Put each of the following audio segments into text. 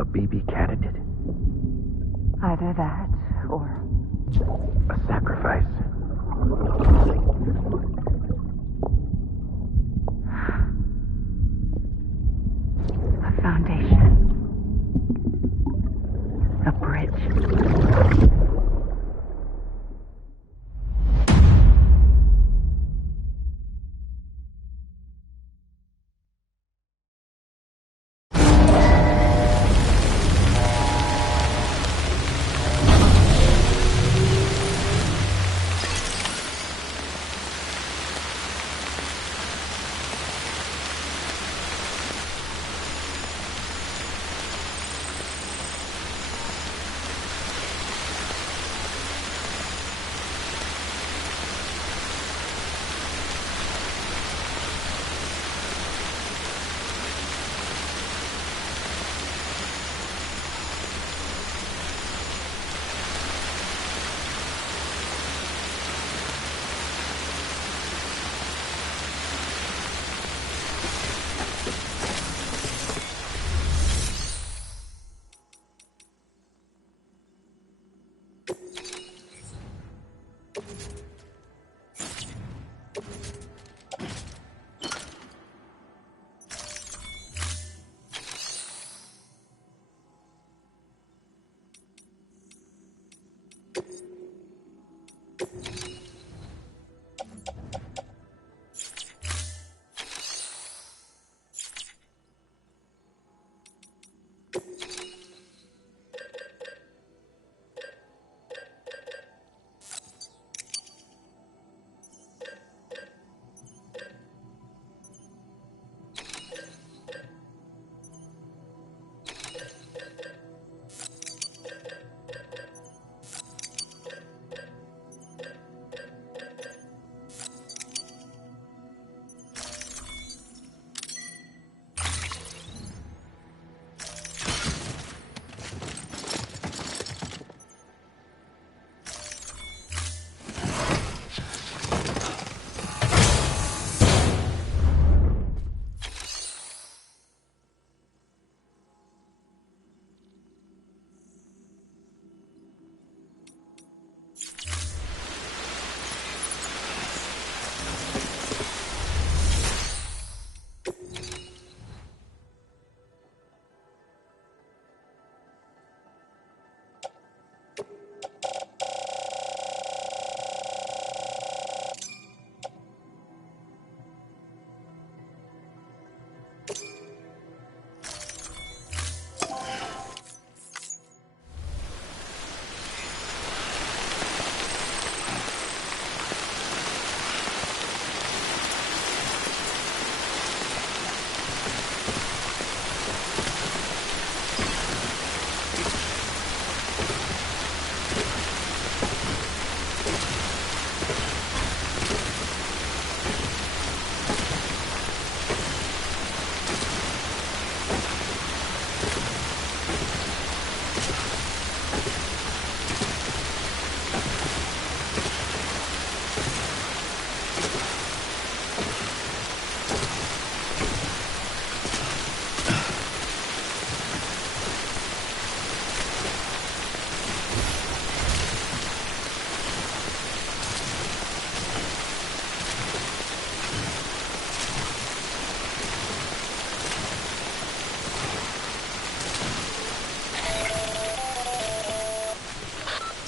A BB candidate? Either that, or... a sacrifice. A foundation. A bridge.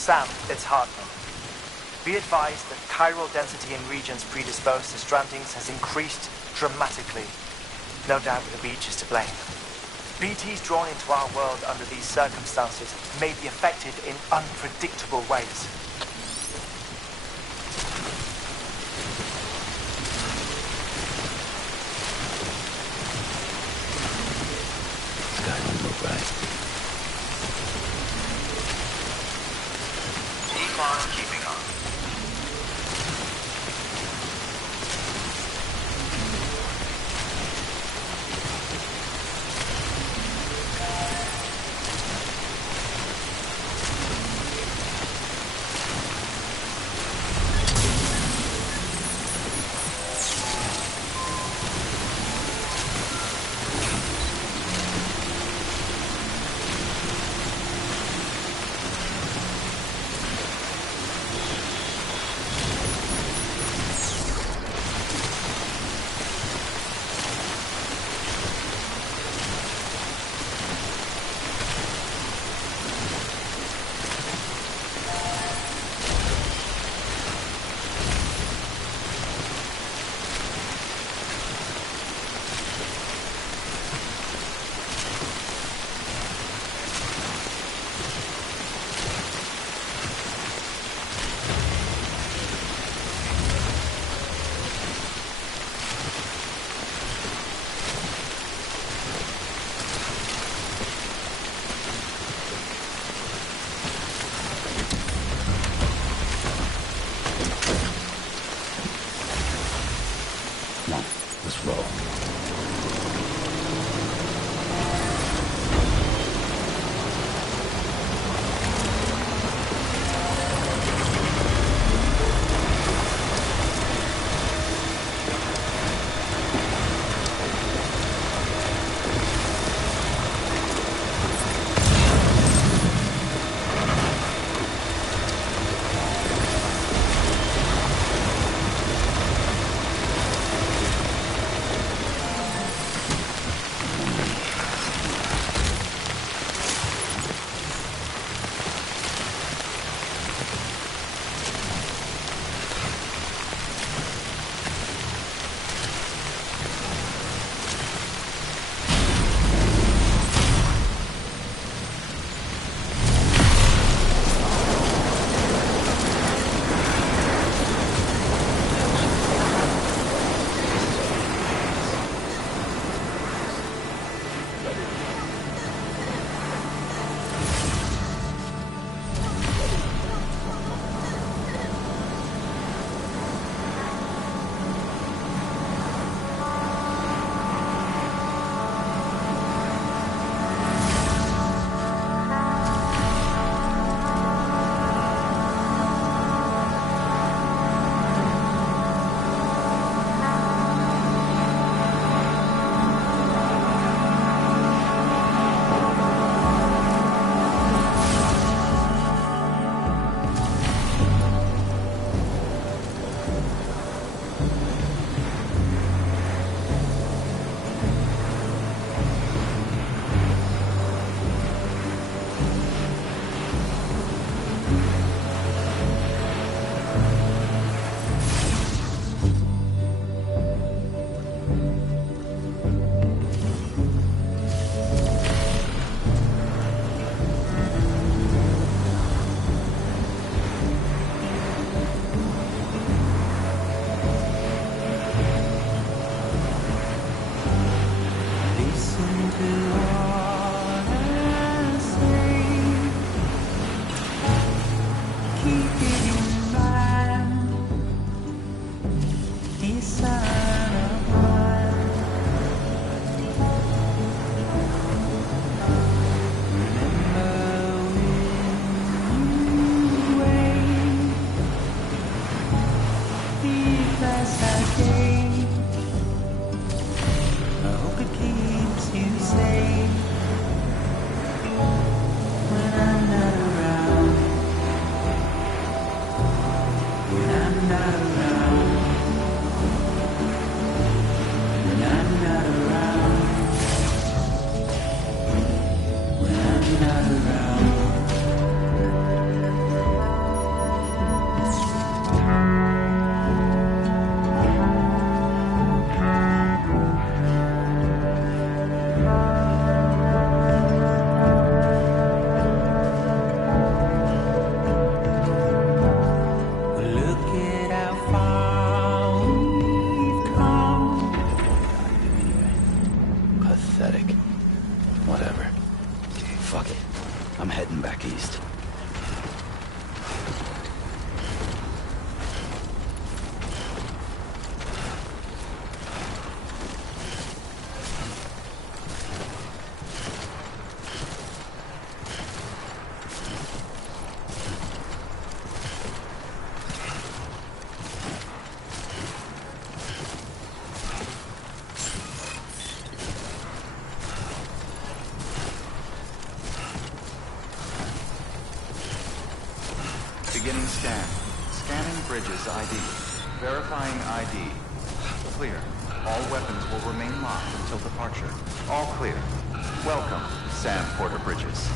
Sam, it's Hartman. Be advised that chiral density in regions predisposed to strandings has increased dramatically. No doubt the beach is to blame. BTs drawn into our world under these circumstances may be affected in unpredictable ways. Keeping on. I'm heading back east. Beginning scan. Scanning bridges ID. Verifying ID. Clear. All weapons will remain locked until departure. All clear. Welcome, Sam Porter Bridges.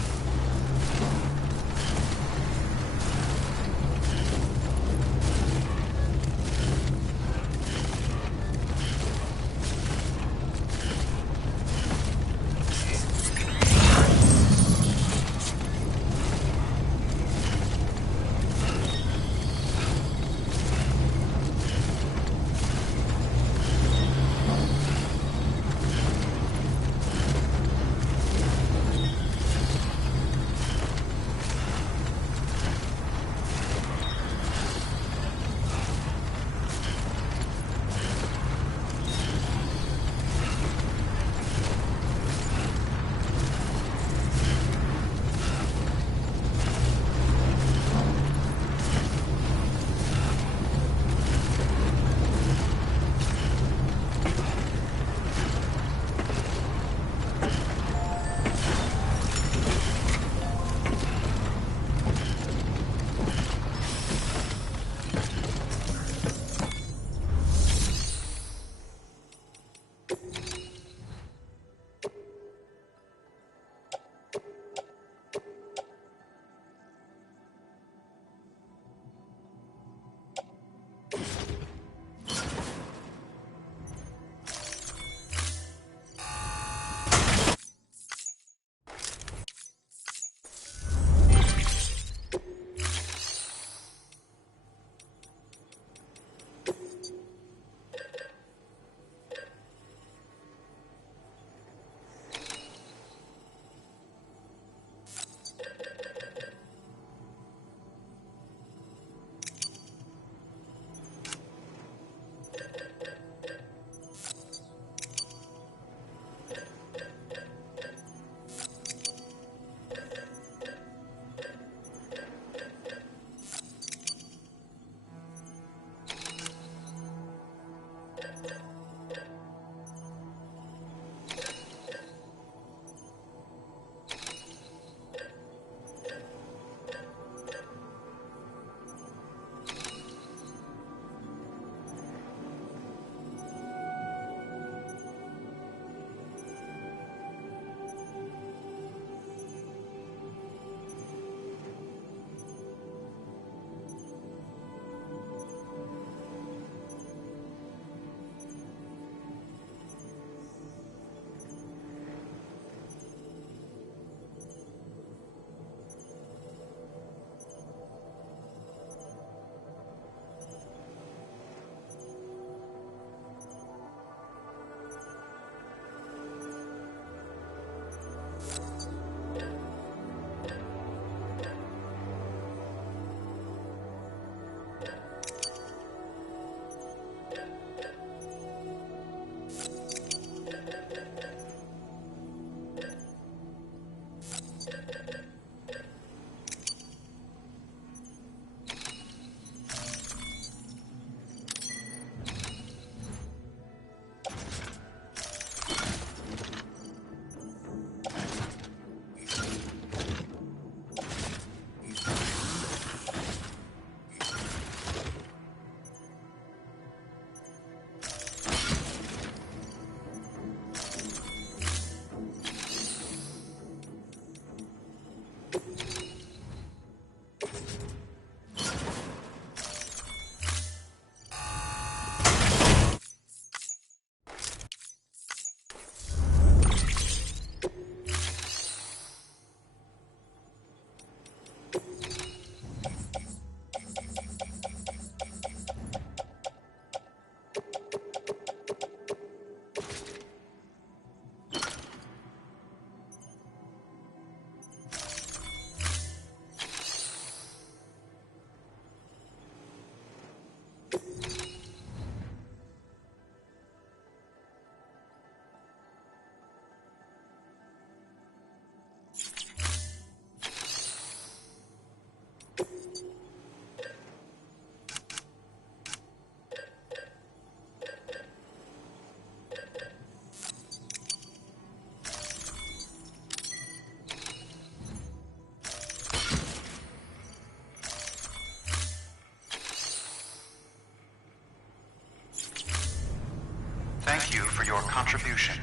your contribution.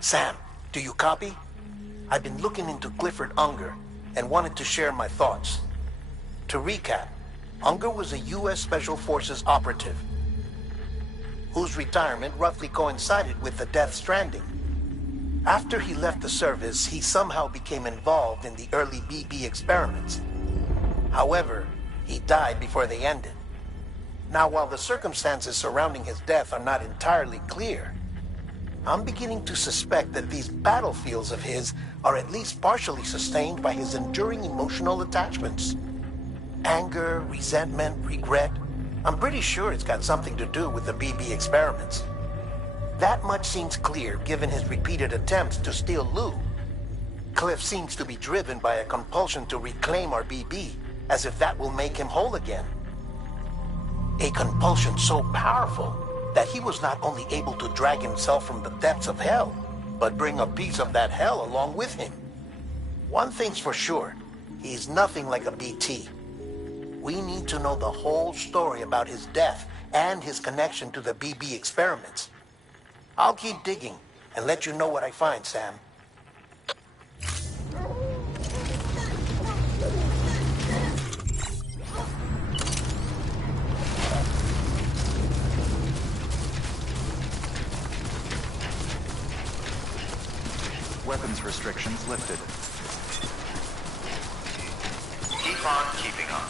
Sam, do you copy? I've been looking into Clifford Unger and wanted to share my thoughts. To recap, Unger was a U.S. Special Forces operative whose retirement roughly coincided with the Death Stranding. After he left the service, he somehow became involved in the early BB experiments. However, he died before they ended. Now, while the circumstances surrounding his death are not entirely clear, I'm beginning to suspect that these battlefields of his are at least partially sustained by his enduring emotional attachments. Anger, resentment, regret. I'm pretty sure it's got something to do with the BB experiments. That much seems clear given his repeated attempts to steal Lou. Cliff seems to be driven by a compulsion to reclaim our BB, as if that will make him whole again. A compulsion so powerful that he was not only able to drag himself from the depths of hell, but bring a piece of that hell along with him. One thing's for sure, he's nothing like a BT. We need to know the whole story about his death and his connection to the BB experiments. I'll keep digging and let you know what I find, Sam. Weapons restrictions lifted. Keep on keeping on.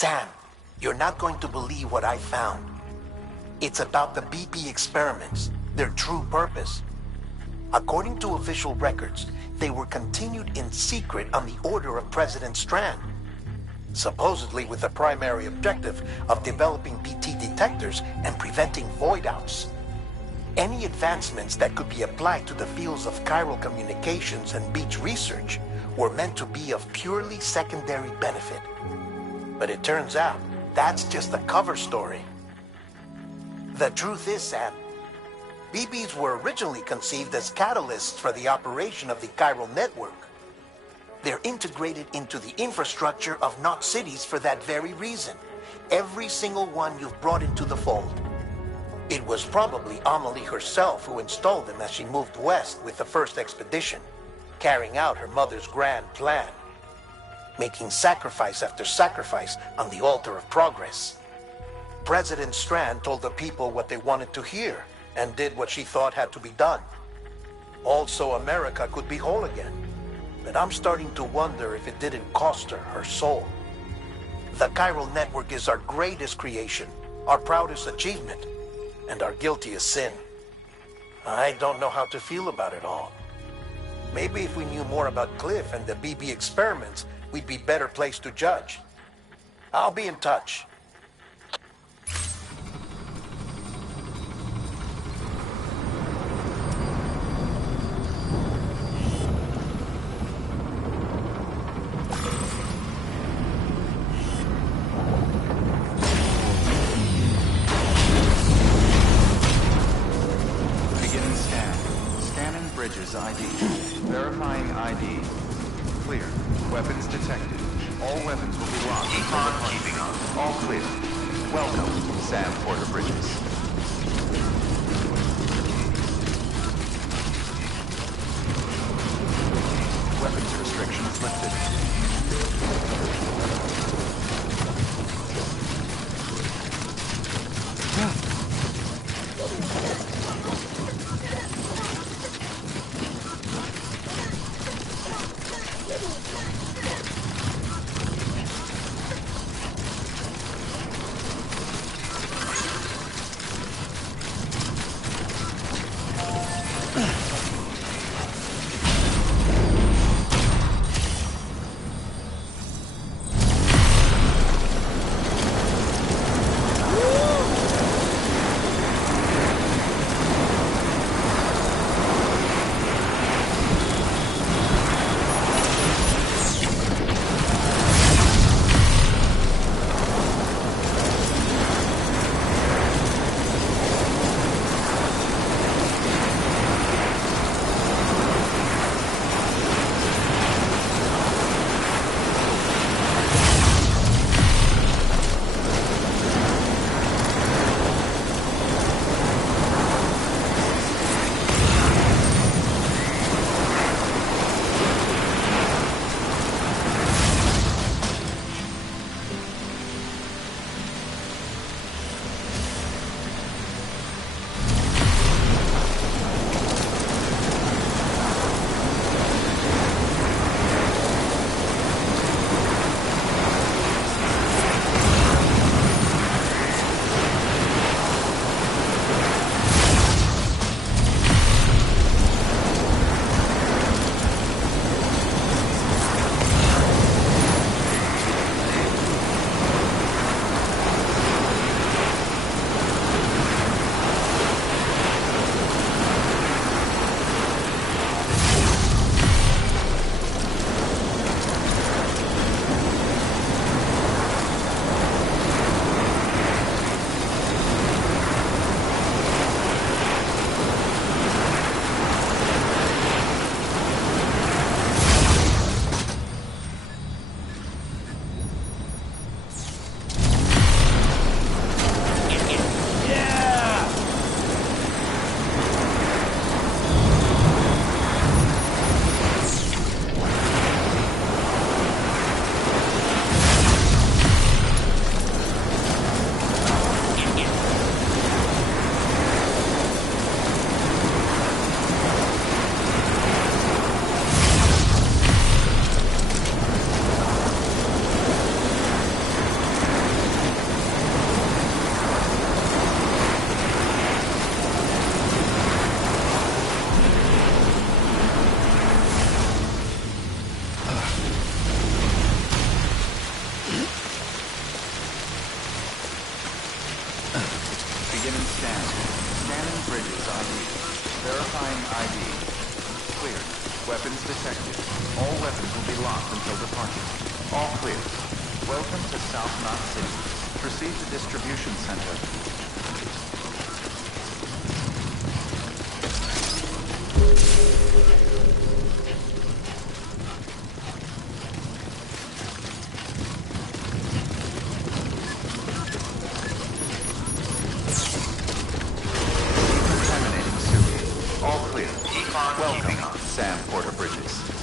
Sam, you're not going to believe what I found. It's about the BP experiments, their true purpose. According to official records, they were continued in secret on the order of President Strand, supposedly with the primary objective of developing BT detectors and preventing void-outs. Any advancements that could be applied to the fields of chiral communications and beach research were meant to be of purely secondary benefit. But it turns out, that's just a cover story. The truth is, Sam, BBs were originally conceived as catalysts for the operation of the chiral network. They're integrated into the infrastructure of Knot cities for that very reason. Every single one you've brought into the fold. It was probably Amelie herself who installed them as she moved west with the first expedition, carrying out her mother's grand plan, making sacrifice after sacrifice on the altar of progress. President Strand told the people what they wanted to hear and did what she thought had to be done. Also, America could be whole again. But I'm starting to wonder if it didn't cost her soul. The chiral network is our greatest creation, our proudest achievement, and our guiltiest sin. I don't know how to feel about it all. Maybe if we knew more about Cliff and the BB experiments, we'd be better placed to judge. I'll be in touch. ID. Verifying ID. Clear. Weapons detected. All weapons will be locked. Keep on keeping on. All clear. Welcome, Sam Porter Bridges. Weapons restrictions lifted. Beginning scan. Scanning bridges ID. Verifying ID. Clear. Weapons detected. All weapons will be locked until departure. All clear. Welcome to South Knot City. Proceed to distribution center. Keep on keeping Welcome, on. Sam Porter Bridges.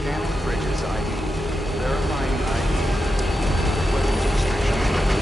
Scanning Bridges ID. Verifying ID. Weapons restrictions lifted.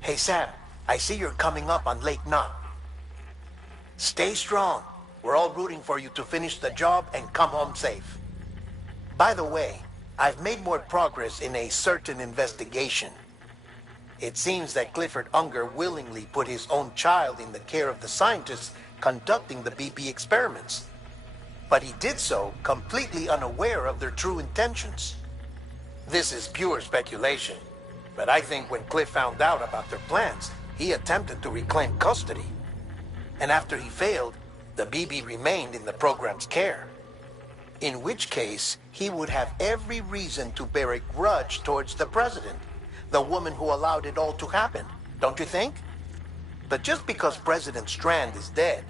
Hey, Sam, I see you're coming up on Lake Knot. Stay strong. We're all rooting for you to finish the job and come home safe. By the way, I've made more progress in a certain investigation. It seems that Clifford Unger willingly put his own child in the care of the scientists conducting the BP experiments. But he did so completely unaware of their true intentions. This is pure speculation, but I think when Cliff found out about their plans, he attempted to reclaim custody. And after he failed, the BB remained in the program's care. In which case, he would have every reason to bear a grudge towards the president, the woman who allowed it all to happen, don't you think? But just because President Strand is dead,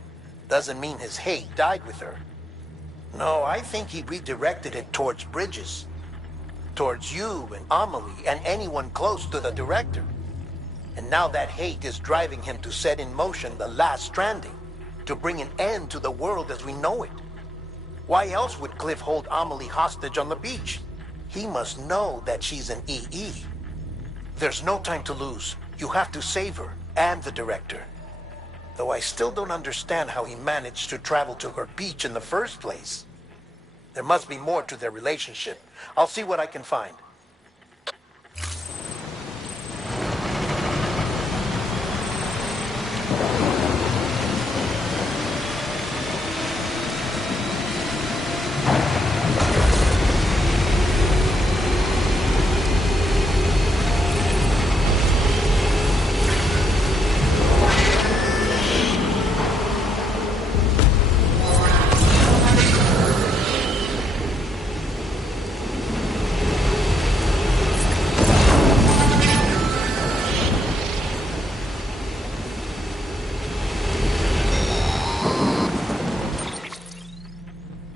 doesn't mean his hate died with her. No, I think he redirected it towards Bridges. Towards you and Amelie and anyone close to the director. And now that hate is driving him to set in motion the last stranding, to bring an end to the world as we know it. Why else would Cliff hold Amelie hostage on the beach? He must know that she's an EE. There's no time to lose. You have to save her and the director. Though I still don't understand how he managed to travel to her beach in the first place. There must be more to their relationship. I'll see what I can find.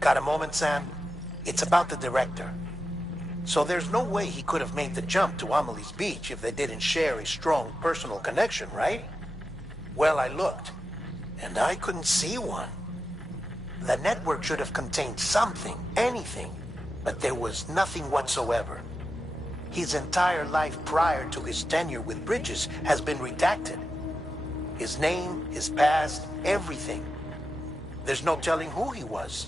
Got a moment, Sam? It's about the director. So there's no way he could have made the jump to Amelie's beach if they didn't share a strong personal connection, right? Well, I looked, and I couldn't see one. The network should have contained something, anything, but there was nothing whatsoever. His entire life prior to his tenure with Bridges has been redacted. His name, his past, everything. There's no telling who he was.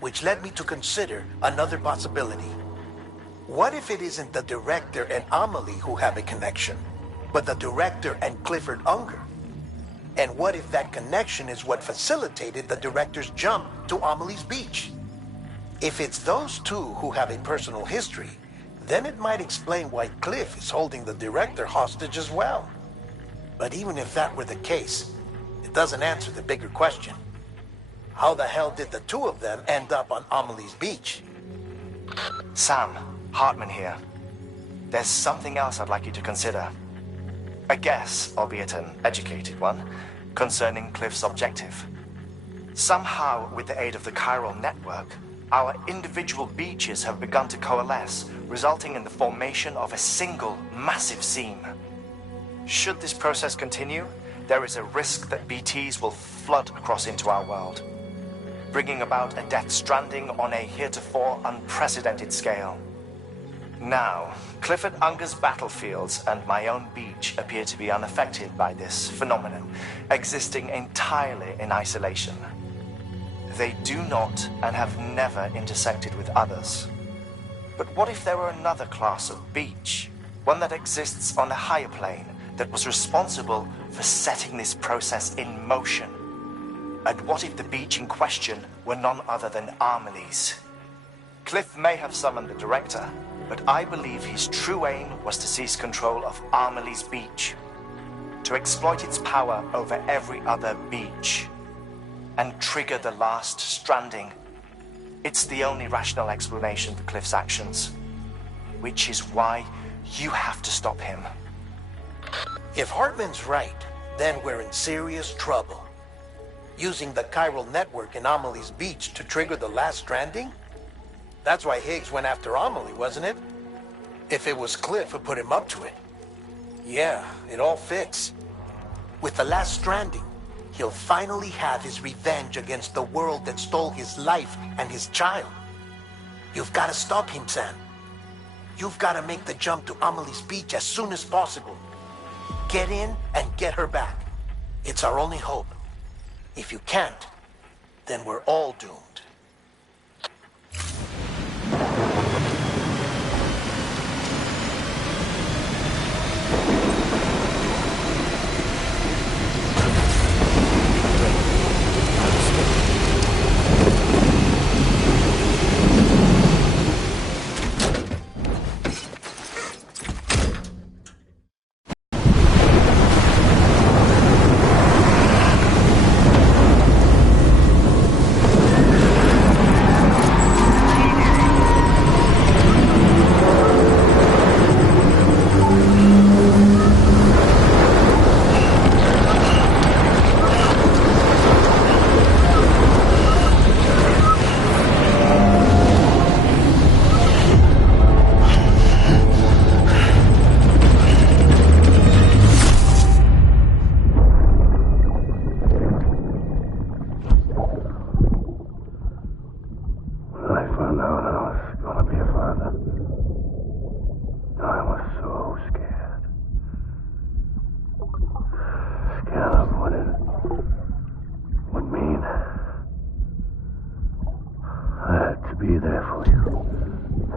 Which led me to consider another possibility. What if it isn't the director and Amelie who have a connection, but the director and Clifford Unger? And what if that connection is what facilitated the director's jump to Amelie's Beach? If it's those two who have a personal history, then it might explain why Cliff is holding the director hostage as well. But even if that were the case, it doesn't answer the bigger question. How the hell did the two of them end up on Amelie's Beach? Sam, Hartman here. There's something else I'd like you to consider. A guess, albeit an educated one, concerning Cliff's objective. Somehow, with the aid of the chiral network, our individual beaches have begun to coalesce, resulting in the formation of a single massive seam. Should this process continue, there is a risk that BTs will flood across into our world, bringing about a death stranding on a heretofore unprecedented scale. Now, Clifford Unger's battlefields and my own beach appear to be unaffected by this phenomenon, existing entirely in isolation. They do not and have never intersected with others. But what if there were another class of beach, one that exists on a higher plane, that was responsible for setting this process in motion? And what if the beach in question were none other than Amelie's? Cliff may have summoned the director, but I believe his true aim was to seize control of Amelie's Beach, to exploit its power over every other beach, and trigger the last stranding. It's the only rational explanation for Cliff's actions, which is why you have to stop him. If Hartman's right, then we're in serious trouble. Using the chiral network in Amelie's Beach to trigger the last stranding? That's why Higgs went after Amelie, wasn't it? If it was Cliff who put him up to it. Yeah, it all fits. With the last stranding, he'll finally have his revenge against the world that stole his life and his child. You've got to stop him, Sam. You've got to make the jump to Amelie's Beach as soon as possible. Get in and get her back. It's our only hope. If you can't, then we're all doomed. Be there for you,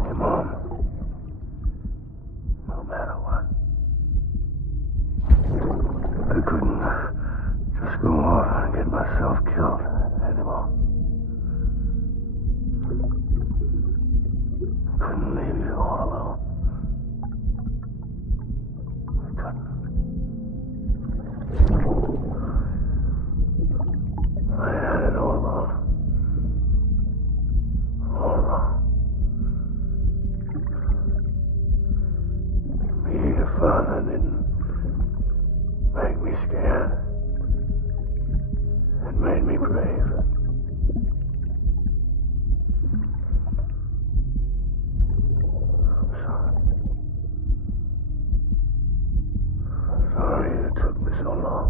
your mom, no matter what. I couldn't just go off and get myself killed anymore. Couldn't leave you all alone. I couldn't. I had it all wrong. Being a father didn't make me scared. It made me brave. I'm sorry. Sorry it took me so long.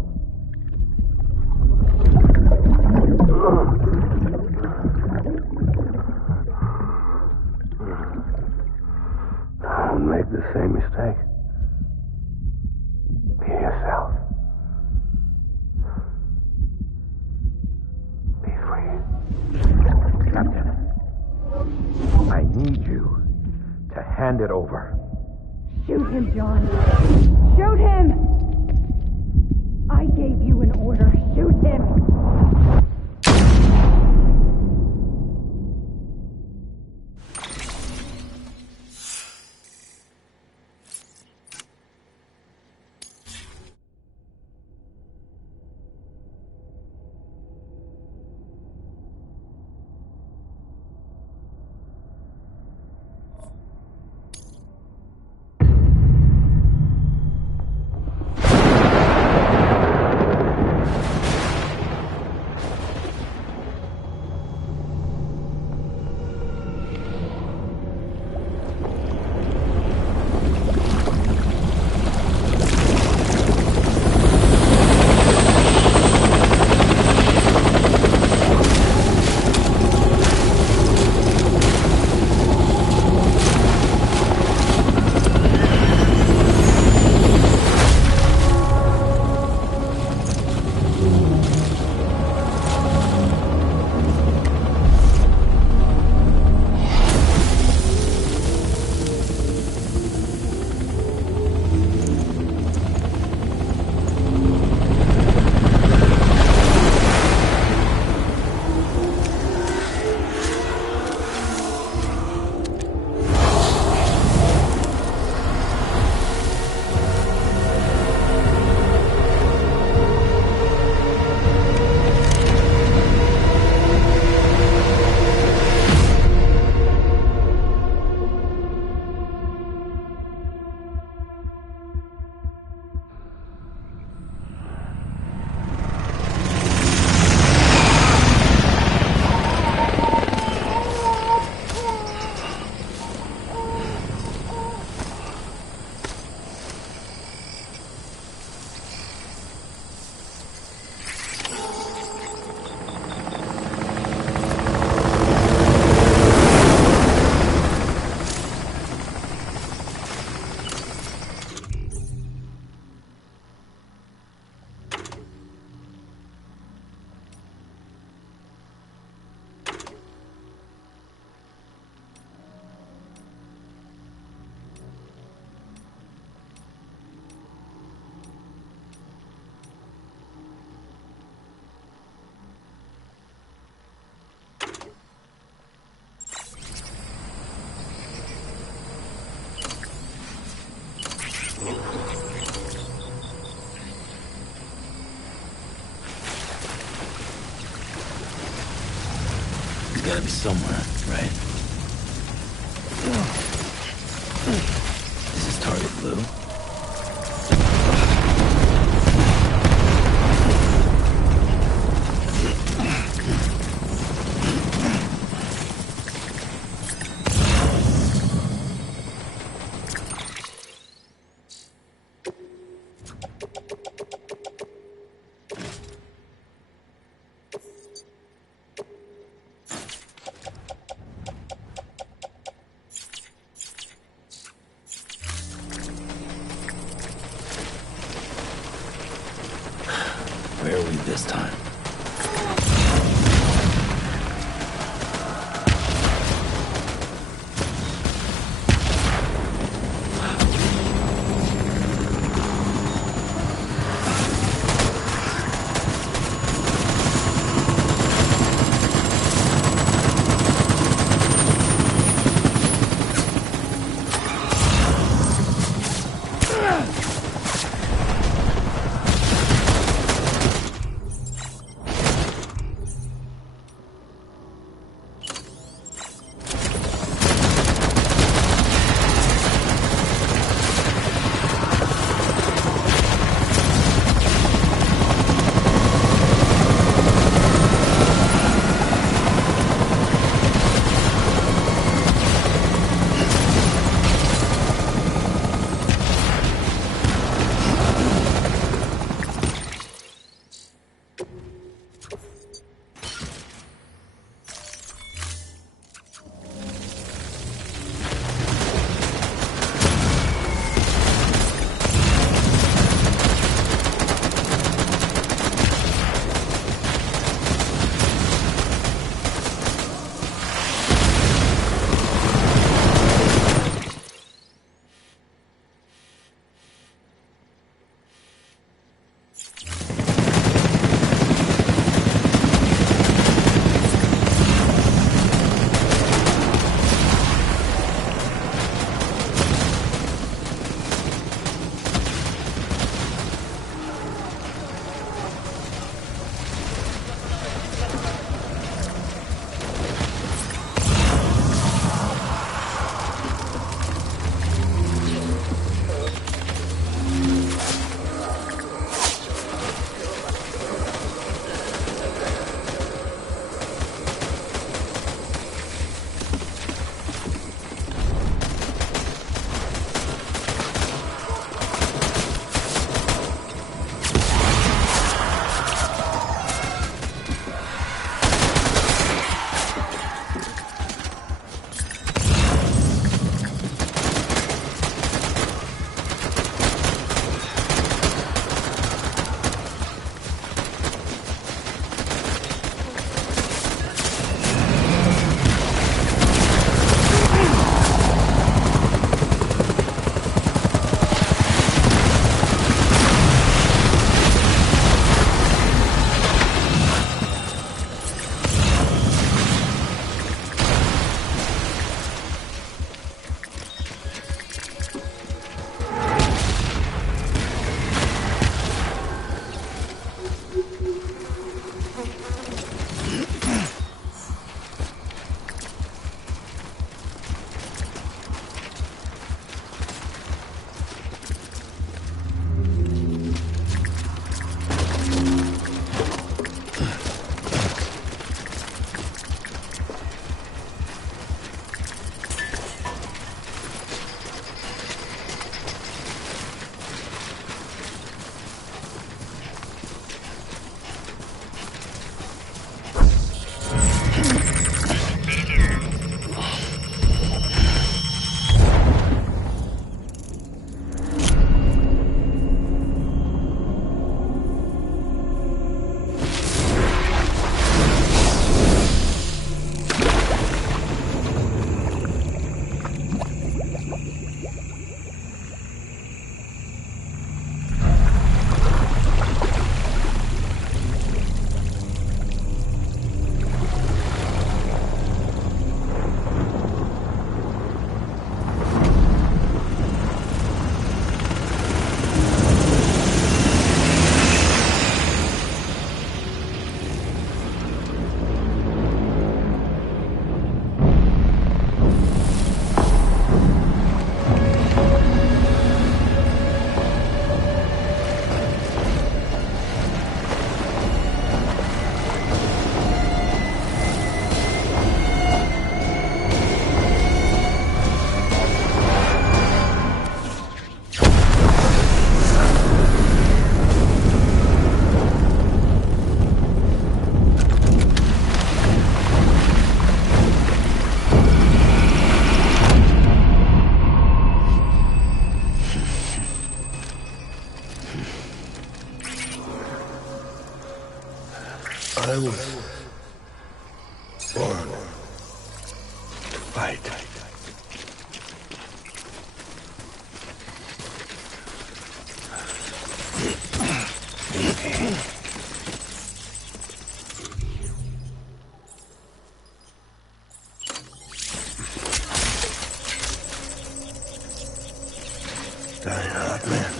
Don't make the same mistake. Be yourself. Be free. Captain, I need you to hand it over. Shoot him, John. Shoot him! I gave you an order. Shoot him! Gotta be somewhere, right? This is target blue. fight. Die hard, man.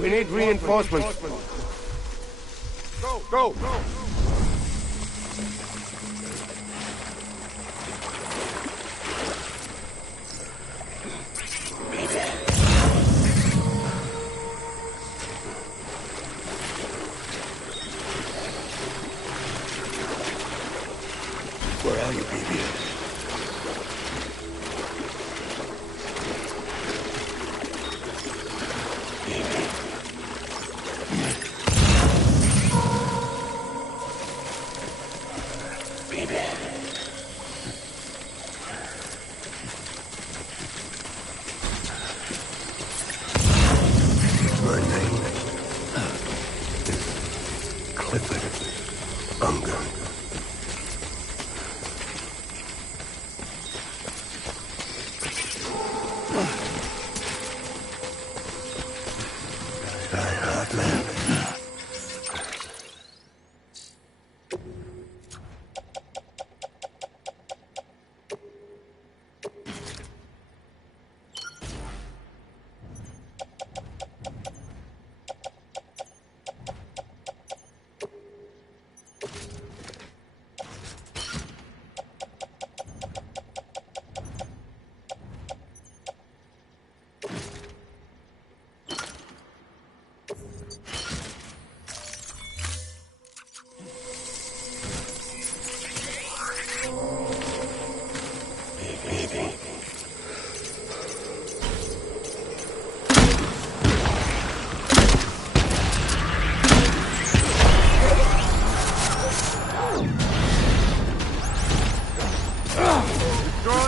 We need reinforcements. Go! Where are you, baby? My name is Clifford Unger. Die hard, man.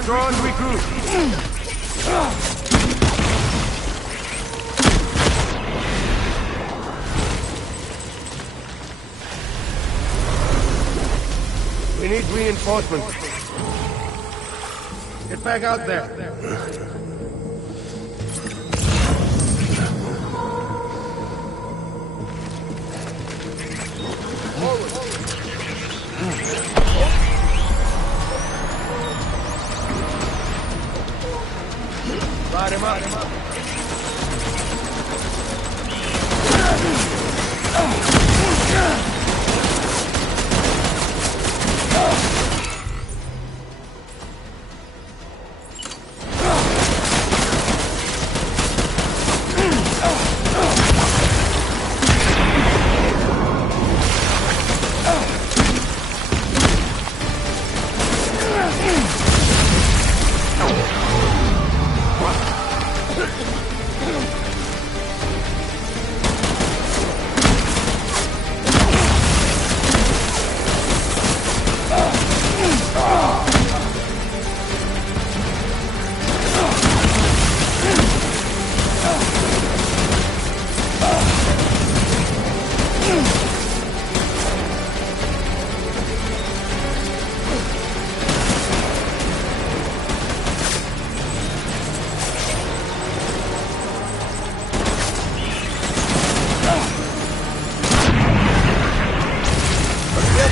Draw and regroup. We need reinforcements. Get back out there. Light him up.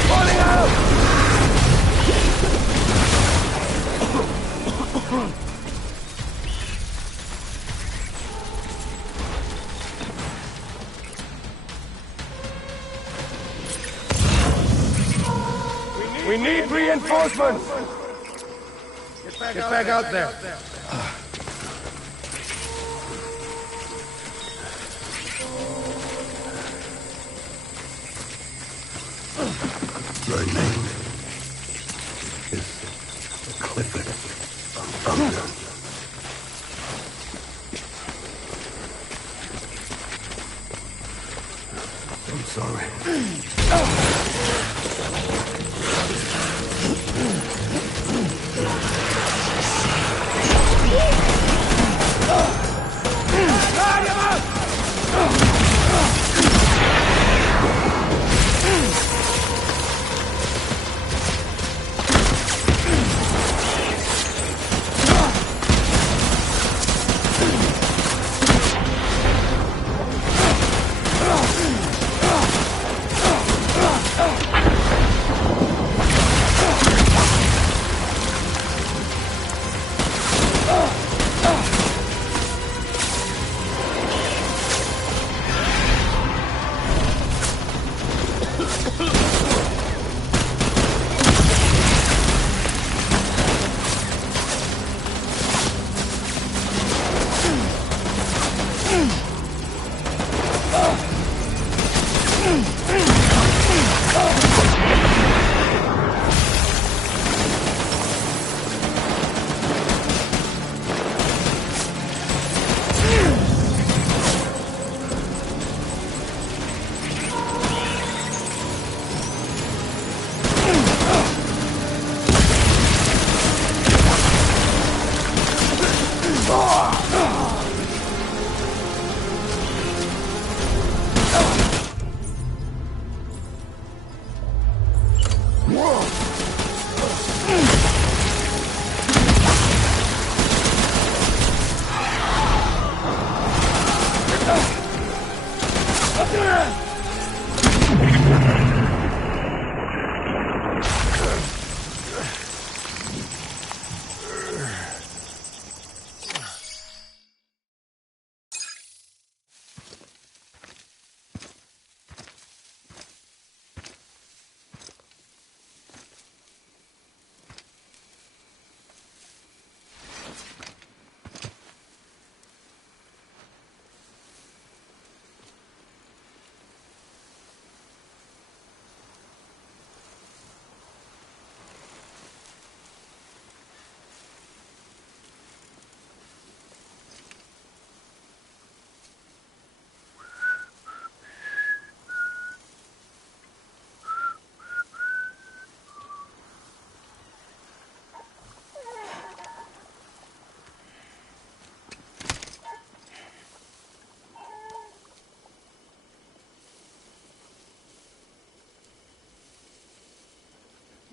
Falling out! We need reinforcements! Get back out there. Your name is Clifford Unger. I'm sorry.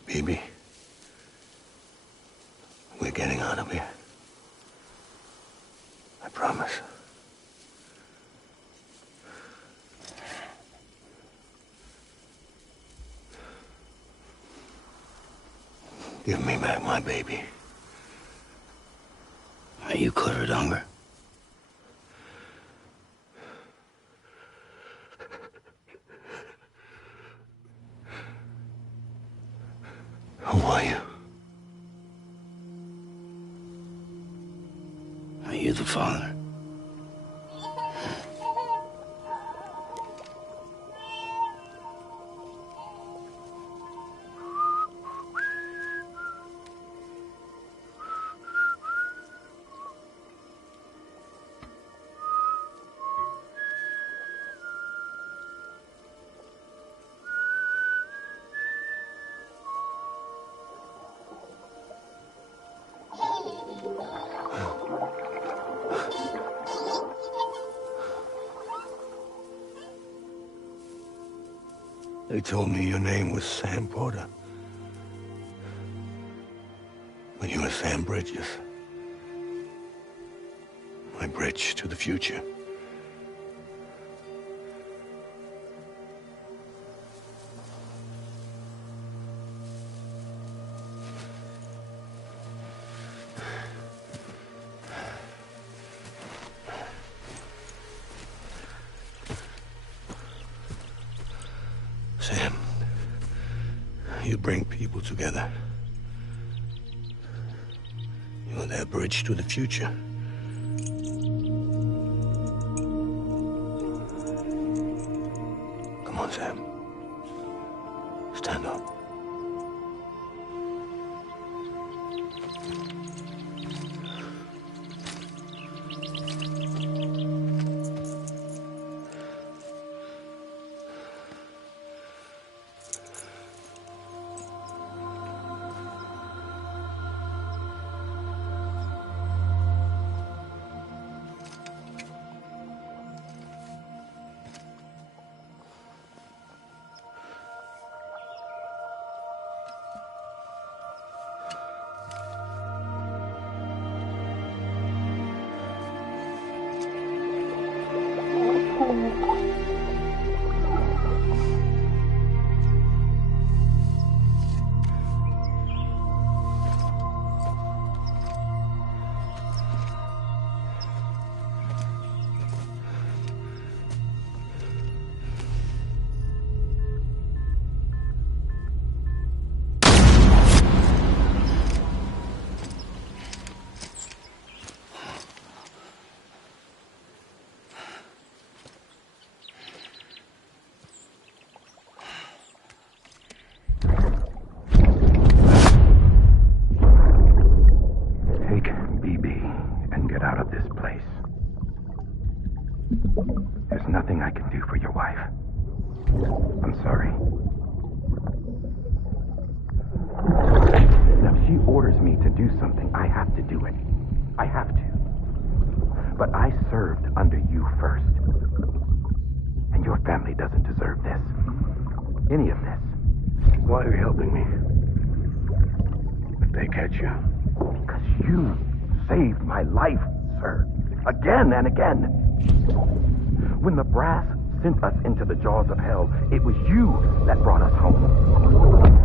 Baby, we're getting out of here. I promise. Give me back my baby. Are you Clifford Unger? Who are you? Are you the father? They told me your name was Sam Porter. But you were Sam Bridges. My bridge to the future. Sam, you bring people together. You're their bridge to the future. Come on, Sam. Stand up. There's nothing I can do for your wife. I'm sorry. Now, if she orders me to do something, I have to do it. I have to. But I served under you first. And your family doesn't deserve this. Any of this. Why are you helping me? If they catch you. Because you saved my life, sir. Again and again. When the brass sent us into the jaws of hell, it was you that brought us home.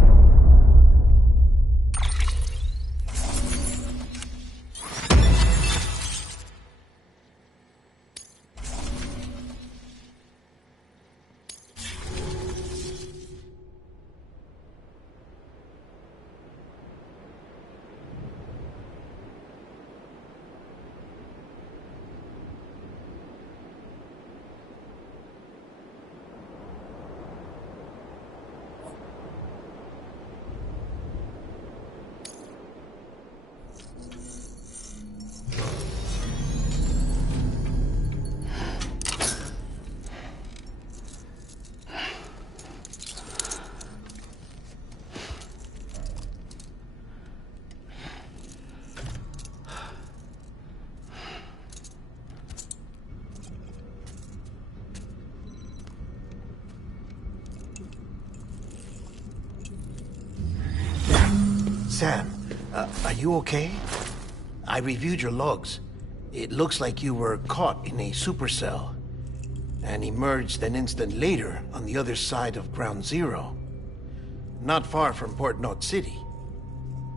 Sam, are you okay? I reviewed your logs. It looks like you were caught in a supercell and emerged an instant later on the other side of Ground Zero. Not far from Port Knot City.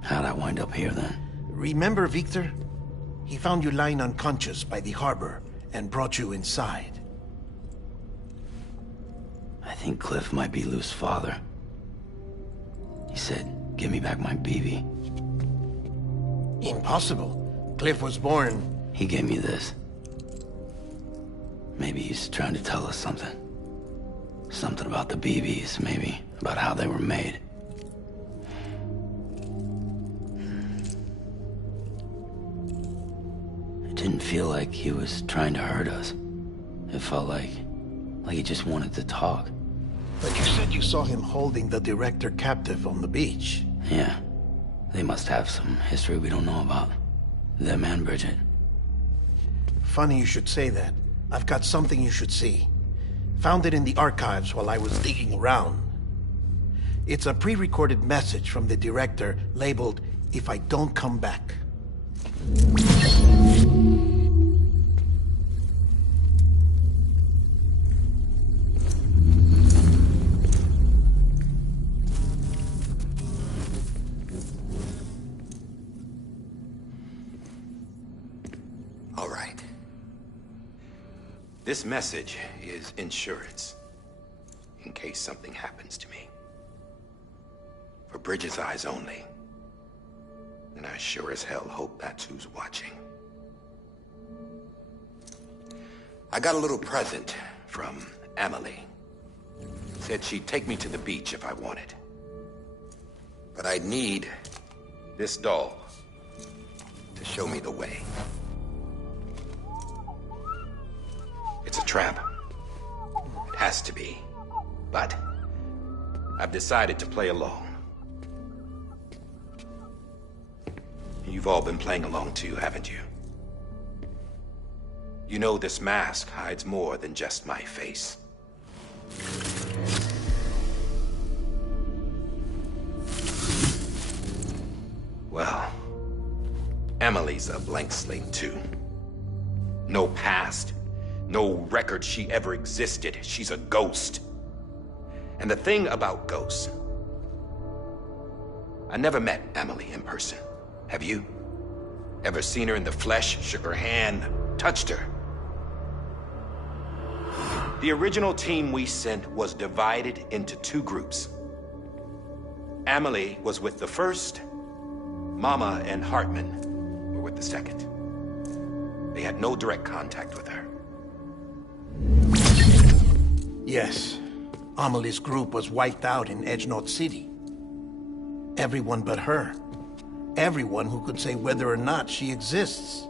How'd I wind up here then? Remember Victor? He found you lying unconscious by the harbor and brought you inside. I think Cliff might be Lou's father. He said, "Give me back my BB." Impossible. Cliff was born... He gave me this. Maybe he's trying to tell us something. Something about the BBs, maybe. About how they were made. It didn't feel like he was trying to hurt us. It felt like he just wanted to talk. But you said you saw him holding the director captive on the beach. Yeah. They must have some history we don't know about. Them and Bridget. Funny you should say that. I've got something you should see. Found it in the archives while I was digging around. It's a pre-recorded message from the director labeled, "If I don't come back." All right. This message is insurance. In case something happens to me. For Bridget's eyes only. And I sure as hell hope that's who's watching. I got a little present from Emily. Said she'd take me to the beach if I wanted. But I'd need this doll to show me the way. It's a trap. It has to be. But I've decided to play along. You've all been playing along too, haven't you? You know this mask hides more than just my face. Well, Emily's a blank slate too. No past, no record she ever existed. She's a ghost. And the thing about ghosts, I never met Emily in person. Have you? Ever seen her in the flesh, shook her hand, touched her? The original team we sent was divided into two groups. Emily was with the first. Mama and Hartman were with the second. They had no direct contact with her. Yes. Amelie's group was wiped out in Edgenorth City. Everyone but her. Everyone who could say whether or not she exists.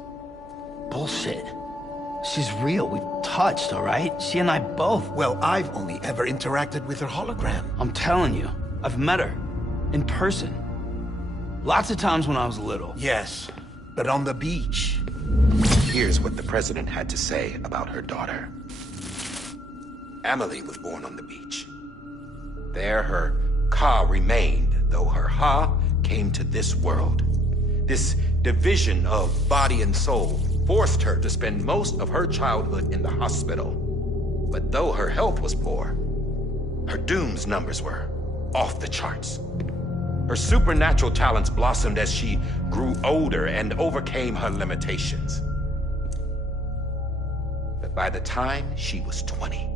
Bullshit. She's real. We've touched, all right? She and I both. Well, I've only ever interacted with her hologram. I'm telling you, I've met her. In person. Lots of times when I was little. Yes, but on the beach. Here's what the president had to say about her daughter. Emily was born on the beach. There her Ka remained, though her Ha came to this world. This division of body and soul forced her to spend most of her childhood in the hospital. But though her health was poor, her Doom's numbers were off the charts. Her supernatural talents blossomed as she grew older and overcame her limitations. But by the time she was 20,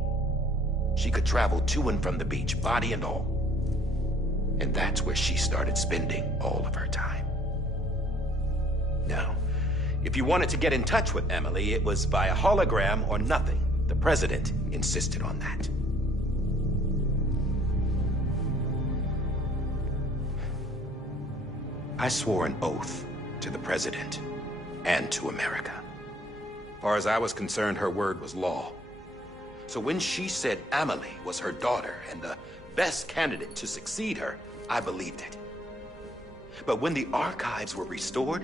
she could travel to and from the beach, body and all. And that's where she started spending all of her time. Now, if you wanted to get in touch with Emily, it was via hologram or nothing. The president insisted on that. I swore an oath to the president and to America. As far as I was concerned, her word was law. So when she said Emily was her daughter and the best candidate to succeed her, I believed it. But when the archives were restored,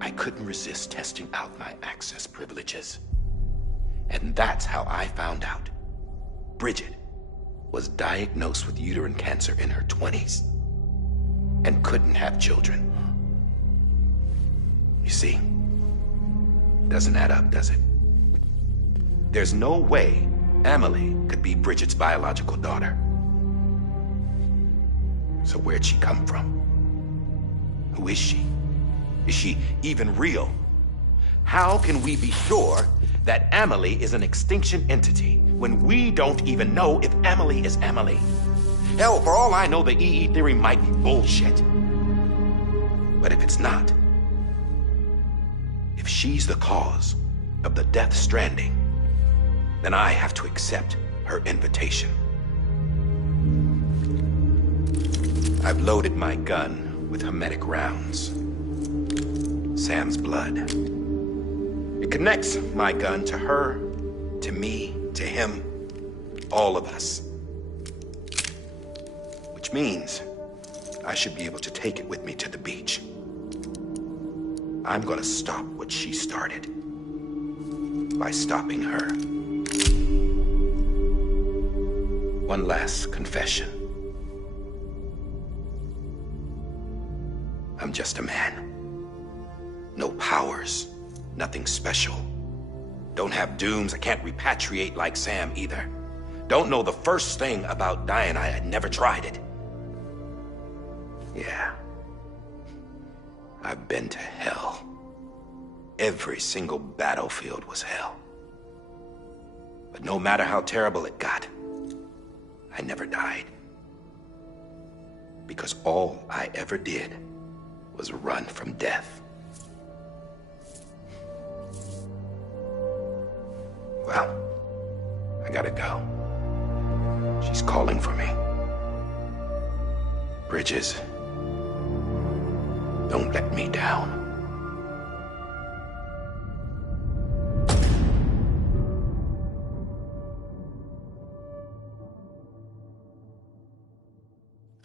I couldn't resist testing out my access privileges. And that's how I found out Bridget was diagnosed with uterine cancer in her 20s and couldn't have children. You see, doesn't add up, does it? There's no way Emily could be Bridget's biological daughter. So where'd she come from? Who is she? Is she even real? How can we be sure that Emily is an extinction entity when we don't even know if Emily is Emily? Hell, for all I know, the EE theory might be bullshit. But if it's not, if she's the cause of the Death Stranding, then I have to accept her invitation. I've loaded my gun with hermetic rounds. Sam's blood. It connects my gun to her, to me, to him, all of us. Which means I should be able to take it with me to the beach. I'm gonna stop what she started by stopping her. One last confession. I'm just a man. No powers, nothing special. Don't have dooms, I can't repatriate like Sam either. Don't know the first thing about dying, I had never tried it. Yeah. I've been to hell. Every single battlefield was hell. But no matter how terrible it got, I never died. Because all I ever did was run from death. Well, I gotta go. She's calling for me. Bridges, don't let me down.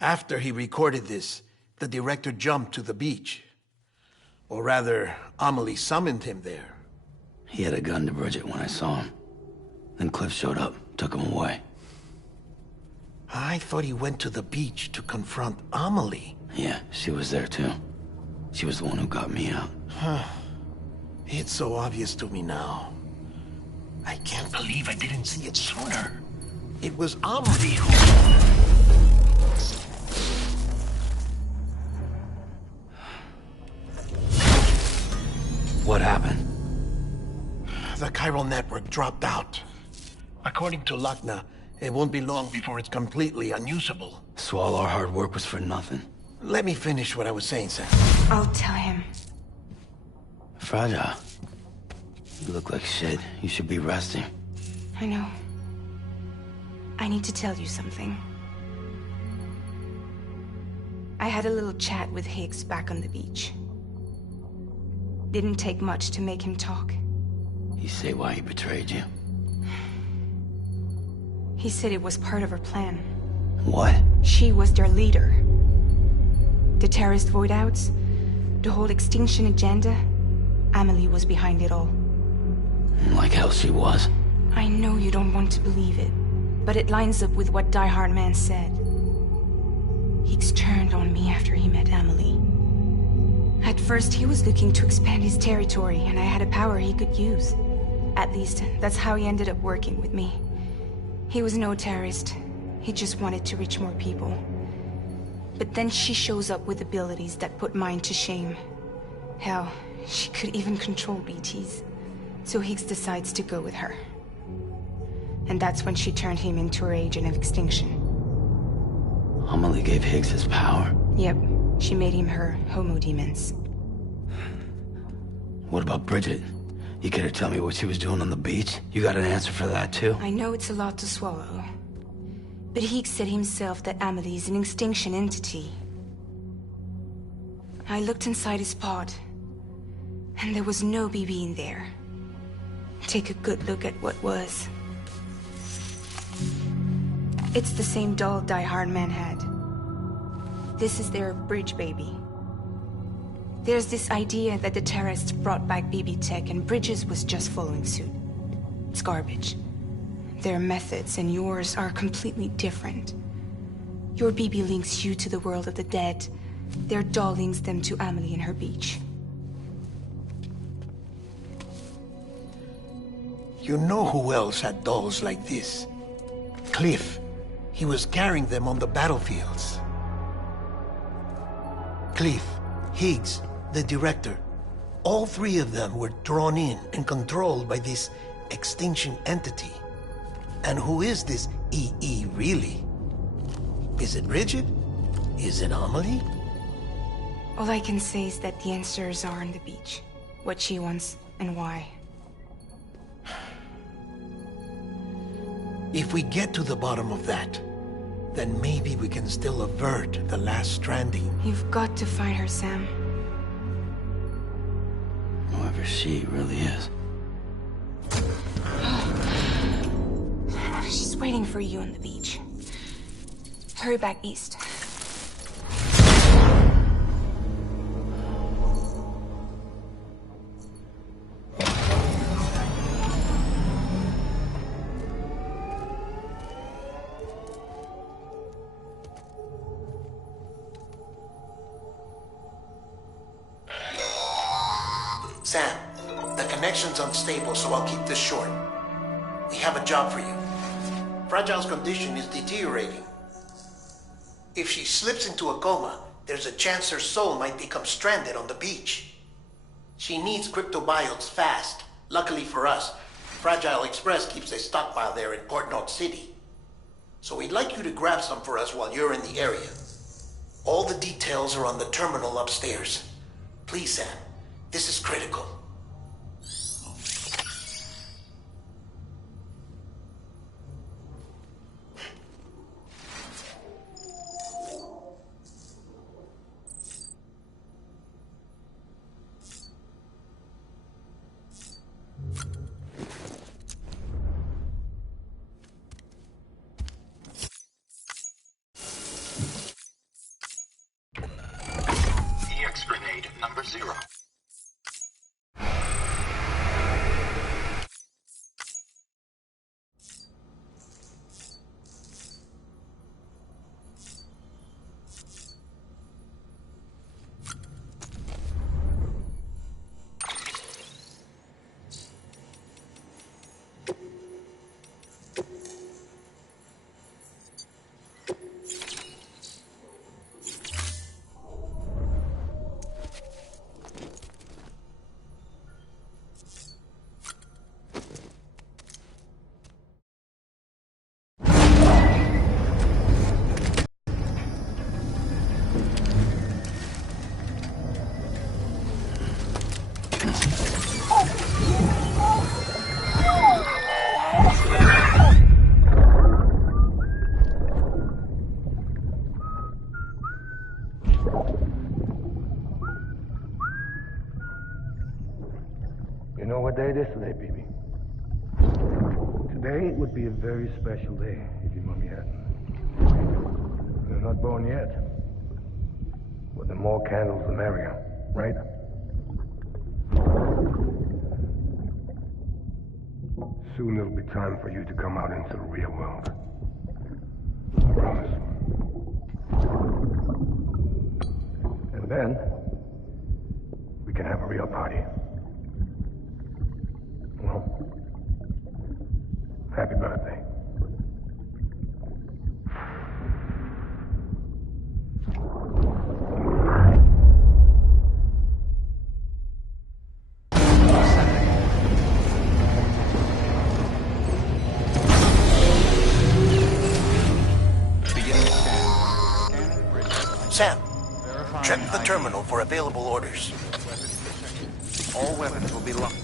After he recorded this, the director jumped to the beach. Or rather, Amelie summoned him there. He had a gun to Bridget when I saw him. Then Cliff showed up, took him away. I thought he went to the beach to confront Amelie. Yeah, she was there too. She was the one who got me out. It's so obvious to me now. I can't believe I didn't see it sooner. It was Amelie who... What happened? The chiral network dropped out. According to Lakna, it won't be long before it's completely unusable. So all our hard work was for nothing. Let me finish what I was saying, Sam. I'll tell him. Fragile. You look like shit. You should be resting. I know. I need to tell you something. I had a little chat with Higgs back on the beach. Didn't take much to make him talk. You say why he betrayed you? He said it was part of her plan. What? She was their leader. The terrorist voidouts, the whole extinction agenda, Amelie was behind it all. Like hell she was. I know you don't want to believe it, but it lines up with what Die Hard Man said. Higgs turned on me after he met Amelie. At first, he was looking to expand his territory, and I had a power he could use. At least, that's how he ended up working with me. He was no terrorist. He just wanted to reach more people. But then she shows up with abilities that put mine to shame. Hell, she could even control BTs. So Higgs decides to go with her. And that's when she turned him into her agent of extinction. Amelie gave Higgs his power? Yep. She made him her Homo Demons. What about Bridget? You care to tell me what she was doing on the beach? You got an answer for that too? I know it's a lot to swallow. But Higgs said himself that Amelie is an extinction entity. I looked inside his pod, and there was no BB in there. Take a good look at what was. It's the same doll Die Hard Man had. This is their bridge baby. There's this idea that the terrorists brought back BB tech and Bridges was just following suit. It's garbage. Their methods and yours are completely different. Your BB links you to the world of the dead. Their doll links them to Amelie and her beach. You know who else had dolls like this? Cliff. He was carrying them on the battlefields. Cliff, Higgs, the director, all three of them were drawn in and controlled by this extinction entity. And who is this EE really? Is it Bridget? Is it Amelie? All I can say is that the answers are on the beach. What she wants and why. If we get to the bottom of that, then maybe we can still avert the last stranding. You've got to find her, Sam. Whoever she really is. She's waiting for you on the beach. Hurry back east. Sam, the connection's unstable, so I'll keep this short. We have a job for you. Fragile's condition is deteriorating. If she slips into a coma, there's a chance her soul might become stranded on the beach. She needs cryptobiotes fast. Luckily for us, Fragile Express keeps a stockpile there in Port North City. So we'd like you to grab some for us while you're in the area. All the details are on the terminal upstairs. Please, Sam. This is critical. EX grenade number 0. You know what day it is today, baby? Today would be a very special day if your mommy hadn't. You're not born yet. But the more candles, the merrier, right? Soon it'll be time for you to come out into the real world. I promise. And then, we can have a real party. Well, happy birthday. Sam, check the terminal for available orders. All weapons will be locked.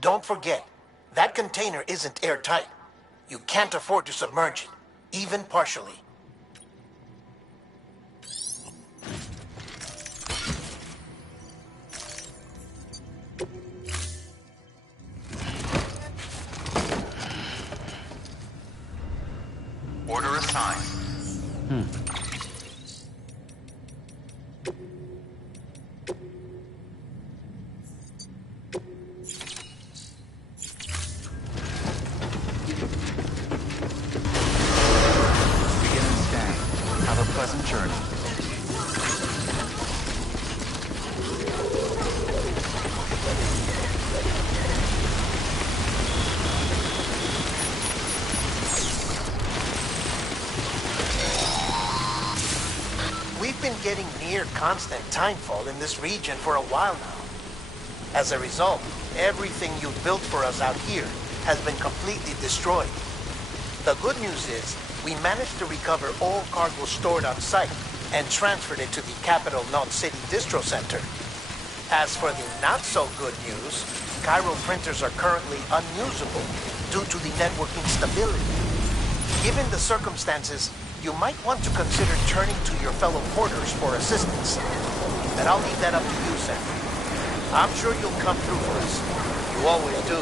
Don't forget, that container isn't airtight. You can't afford to submerge it, even partially. Order assigned. getting near constant timefall in this region for a while now. As a result, everything you built for us out here has been completely destroyed. The good news is, we managed to recover all cargo stored on site and transferred it to the Capital Knot City Distro Center. As for the not-so-good news, Cairo printers are currently unusable due to the network instability. Given the circumstances, you might want to consider turning to your fellow porters for assistance. And I'll leave that up to you, Sam. I'm sure you'll come through for us. You always do.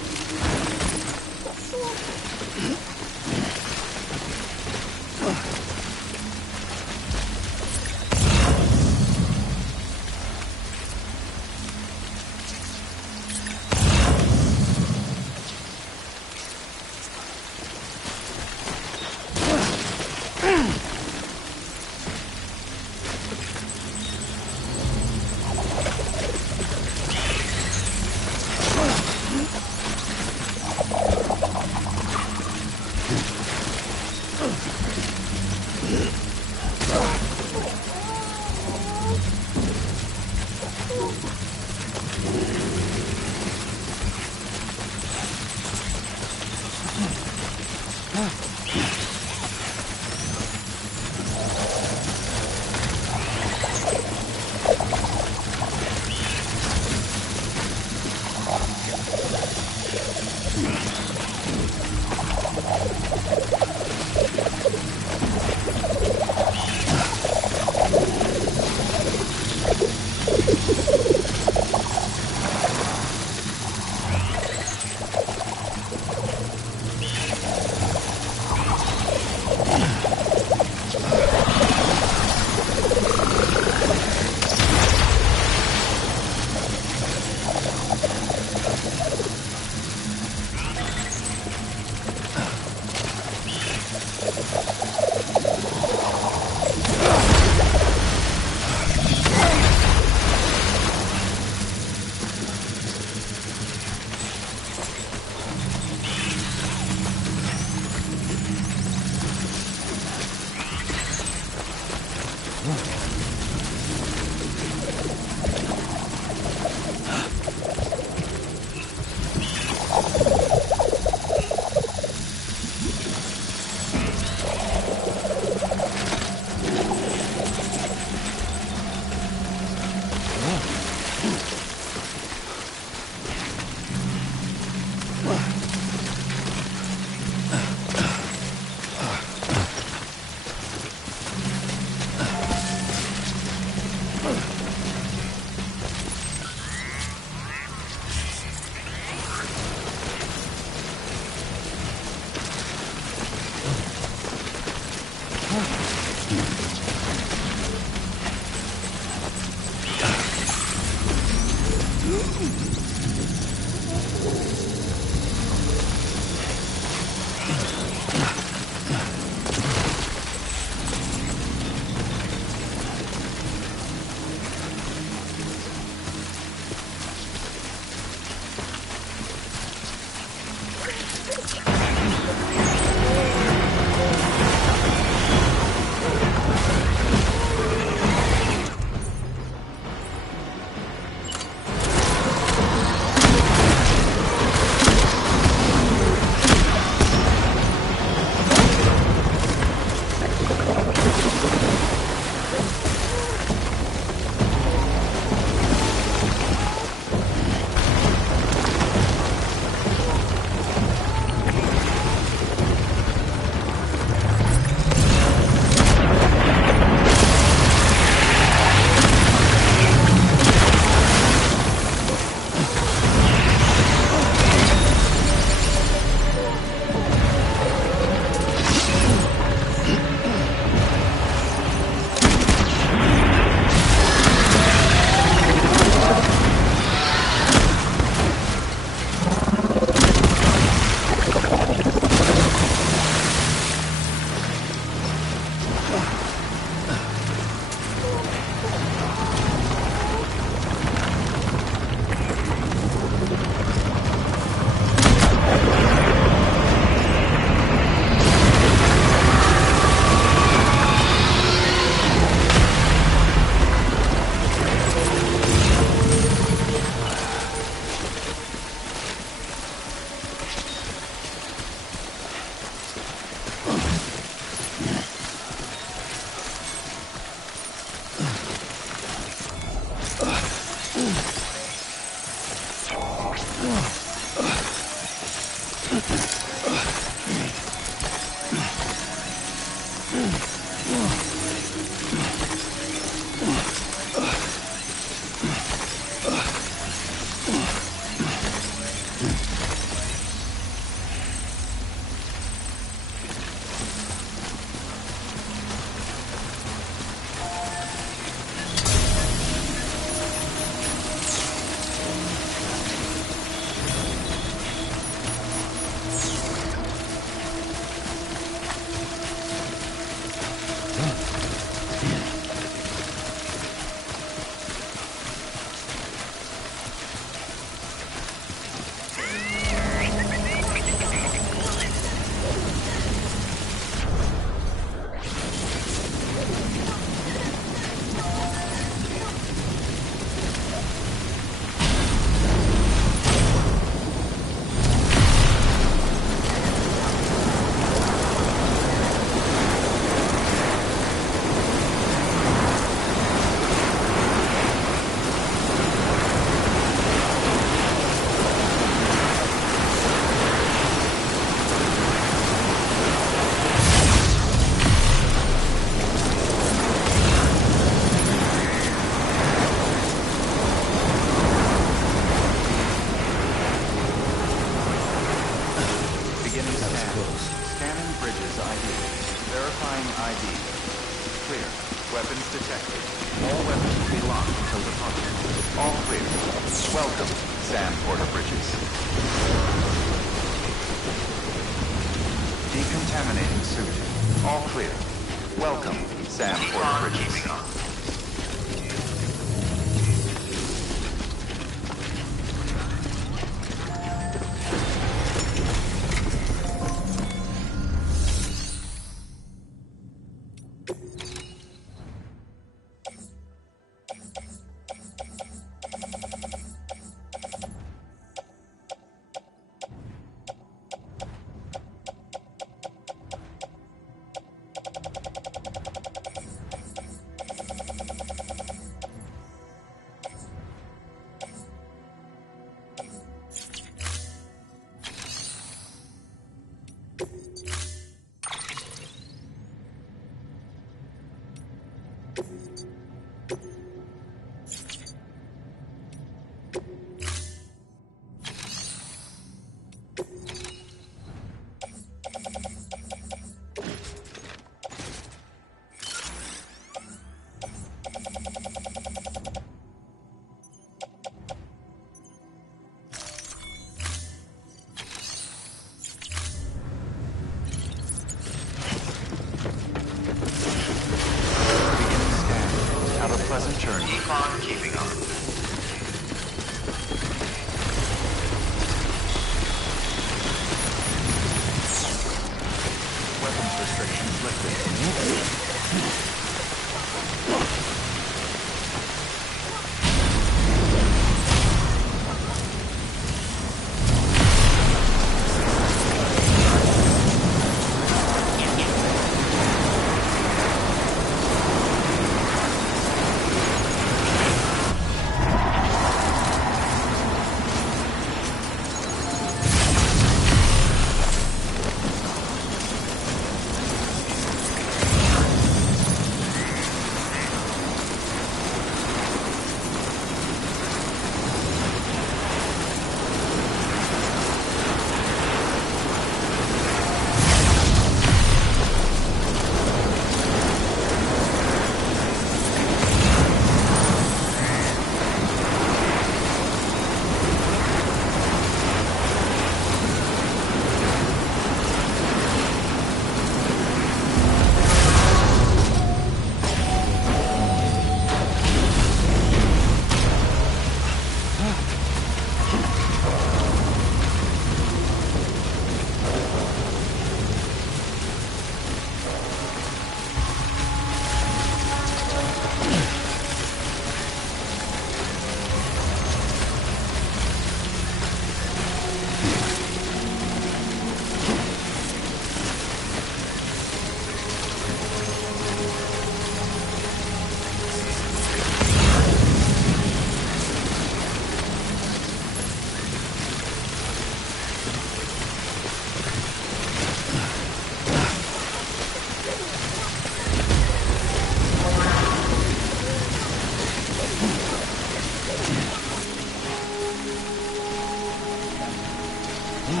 Beginning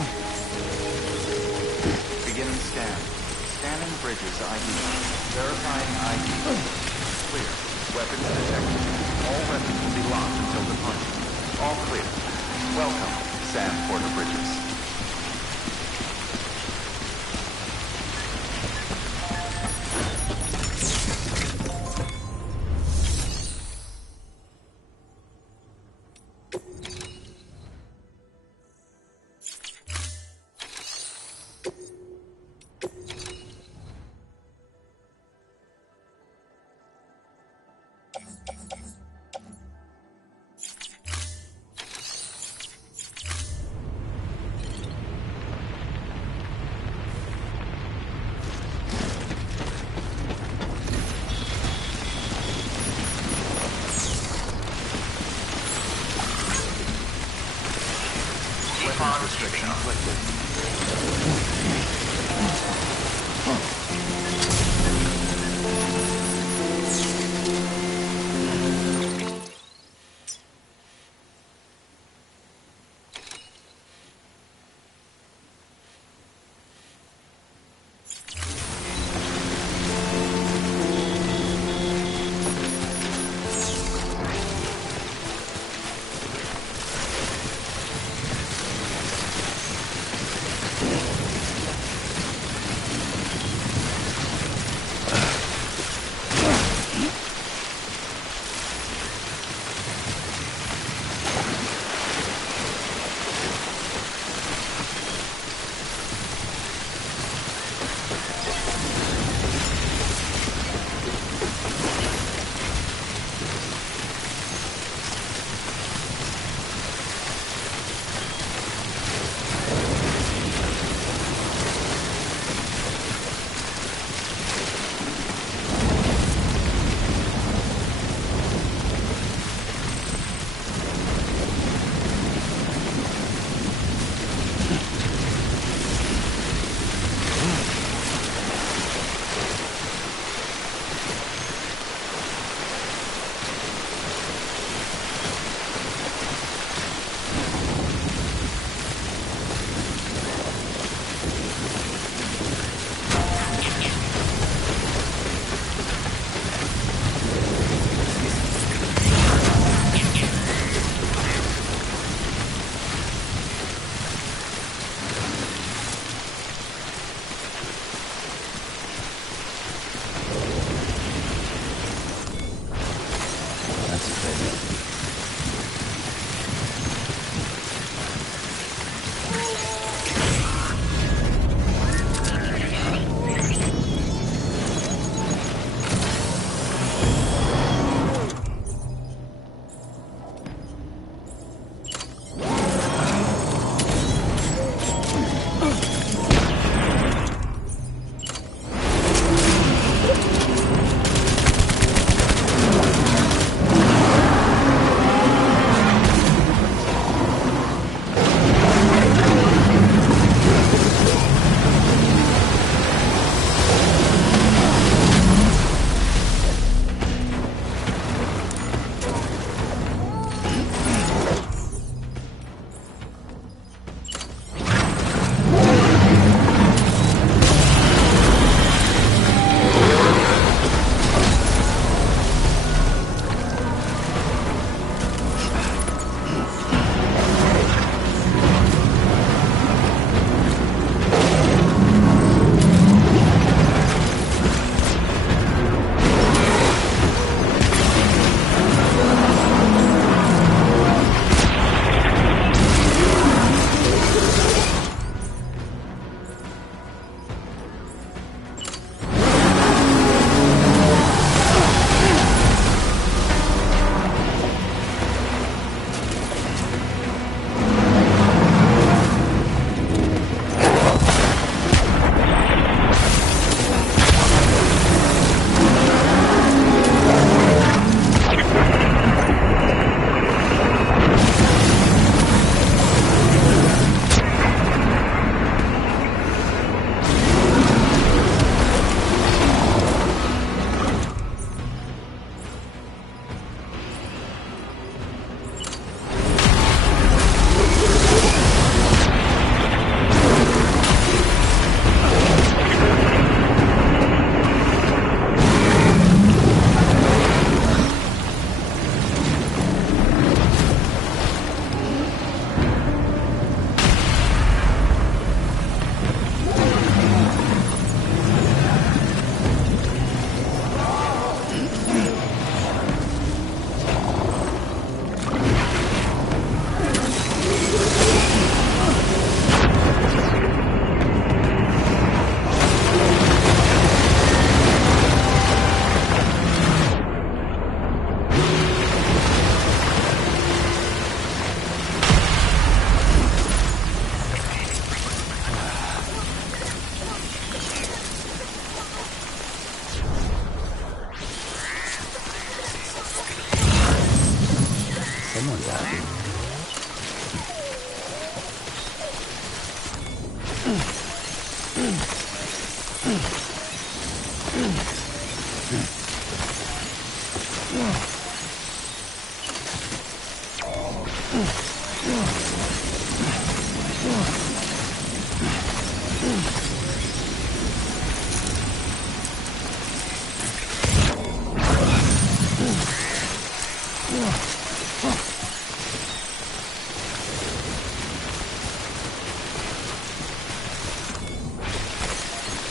scan. Scanning bridges ID. Verifying ID. Clear. Weapons detected. All weapons will be locked until departure. All clear. Welcome, Sam Porter Bridges. Restriction lifted.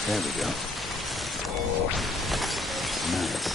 There we go. Nice.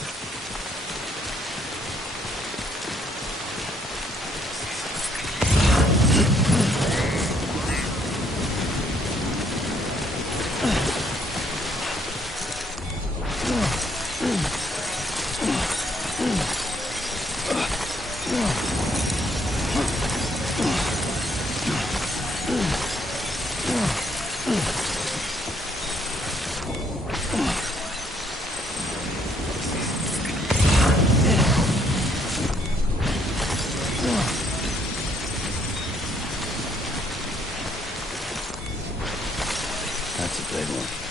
That's a big one.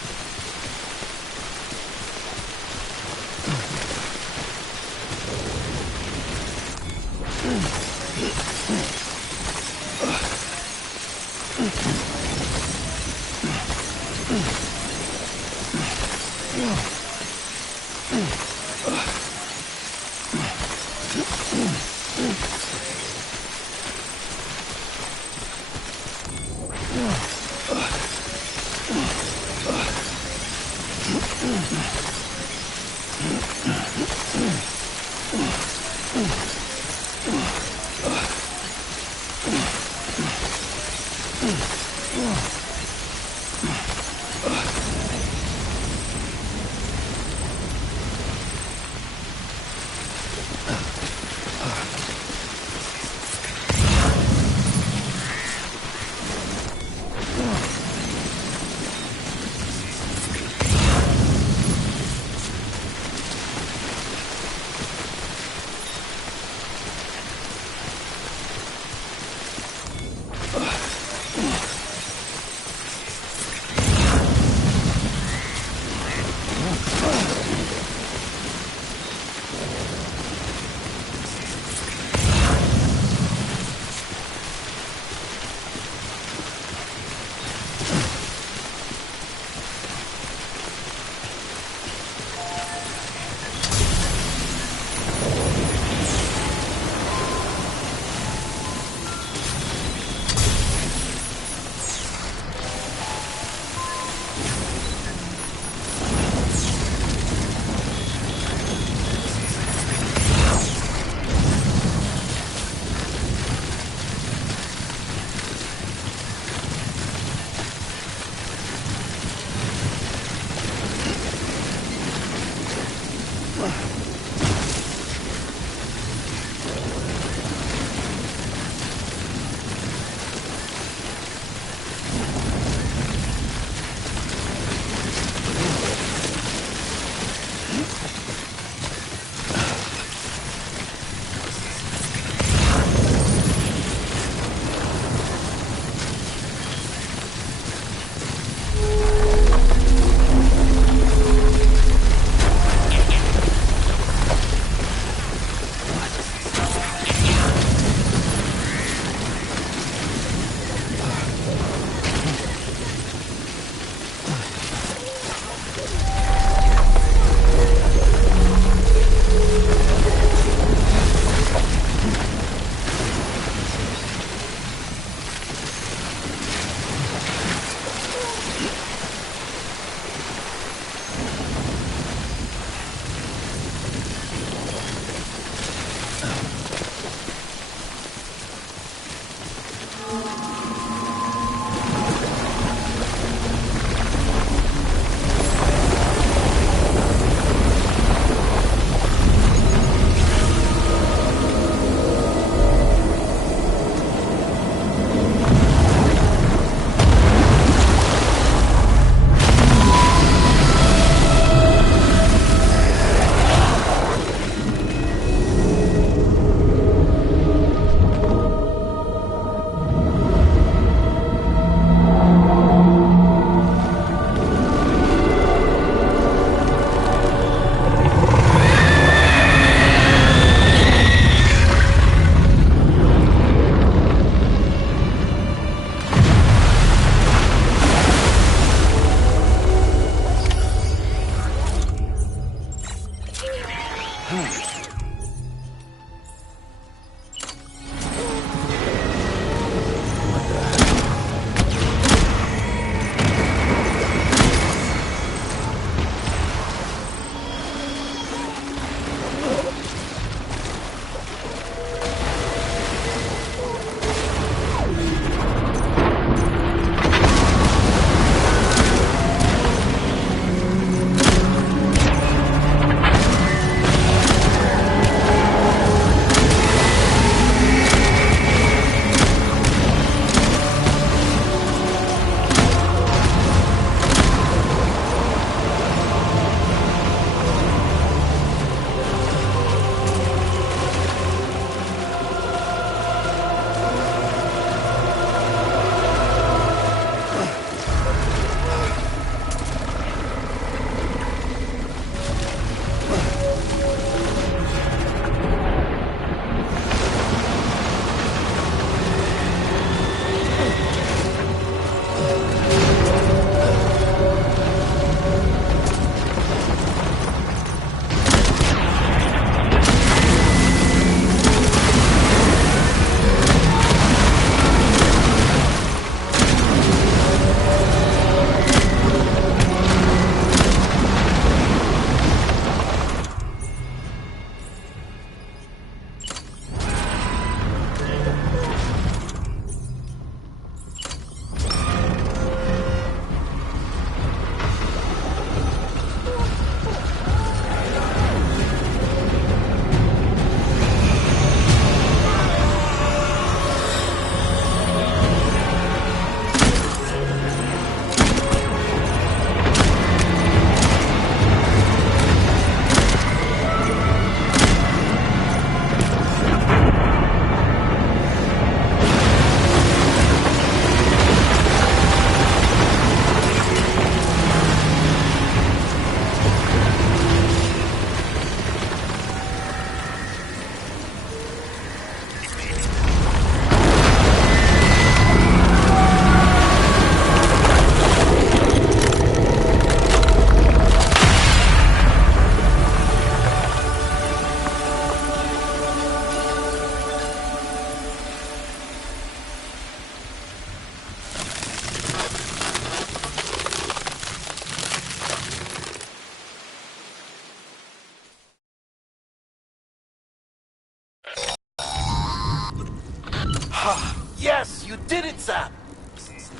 Yes, you did it, Sam!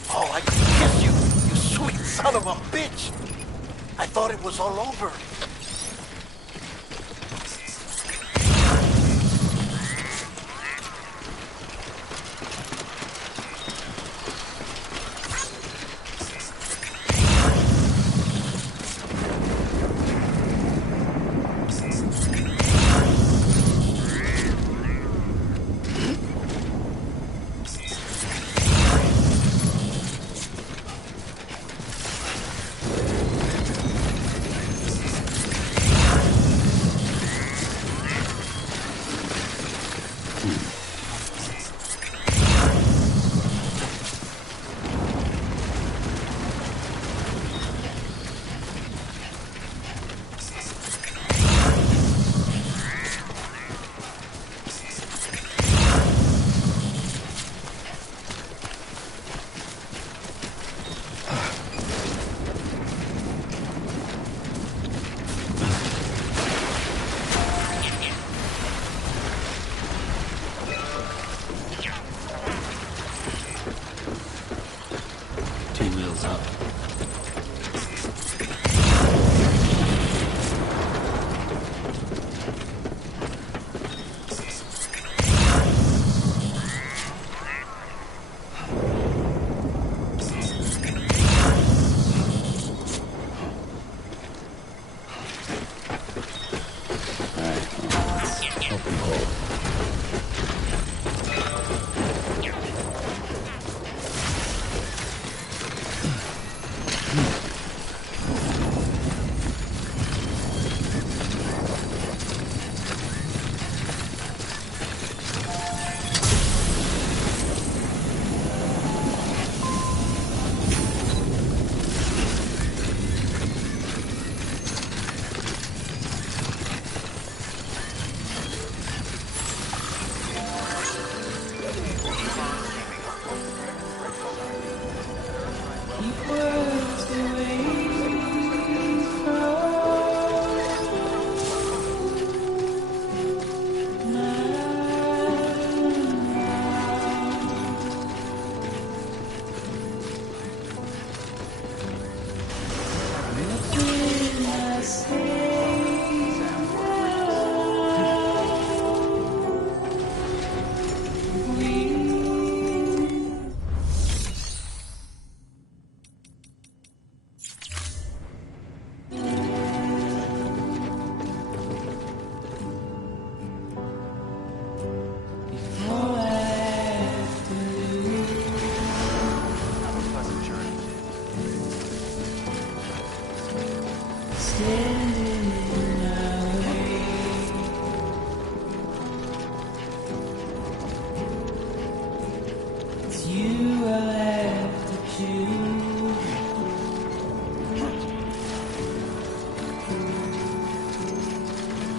Oh, I could kiss you, you sweet son of a bitch! I thought it was all over.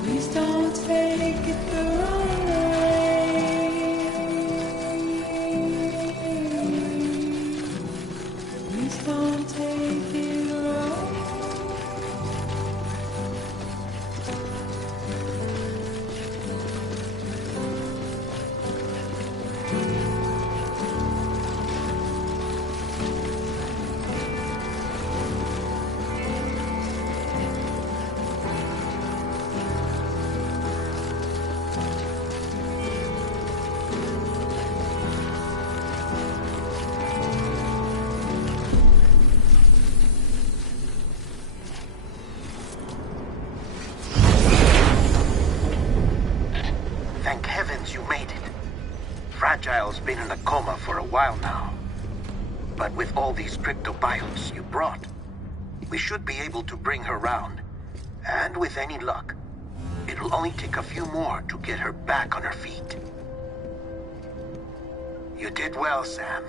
Please don't take it the wrong way. Please don't take it wrong. Thank heavens you made it. Fragile's been in a coma for a while now. But with all these cryptobiotes you brought, we should be able to bring her round. And with any luck, it'll only take a few more to get her back on her feet. You did well, Sam.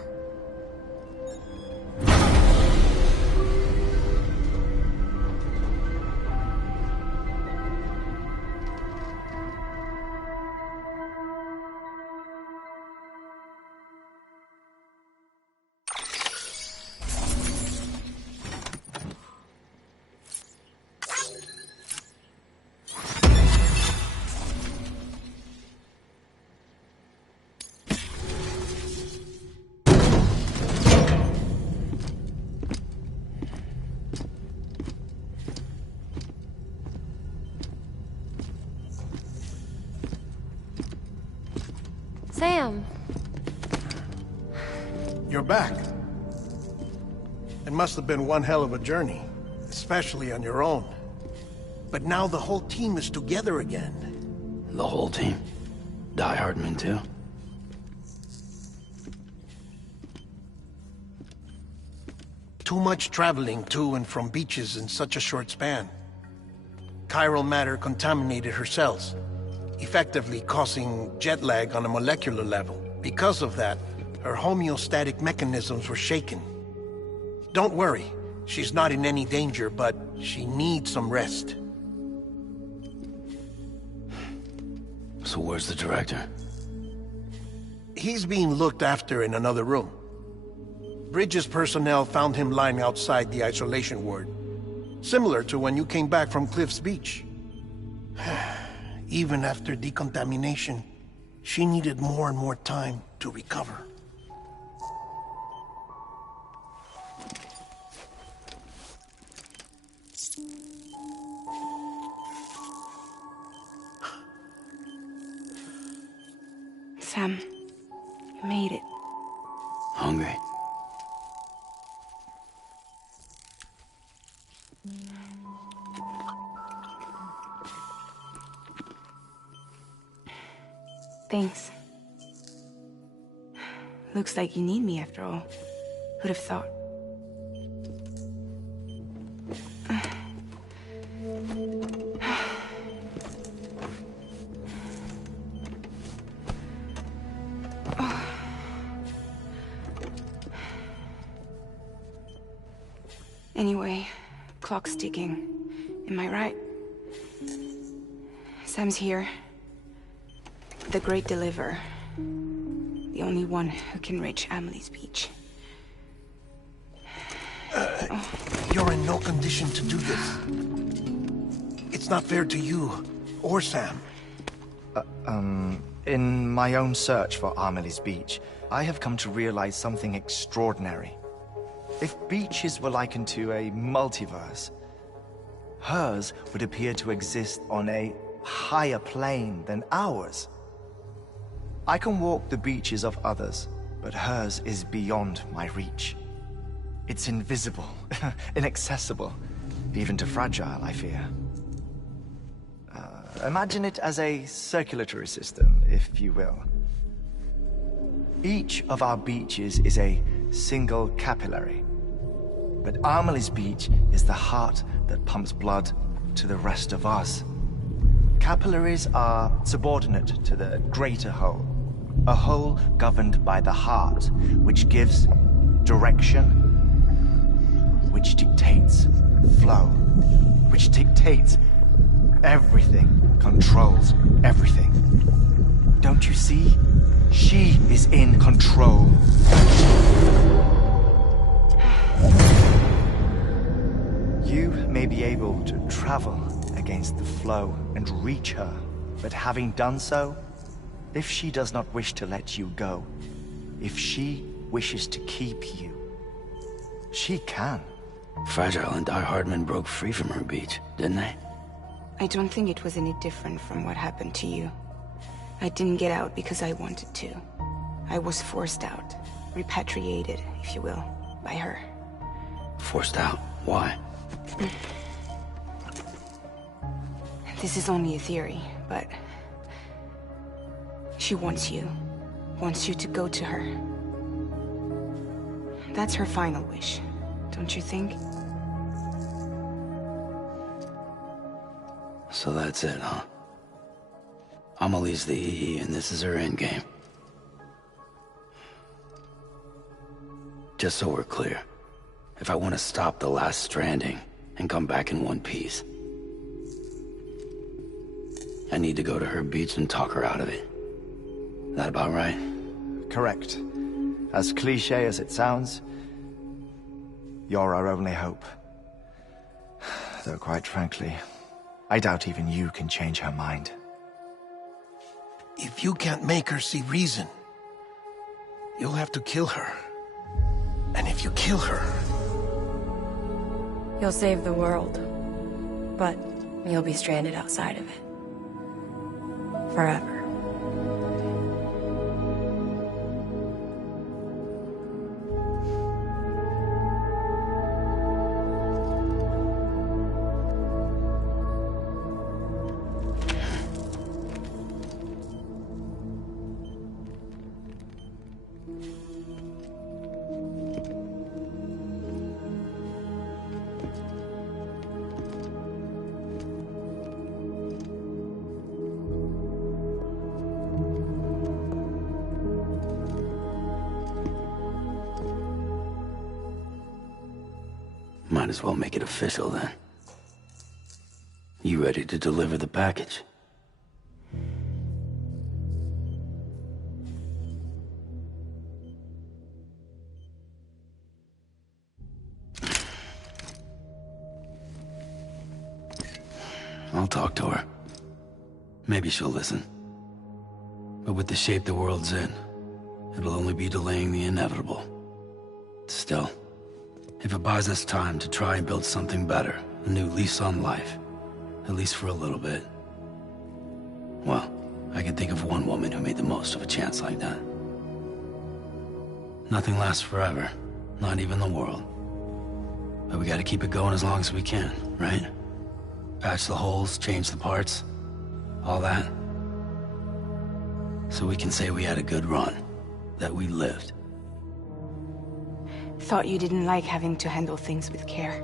Sam. You're back. It must have been one hell of a journey, especially on your own. But now the whole team is together again. The whole team? Die Hardman too? Too much traveling to and from beaches in such a short span. Chiral matter contaminated her cells, effectively causing jet lag on a molecular level. Because of that, her homeostatic mechanisms were shaken. Don't worry, she's not in any danger, but she needs some rest. So where's the director? He's being looked after in another room. Bridges personnel found him lying outside the isolation ward. Similar to when you came back from Cliff's Beach. Even after decontamination, she needed more and more time to recover. Sam, you made it. Hungry? Thanks. Looks like you need me after all. Who'd have thought? Anyway, clock's ticking. Am I right? Sam's here. The Great Deliverer. The only one who can reach Amelie's Beach. You're in no condition to do this. It's not fair to you, or Sam. In my own search for Amelie's Beach, I have come to realize something extraordinary. If beaches were likened to a multiverse, hers would appear to exist on a higher plane than ours. I can walk the beaches of others, but hers is beyond my reach. It's invisible, inaccessible, even to Fragile, I fear. Imagine it as a circulatory system, if you will. Each of our beaches is a single capillary. But Amelie's Beach is the heart that pumps blood to the rest of us. Capillaries are subordinate to the greater whole. A whole governed by the heart, which gives direction which dictates flow, which dictates everything, controls everything. Don't you see? She is in control. You may be able to travel against the flow and reach her, but having done so, if she does not wish to let you go, if she wishes to keep you, she can. Fragile and Die Hardman broke free from her beach, didn't they? I don't think it was any different from what happened to you. I didn't get out because I wanted to. I was forced out. Repatriated, if you will, by her. Forced out? Why? This is only a theory, but... she wants you. Wants you to go to her. That's her final wish, don't you think? So that's it, huh? Amelie's the EE, and this is her endgame. Just so we're clear, if I want to stop the last stranding and come back in one piece, I need to go to her beach and talk her out of it. That about right? Correct. As cliché as it sounds, you're our only hope. Though quite frankly, I doubt even you can change her mind. If you can't make her see reason, you'll have to kill her. And if you kill her... You'll save the world, but you'll be stranded outside of it. Forever. Might as well make it official then. You ready to deliver the package? I'll talk to her. Maybe she'll listen. But with the shape the world's in, it'll only be delaying the inevitable. Still, if it buys us time to try and build something better, a new lease on life, at least for a little bit, well, I can think of one woman who made the most of a chance like that. Nothing lasts forever, not even the world. But we gotta keep it going as long as we can, right? Patch the holes, change the parts, all that. So we can say we had a good run, that we lived. Thought you didn't like having to handle things with care.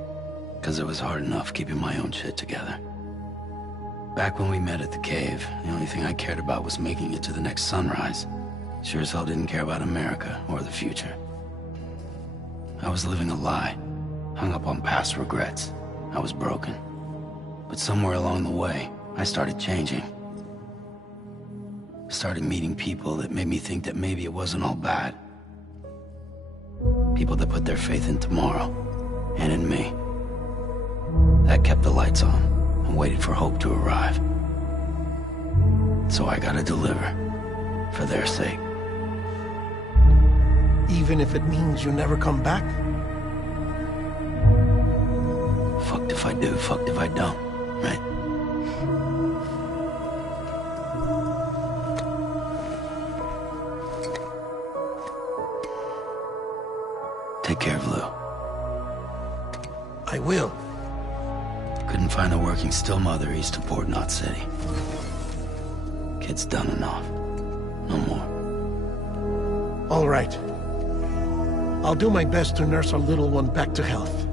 'Cause it was hard enough keeping my own shit together. Back when we met at the cave, the only thing I cared about was making it to the next sunrise. Sure as hell didn't care about America or the future. I was living a lie, hung up on past regrets. I was broken. But somewhere along the way, I started changing. Started meeting people that made me think that maybe it wasn't all bad. People that put their faith in tomorrow, and in me. That kept the lights on, and waited for hope to arrive. So I gotta deliver, for their sake. Even if it means you never come back? Fucked if I do, fucked if I don't, right? Take care of Lou. I will. Couldn't find a working still mother east of Port Knot City. Kid's done enough. No more. All right. I'll do my best to nurse our little one back to health.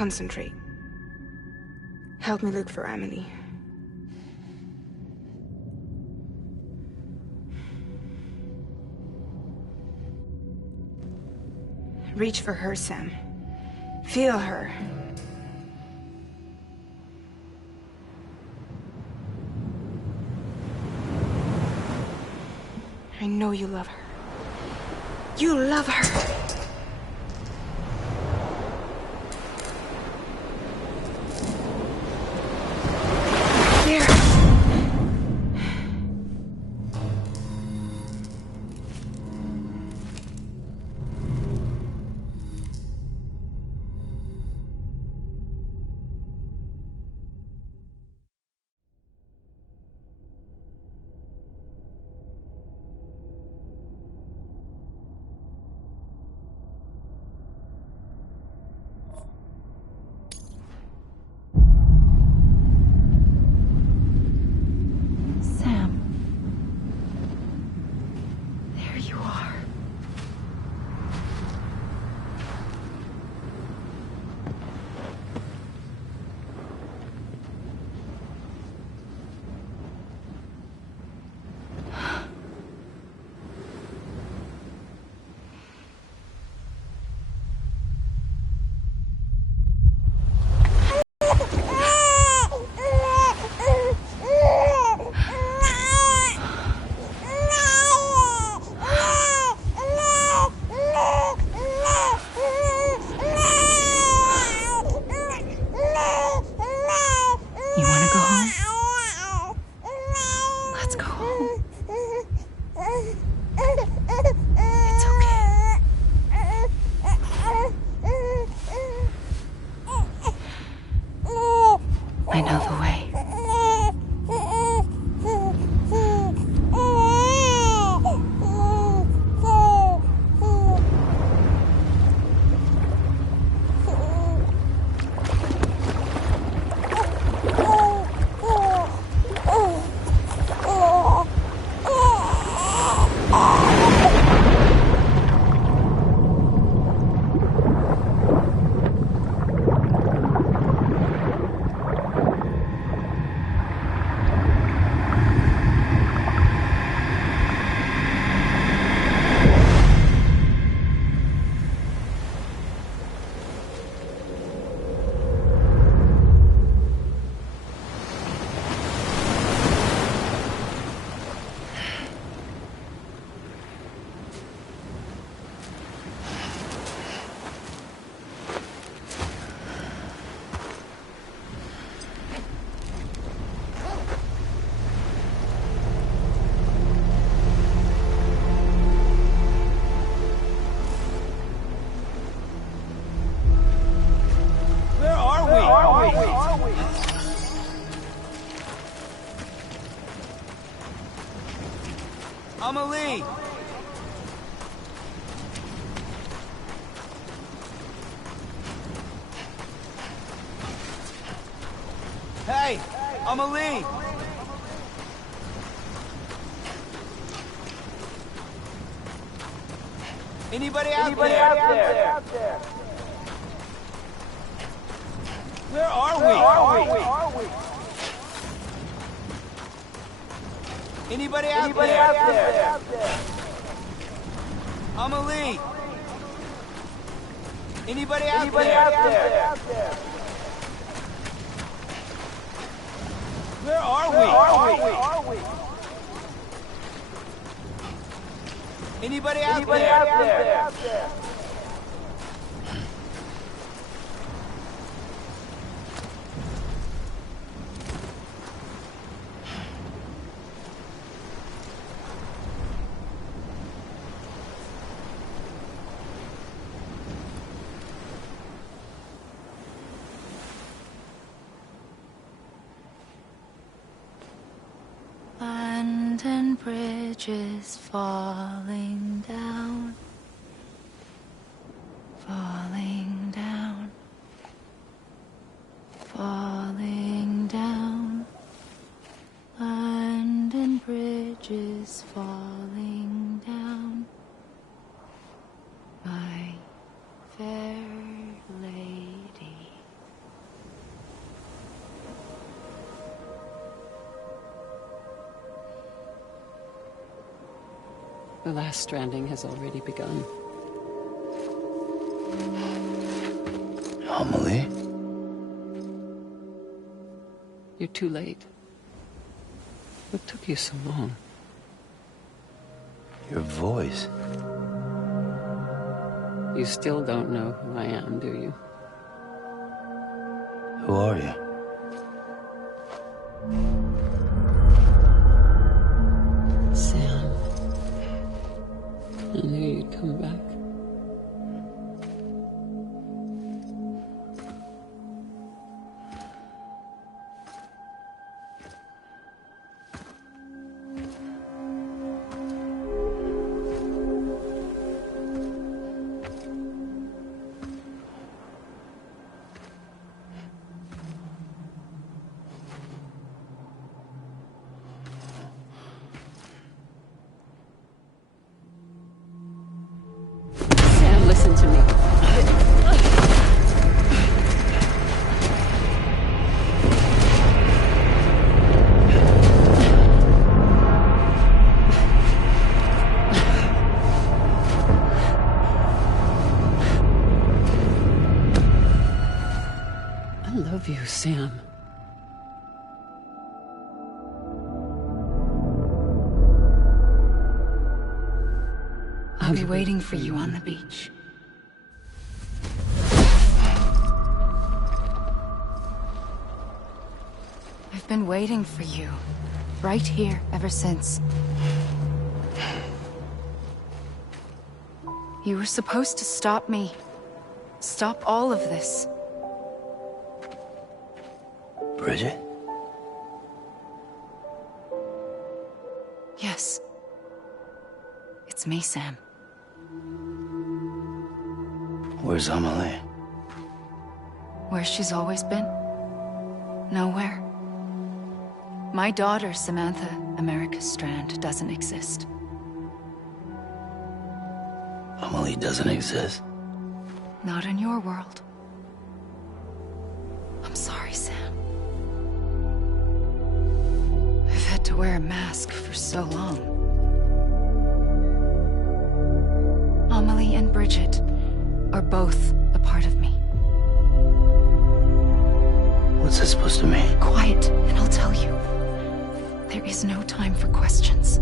Concentrate. Help me look for Emily. Reach for her, Sam. Feel her. I know you love her. You love her. There. Sam. There you are. You want to go home? Let's go home. It's okay. I know the way. Amelie! Hey! Amelie! Anybody out there? Where are we? Anybody out there? Amelie! Anybody out there? Where are we? Anybody out there? London Bridge is falling down, falling down, falling down. London Bridge is falling down, my fair lady. The last stranding has already begun. Amelie? You're too late. What took you so long? Your voice. You still don't know who I am, do you? Who are you? Sam. I knew you'd come back. Sam, listen to me. I love you, Sam. I'll be waiting for you on the beach. I've been waiting for you, right here, ever since. You were supposed to stop me. Stop all of this. Bridget? Yes. It's me, Sam. Where's Amelie? Where she's always been? Nowhere. My daughter, Samantha America Strand, doesn't exist. Amelie doesn't exist? Not in your world. I'm sorry, Sam. I've had to wear a mask for so long. Amelie and Bridget are both a part of me. What's that supposed to mean? Quiet, and I'll tell you. There is no time for questions.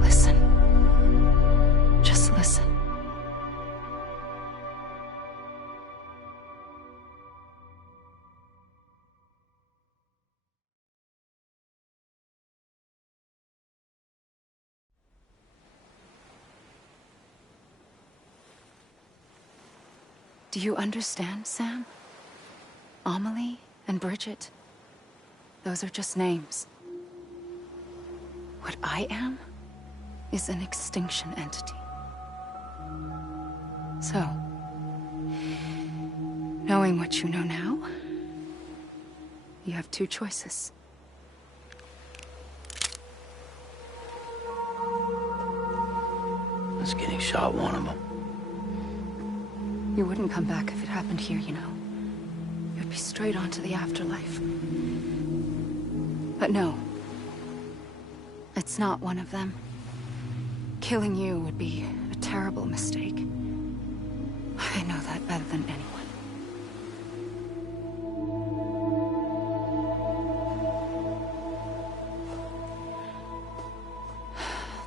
Listen. Just listen. Do you understand, Sam? Amelie and Bridget, those are just names. What I am is an extinction entity. So, knowing what you know now, you have two choices. Is getting shot one of them? You wouldn't come back if it happened here, you know. You'd be straight on to the afterlife. But no. It's not one of them. Killing you would be a terrible mistake. I know that better than anyone.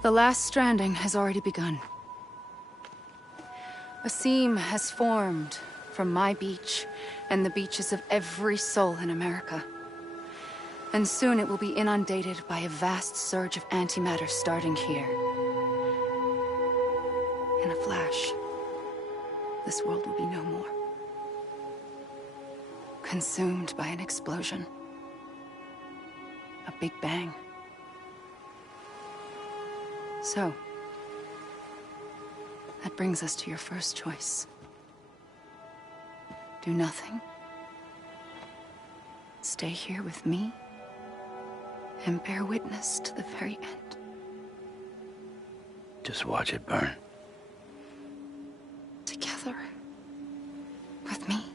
The last stranding has already begun. A seam has formed from my beach and the beaches of every soul in America. And soon it will be inundated by a vast surge of antimatter starting here. In a flash, this world will be no more. Consumed by an explosion. A big bang. So, that brings us to your first choice. Do nothing. Stay here with me and bear witness to the very end. Just watch it burn. Together. With me.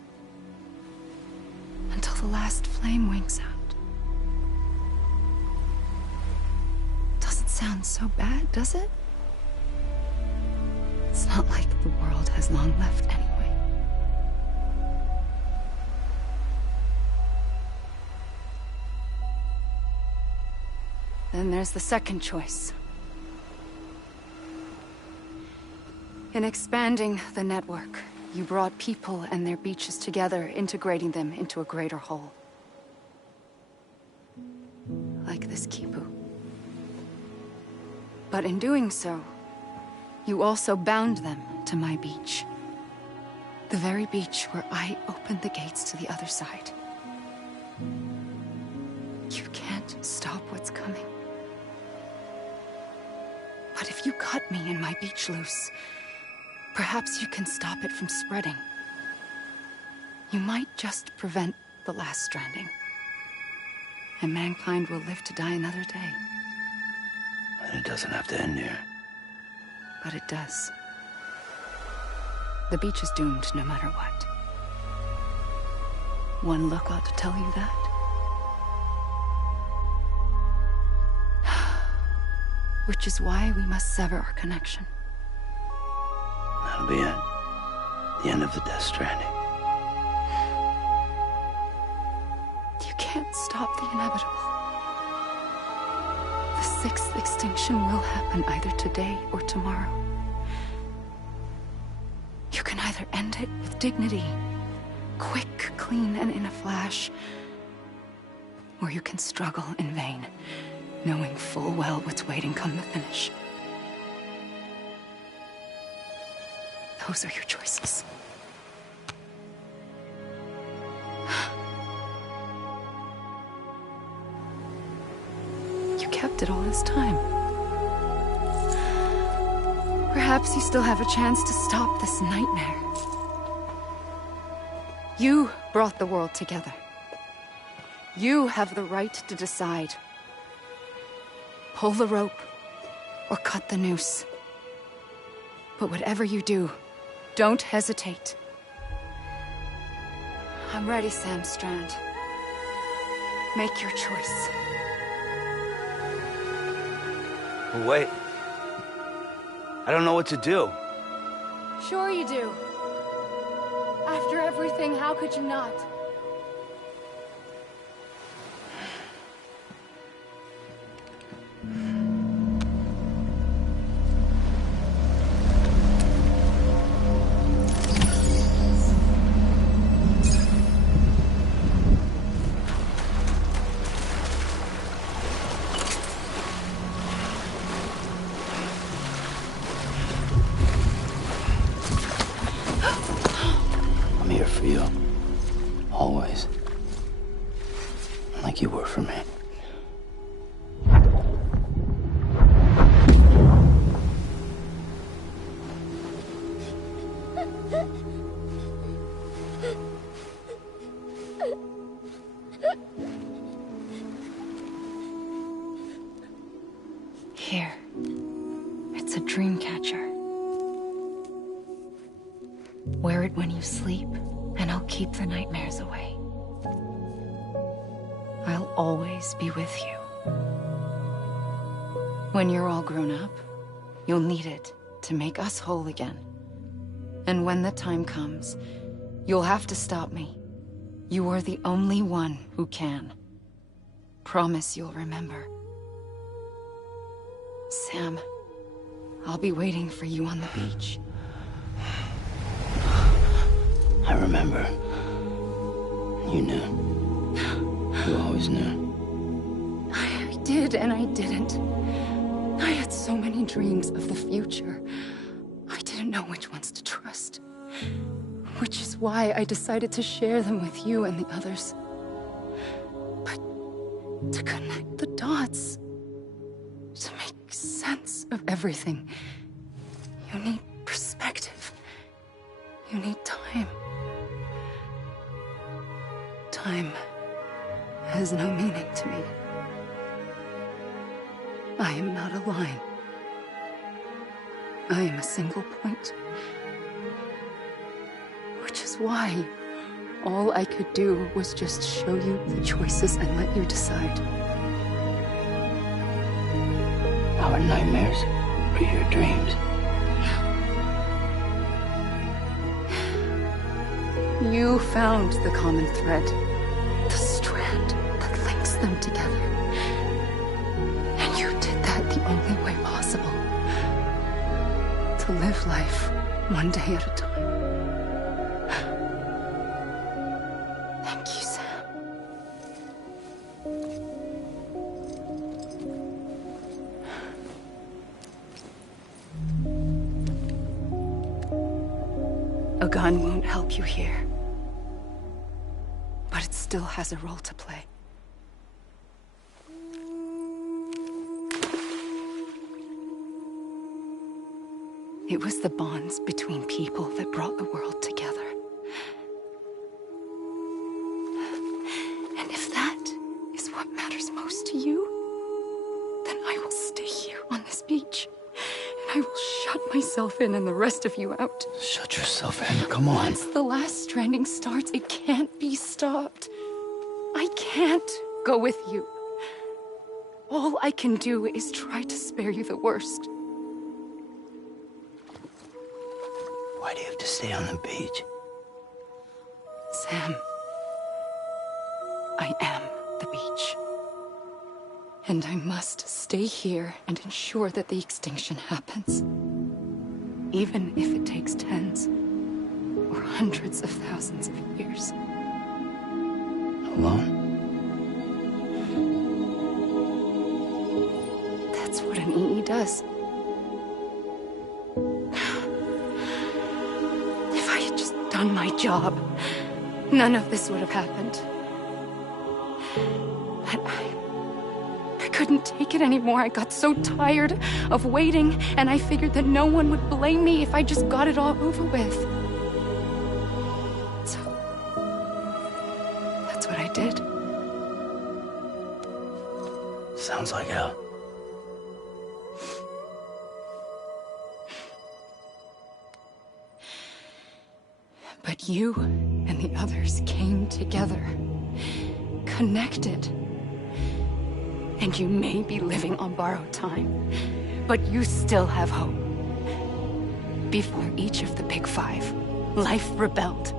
Until the last flame winks out. Doesn't sound sound so bad, does it? It's not like the world has long left anyway. Then there's the second choice. In expanding the network, you brought people and their beaches together, integrating them into a greater whole. Like this Kipu. But in doing so, you also bound them to my beach. The very beach where I opened the gates to the other side. You can't stop what's coming. But if you cut me and my beach loose, perhaps you can stop it from spreading. You might just prevent the last stranding. And mankind will live to die another day. And it doesn't have to end here. But it does. The beach is doomed no matter what. One look ought to tell you that. Which is why we must sever our connection. That'll be it. The end of the Death Stranding. You can't stop the inevitable. The sixth extinction will happen either today or tomorrow. You can either end it with dignity, quick, clean, and in a flash, or you can struggle in vain, knowing full well what's waiting come the finish. Those are your choices. You kept it all this time. Perhaps you still have a chance to stop this nightmare. You brought the world together. You have the right to decide. Pull the rope or cut the noose. But whatever you do, don't hesitate. I'm ready, Sam Strand. Make your choice. Wait. I don't know what to do. Sure you do. After everything, how could you not? I'm here for you. Always. Like you were for me. Here. It's a dream catcher. Wear it when you sleep, and I'll keep the nightmares away. I'll always be with you. When you're all grown up, you'll need it to make us whole again. And when the time comes, you'll have to stop me. You are the only one who can. Promise you'll remember. Sam, I'll be waiting for you on the beach. I remember. You knew. You always knew. I did and I didn't. I had so many dreams of the future. I didn't know which ones to trust. Which is why I decided to share them with you and the others. But to connect the dots, to make sense of everything, you need perspective. You need time. Time has no meaning to me. I am not a line. I am a single point. Which is why all I could do was just show you the choices and let you decide. Our nightmares are your dreams. You found the common thread, the strand that links them together. And you did that the only way possible. To live life one day at a time. Thank you, Sam. A gun won't help you here. But it still has a role to play. It was the bonds between people that brought the world together. And if that is what matters most to you, then I will stay here on this beach. And I will shut myself in and the rest of you out. Shut yourself in, come on. Once the last stranding starts, it can't be stopped. I can't go with you. All I can do is try to spare you the worst. Why do you have to stay on the beach? Sam, I am the beach. And I must stay here and ensure that the extinction happens. Even if it takes tens or hundreds of thousands of years. Alone? That's what an EE does. If I had just done my job, none of this would have happened. But I couldn't take it anymore. I got so tired of waiting, and I figured that no one would blame me if I just got it all over with. So, that's what I did. Sounds like hell. But you and the others came together, connected. And you may be living on borrowed time, but you still have hope. Before each of the Big Five, life rebelled.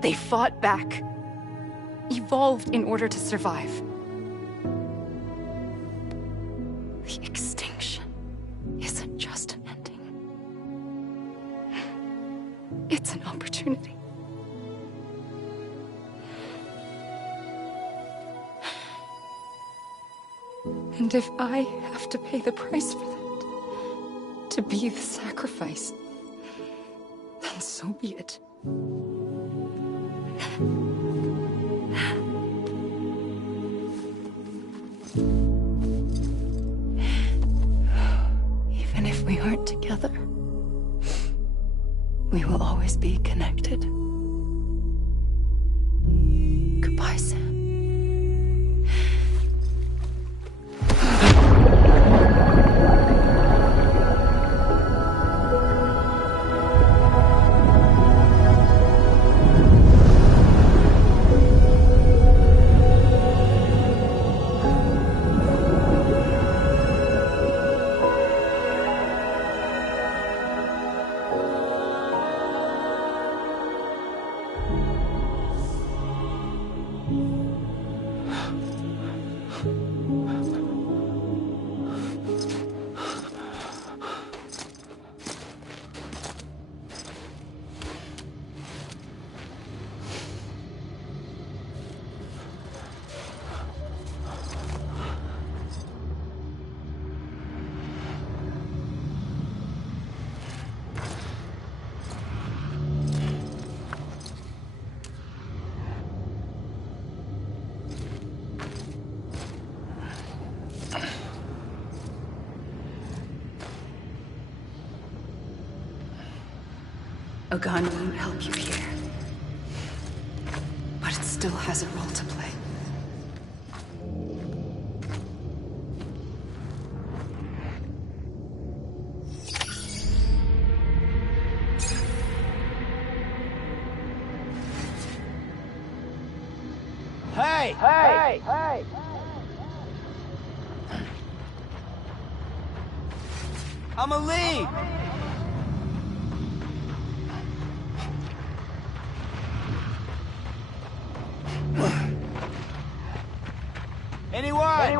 They fought back, evolved in order to survive. The extinction isn't just an ending. It's an opportunity. And if I have to pay the price for that, to be the sacrifice, then so be it. Even if we aren't together, we will always be connected. Goodbye, Sam. A gun won't help you here. But it still has a role to play. Hey! Hey! Hey! Amelie! Anyone?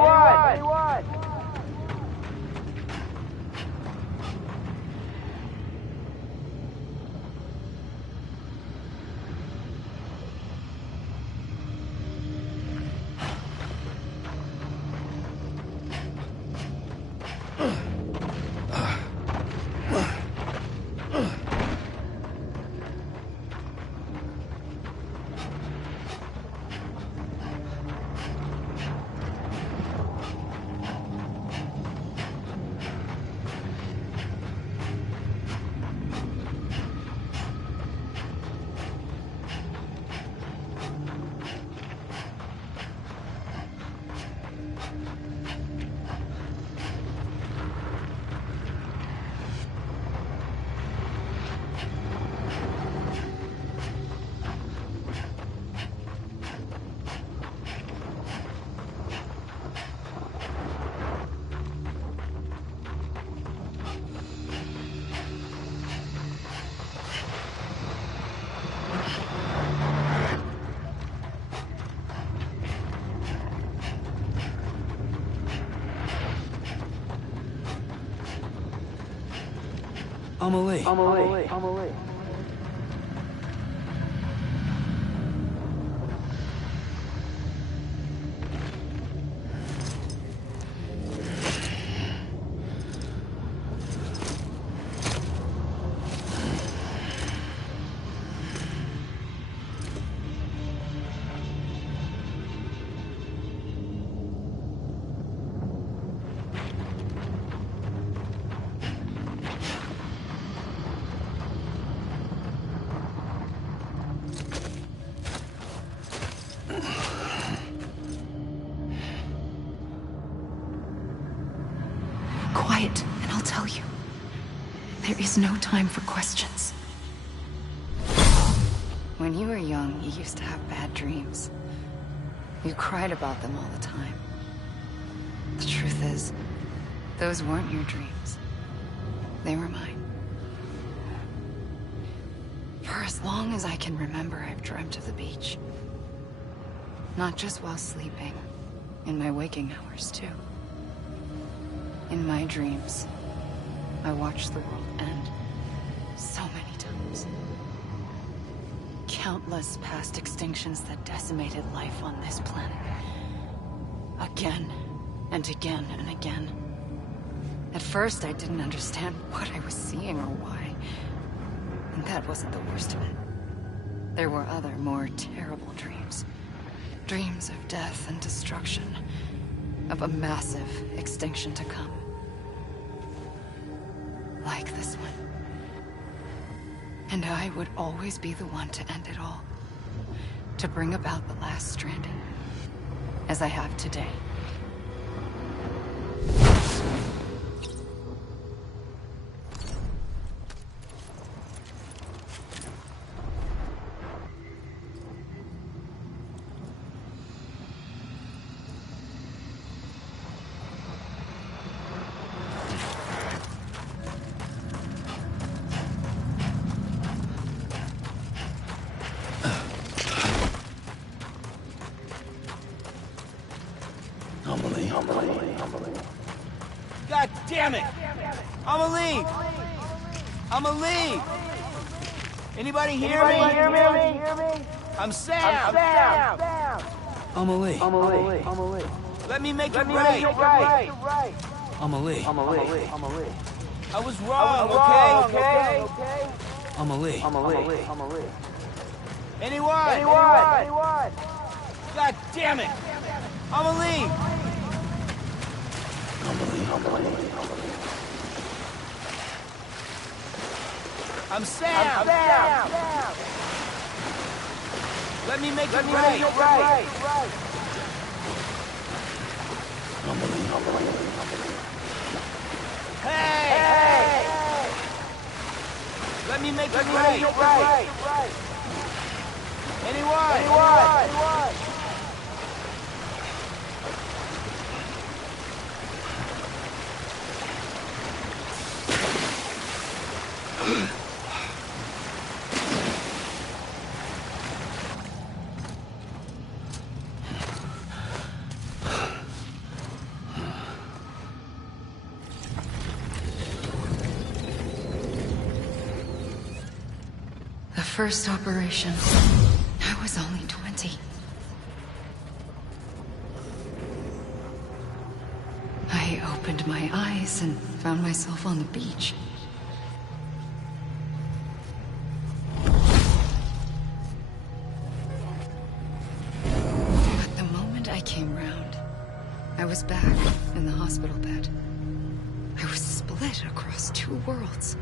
Amelie. Quiet, and I'll tell you. There is no time for questions. When you were young, you used to have bad dreams. You cried about them all the time. The truth is, those weren't your dreams. They were mine. For as long as I can remember, I've dreamt of the beach. Not just while sleeping, in my waking hours, too. In my dreams, I watched the world end so many times. Countless past extinctions that decimated life on this planet. Again, and again, and again. At first, I didn't understand what I was seeing or why. And that wasn't the worst of it. There were other, more terrible dreams. Dreams of death and destruction. Of a massive extinction to come. Like this one. And I would always be the one to end it all. To bring about the last stranding. As I have today. God damn it! Amelie! Amelie! Anybody hear me? I'm Sam! Amelie. Let me make it right! Amelie. I was wrong, okay? Amelie. Anyone? God damn it! Amelie! I'm Sam! Let me make it right! Hey! Let me make it right! Anyone? first operation, I was only 20. I opened my eyes and found myself on the beach. But the moment I came round, I was back in the hospital bed. I was split across two worlds.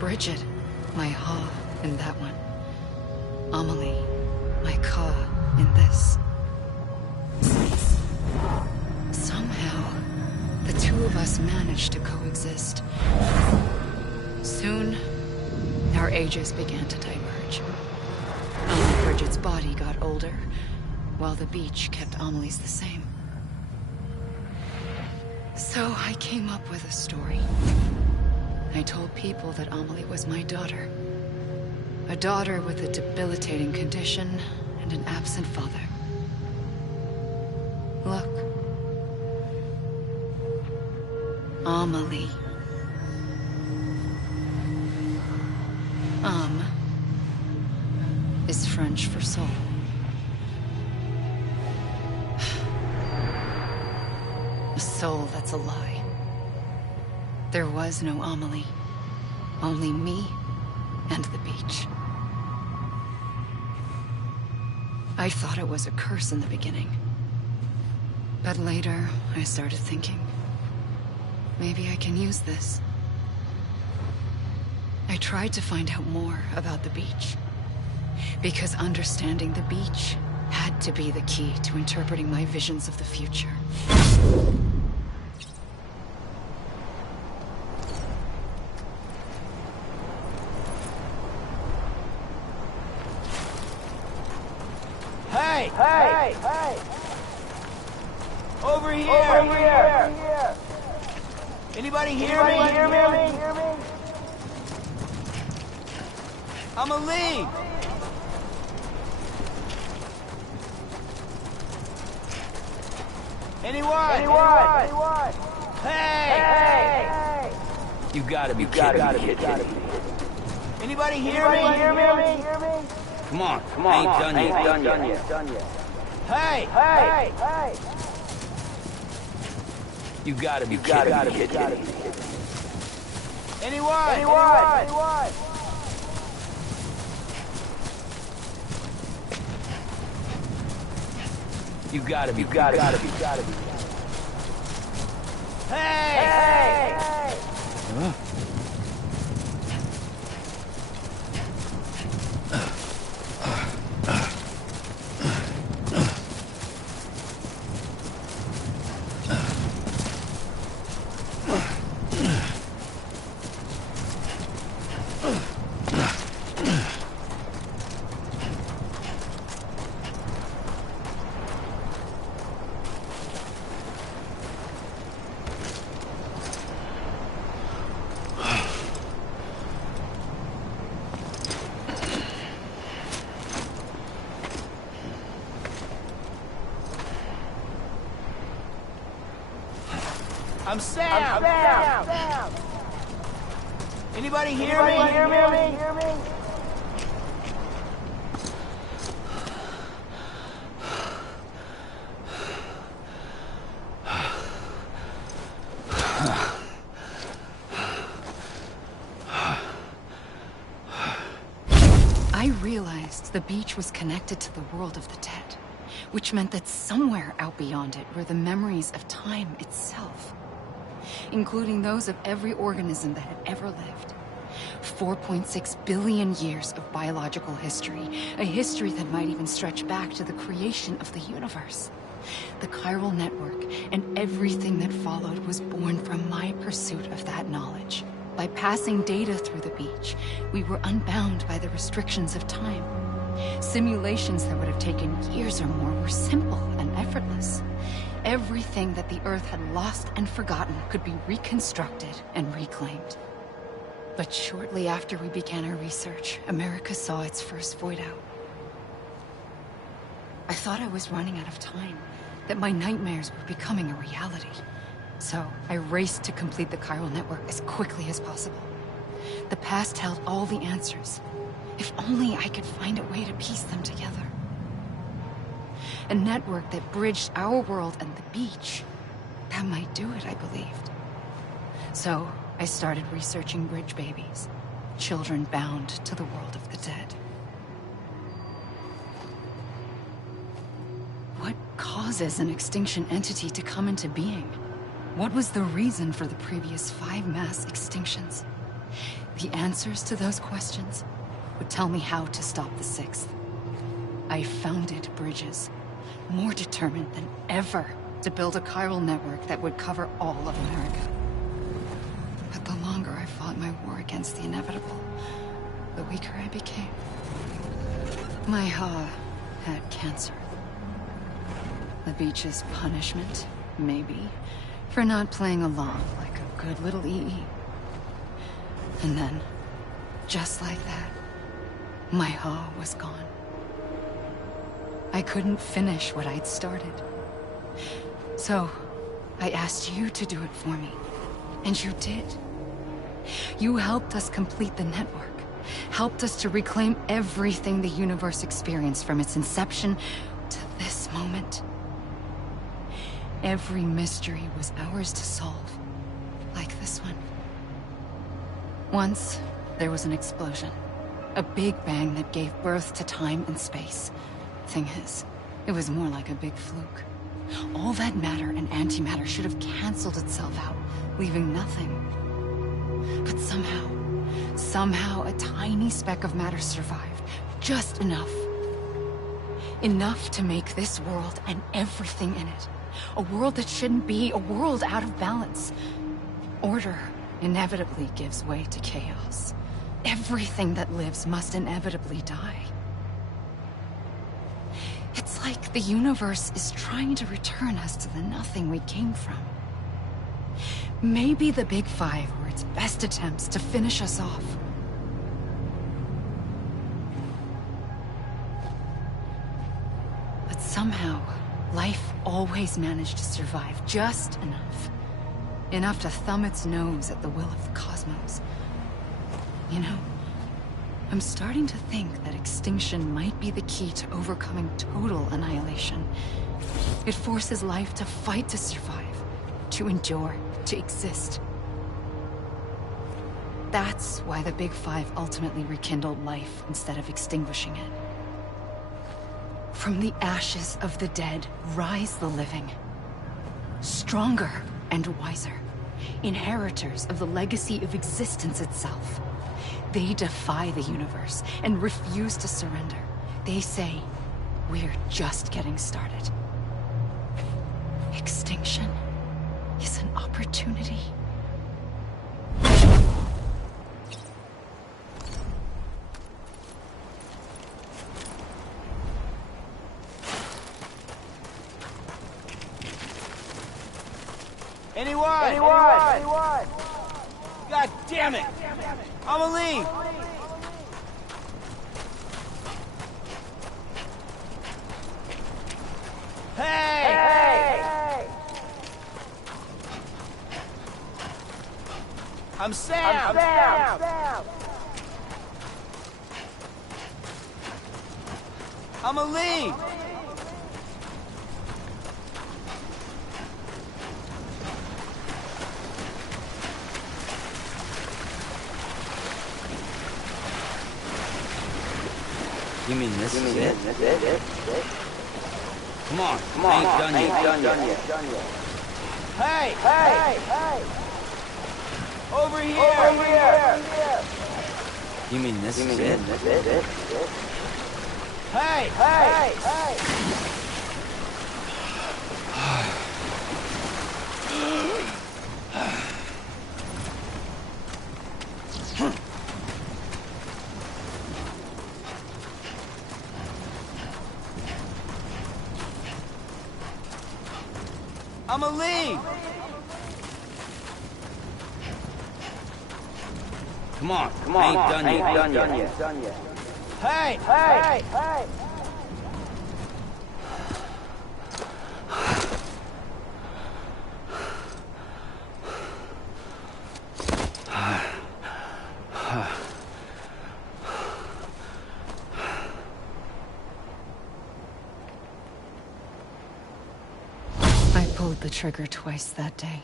Bridget, my Ha in that one. Amelie, my Ka in this. Somehow, the two of us managed to coexist. Soon, our ages began to diverge. Only Bridget's body got older, while the beach kept Amelie's the same. So I came up with a story. I told people that Amelie was my daughter. A daughter with a debilitating condition and an absent father. Look. Amelie. Is French for soul. A soul that's a lie. There was no Amelie. Only me and the beach. I thought it was a curse in the beginning. But later, I started thinking, maybe I can use this. I tried to find out more about the beach. Because understanding the beach had to be the key to interpreting my visions of the future. Hey! Hey! Hey! Over here! Over here! Anybody hear me? Amelie! Anyone? Hey! You gotta be kidding me. Anybody hear me? Come on. I ain't done yet. Hey! You gotta be kidding me. Anyone? You gotta be. Hey! Huh? I'm Sam. Anybody hear me? I realized the beach was connected to the world of the dead, which meant that somewhere out beyond it were the memories of time itself, including those of every organism that had ever lived. 4.6 billion years of biological history, a history that might even stretch back to the creation of the universe. The chiral network and everything that followed was born from my pursuit of that knowledge. By passing data through the beach, we were unbound by the restrictions of time. Simulations that would have taken years or more were simple and effortless. Everything that the Earth had lost and forgotten could be reconstructed and reclaimed. But shortly after we began our research, America saw its first void out. I thought I was running out of time, that my nightmares were becoming a reality. So I raced to complete the chiral network as quickly as possible. The past held all the answers. If only I could find a way to piece them together. A network that bridged our world and the beach. That might do it, I believed. So, I started researching bridge babies. Children bound to the world of the dead. What causes an extinction entity to come into being? What was the reason for the previous 5 mass extinctions? The answers to those questions would tell me how to stop the 6th. I founded bridges, more determined than ever to build a chiral network that would cover all of America. But the longer I fought my war against the inevitable, the weaker I became. My Ha had cancer. The beach's punishment, maybe, for not playing along like a good little EE. And then, just like that, my Ha was gone. I couldn't finish what I'd started. So, I asked you to do it for me. And you did. You helped us complete the network. Helped us to reclaim everything the universe experienced from its inception to this moment. Every mystery was ours to solve. Like this one. Once, there was an explosion. A big bang that gave birth to time and space. Thing is, it was more like a big fluke. All that matter and antimatter should have canceled itself out, leaving nothing. But somehow a tiny speck of matter survived. Just enough. Enough to make this world and everything in it. A world that shouldn't be, a world out of balance. Order inevitably gives way to chaos. Everything that lives must inevitably die. It's like the universe is trying to return us to the nothing we came from. Maybe the Big Five were its best attempts to finish us off. But somehow, life always managed to survive just enough. Enough to thumb its nose at the will of the cosmos. You know, I'm starting to think that extinction might be the key to overcoming total annihilation. It forces life to fight to survive, to endure, to exist. That's why the Big Five ultimately rekindled life instead of extinguishing it. From the ashes of the dead rise the living. Stronger and wiser. Inheritors of the legacy of existence itself. They defy the universe and refuse to surrender. They say, we're just getting started. Extinction is an opportunity. Anyone? God damn it! I'ma leave! Hey! I'm Sam! I'ma leave! You mean this is it? Come on, I ain't done yet. Hey! Over here! You mean this is it? Hey! I'ma leave! Come on, I ain't done yet. Hey! pulled the trigger twice that day.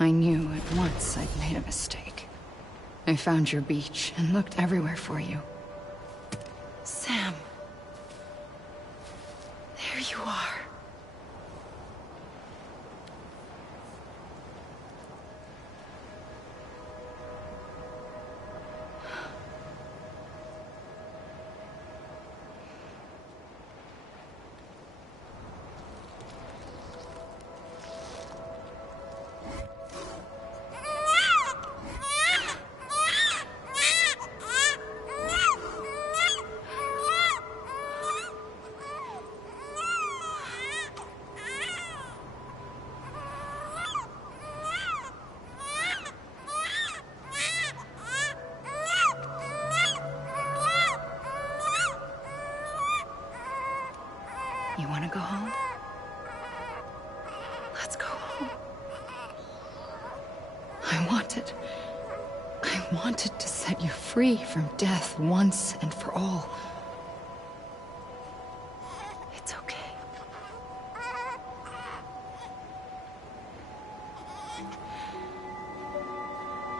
I knew at once I'd made a mistake. I found your beach and looked everywhere for you. Sam. There you are. You want to go home? Let's go home. I wanted to set you free from death once and for all. It's okay.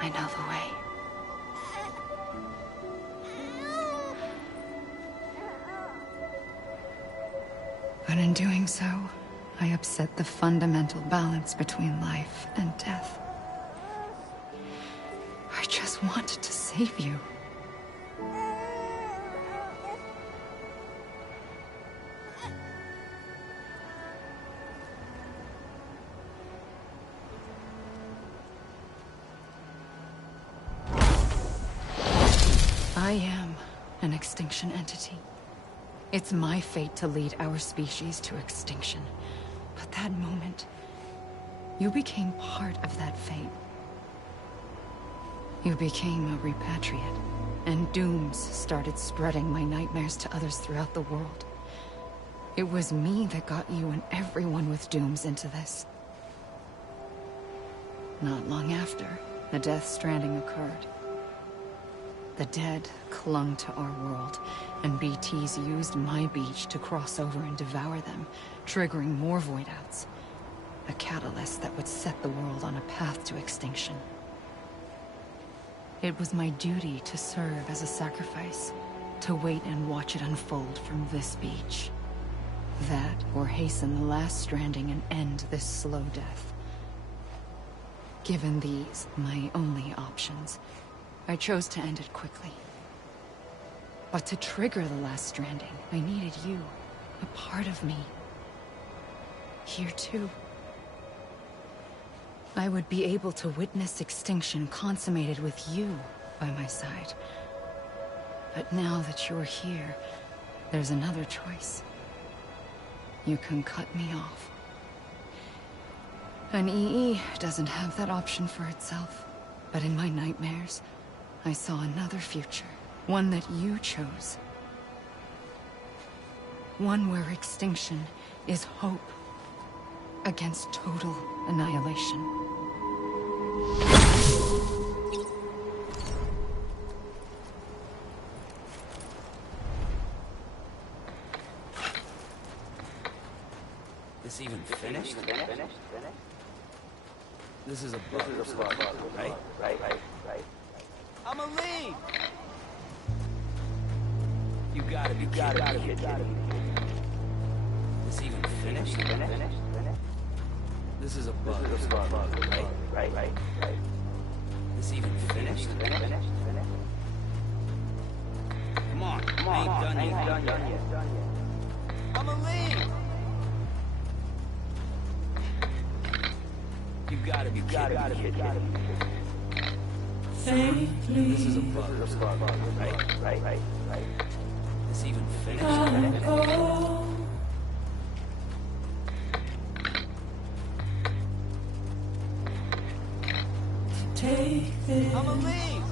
I know the way. But in doing so, I upset the fundamental balance between life and death. I just wanted to save you. I am an extinction entity. It's my fate to lead our species to extinction. But that moment, you became part of that fate. You became a repatriate, and dooms started spreading my nightmares to others throughout the world. It was me that got you and everyone with dooms into this. Not long after, the Death Stranding occurred. The dead clung to our world, and BTs used my beach to cross over and devour them, triggering more void outs. A catalyst that would set the world on a path to extinction. It was my duty to serve as a sacrifice, to wait and watch it unfold from this beach. That, or hasten the last stranding and end this slow death. Given these, my only options, I chose to end it quickly. But to trigger the last stranding, I needed you, a part of me. Here too. I would be able to witness extinction consummated with you by my side. But now that you're here, there's another choice. You can cut me off. An EE doesn't have that option for itself. But in my nightmares, I saw another future. One that you chose. One where extinction is hope against total annihilation. This even finished? This is a bug, right? I'm a lead! You gotta be kidding me. This even finished? This is a bug, right? This even finished? Come on, I ain't done yet. I'm a lead! You gotta be kidding me. This is a bug, right? This even finished? Take this. I'm a lead!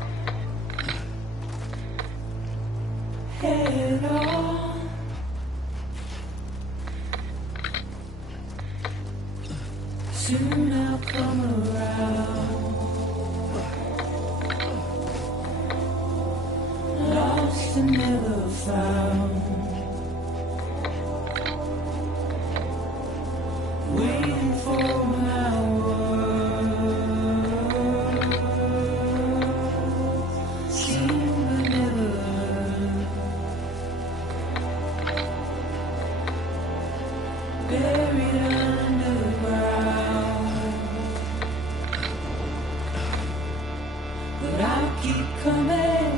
Head on. Soon I'll come around. Lost and never found. Waiting for keep coming.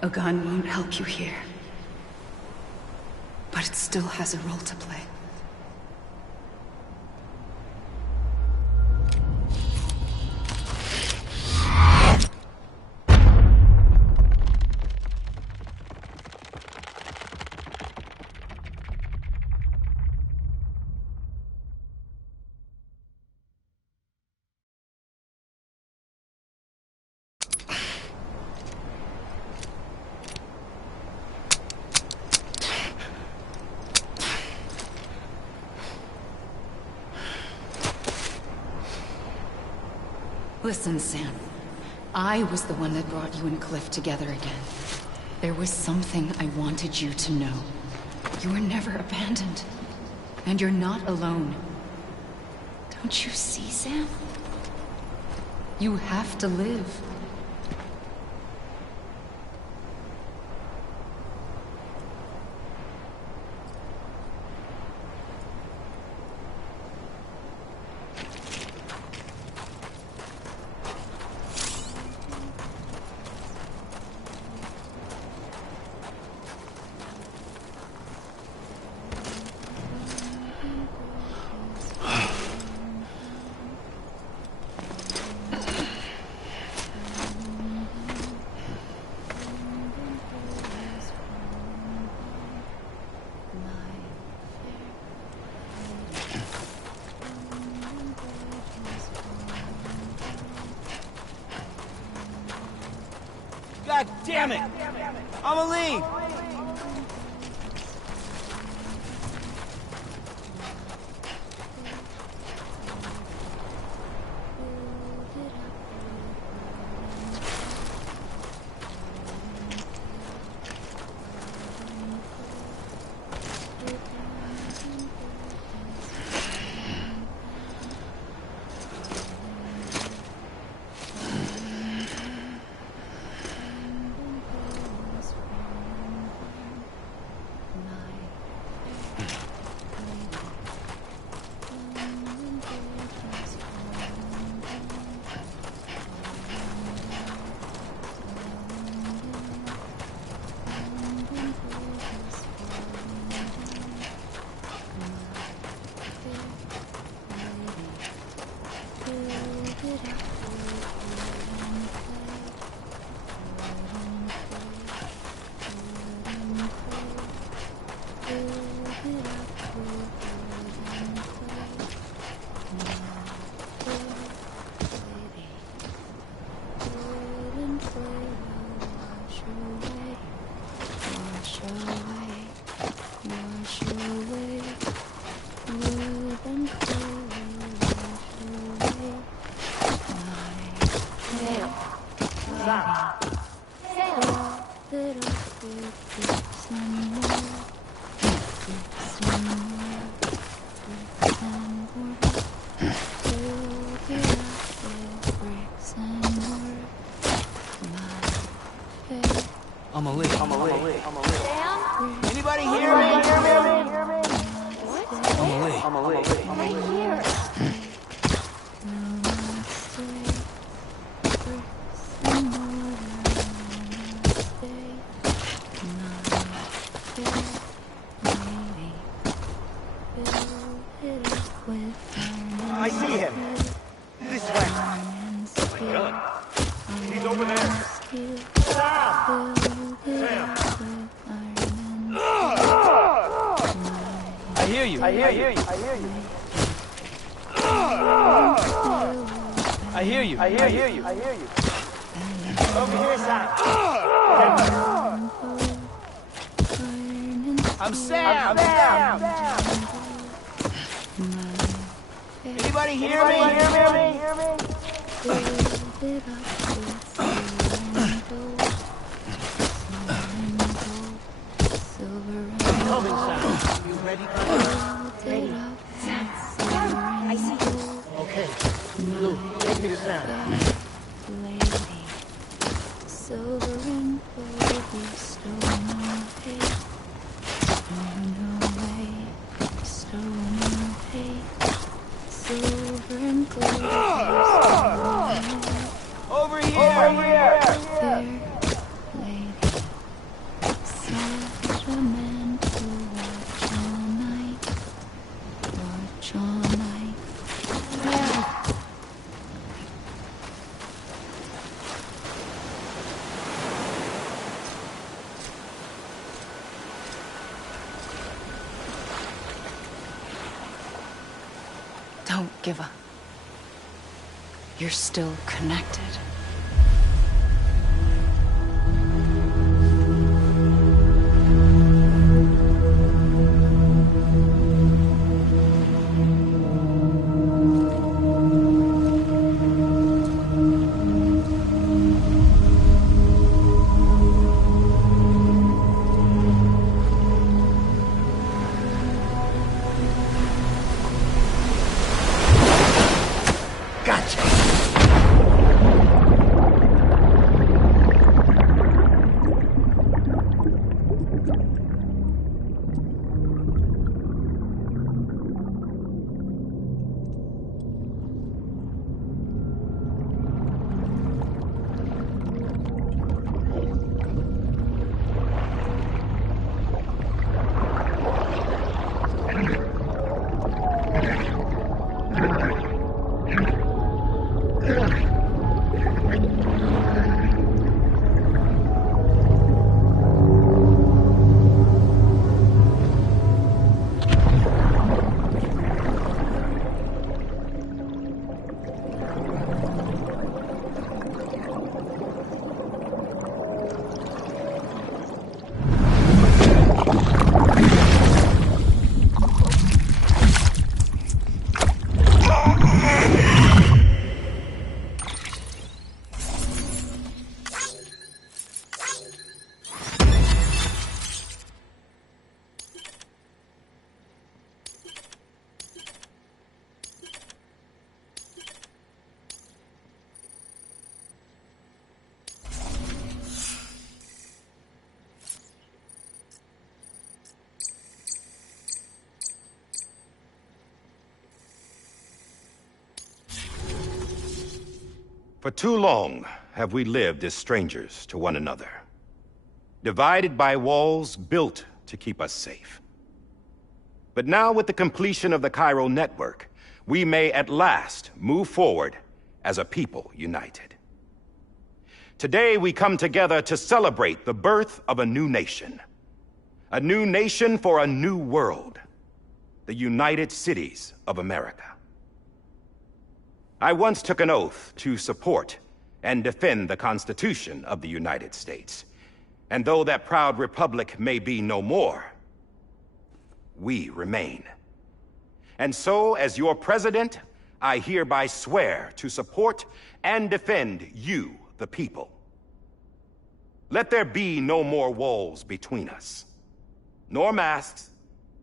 A gun won't help you here. But it still has a role to play. Listen, Sam. I was the one that brought you and Cliff together again. There was something I wanted you to know. You were never abandoned. And you're not alone. Don't you see, Sam? You have to live. God damn it! Amelie! Amelie. Sam? Anybody hear me? What? Amelie. I'm right here. I see him. This way. My God. He's over there. Sam! I hear you. I hear you. Over here, Sam. I'm Sam. Anybody hear me? Coming, Sam. You ready, buddy? Ready. Sam. I see you. Okay. Lou, take me to Sam. Silver and gold, we stole away. Stole away. Stole away. Silver and gold, we stole away. Over here. Fair lady, such a man to watch all night. Watch all night. Don't give up. You're still connected. For too long have we lived as strangers to one another, divided by walls built to keep us safe. But now, with the completion of the Chiral network, we may at last move forward as a people united. Today we come together to celebrate the birth of a new nation. A new nation for a new world. The United Cities of America. I once took an oath to support and defend the Constitution of the United States. And though that proud republic may be no more, we remain. And so, as your president, I hereby swear to support and defend you, the people. Let there be no more walls between us, nor masks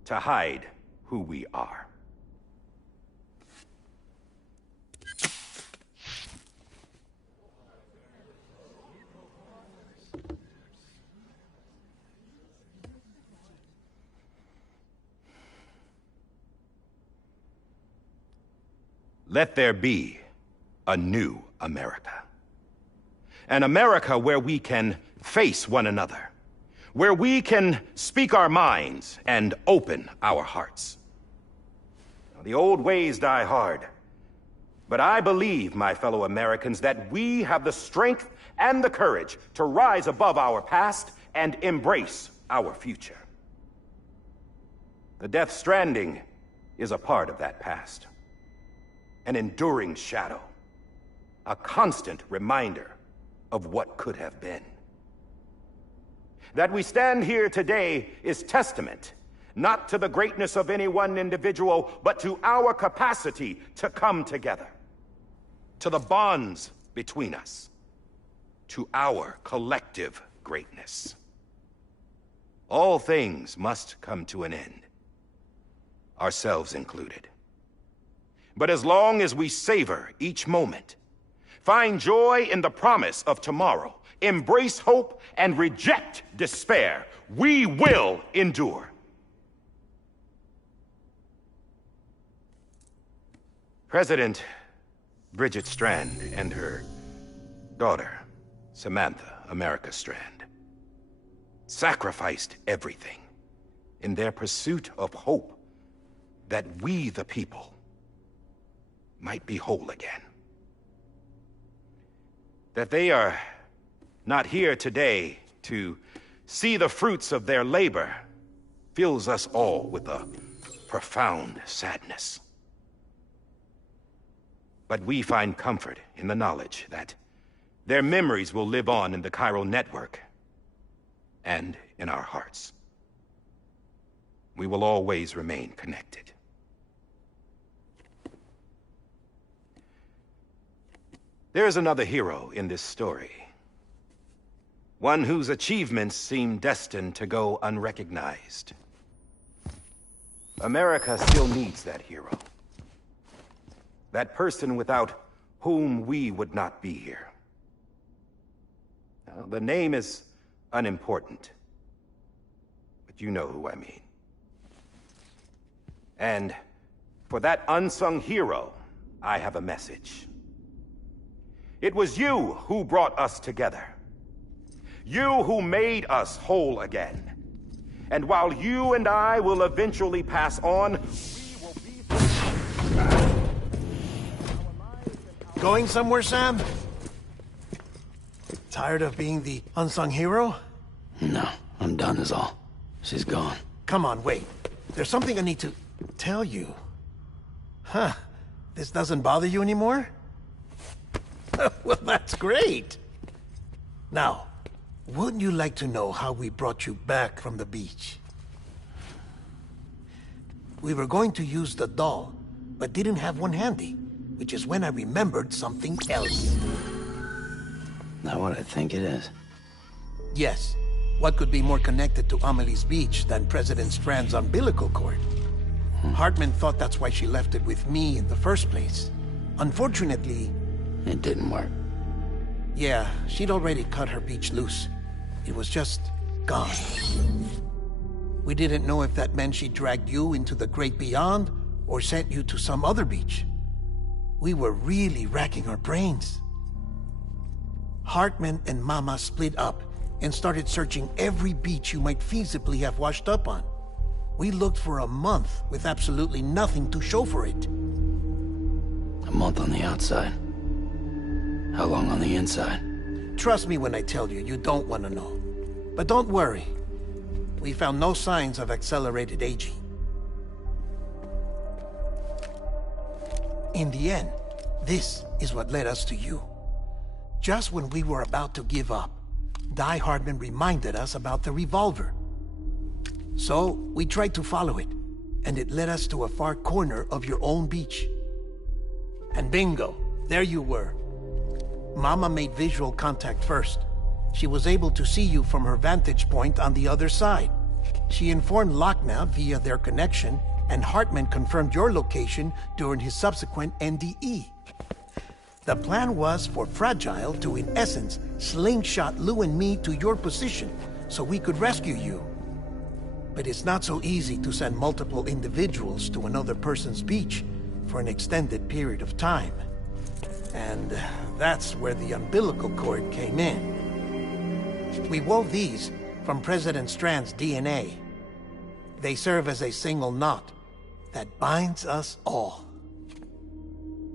to hide who we are. Let there be a new America. An America where we can face one another, where we can speak our minds and open our hearts. The old ways die hard, but I believe, my fellow Americans, that we have the strength and the courage to rise above our past and embrace our future. The Death Stranding is a part of that past. An enduring shadow, a constant reminder of what could have been. That we stand here today is testament, not to the greatness of any one individual, but to our capacity to come together, to the bonds between us, to our collective greatness. All things must come to an end, ourselves included. But as long as we savor each moment, find joy in the promise of tomorrow, embrace hope, and reject despair, we will endure. President Bridget Strand and her daughter, Samantha America Strand, sacrificed everything in their pursuit of hope that we, the people, might be whole again. That they are not here today to see the fruits of their labor fills us all with a profound sadness. But we find comfort in the knowledge that their memories will live on in the Chiral network and in our hearts. We will always remain connected. There is another hero in this story. One whose achievements seem destined to go unrecognized. America still needs that hero. That person without whom we would not be here. Now, the name is unimportant, but you know who I mean. And for that unsung hero, I have a message. It was you who brought us together. You who made us whole again. And while you and I will eventually pass on, we will be... Going somewhere, Sam? Tired of being the unsung hero? No, I'm done is all. She's gone. Come on, wait. There's something I need to tell you. Huh. This doesn't bother you anymore? Well, that's great. Now, wouldn't you like to know how we brought you back from the beach? We were going to use the doll, but didn't have one handy, which is when I remembered something else. Not what I think it is. Yes. What could be more connected to Amelie's beach than President Strand's umbilical cord? Hartman thought that's why she left it with me in the first place. Unfortunately... It didn't work. Yeah, she'd already cut her beach loose. It was just gone. We didn't know if that meant she dragged you into the great beyond, or sent you to some other beach. We were really racking our brains. Hartman and Mama split up and started searching every beach you might feasibly have washed up on. We looked for a month with absolutely nothing to show for it. A month on the outside. How long on the inside? Trust me when I tell you, you don't want to know. But don't worry. We found no signs of accelerated aging. In the end, this is what led us to you. Just when we were about to give up, Die Hardman reminded us about the revolver. So, we tried to follow it, and it led us to a far corner of your own beach. And bingo, there you were. Mama made visual contact first. She was able to see you from her vantage point on the other side. She informed Lochna via their connection, and Hartman confirmed your location during his subsequent NDE. The plan was for Fragile to, in essence, slingshot Lou and me to your position so we could rescue you. But it's not so easy to send multiple individuals to another person's beach for an extended period of time. And that's where the umbilical cord came in. We wove these from President Strand's DNA. They serve as a single knot that binds us all.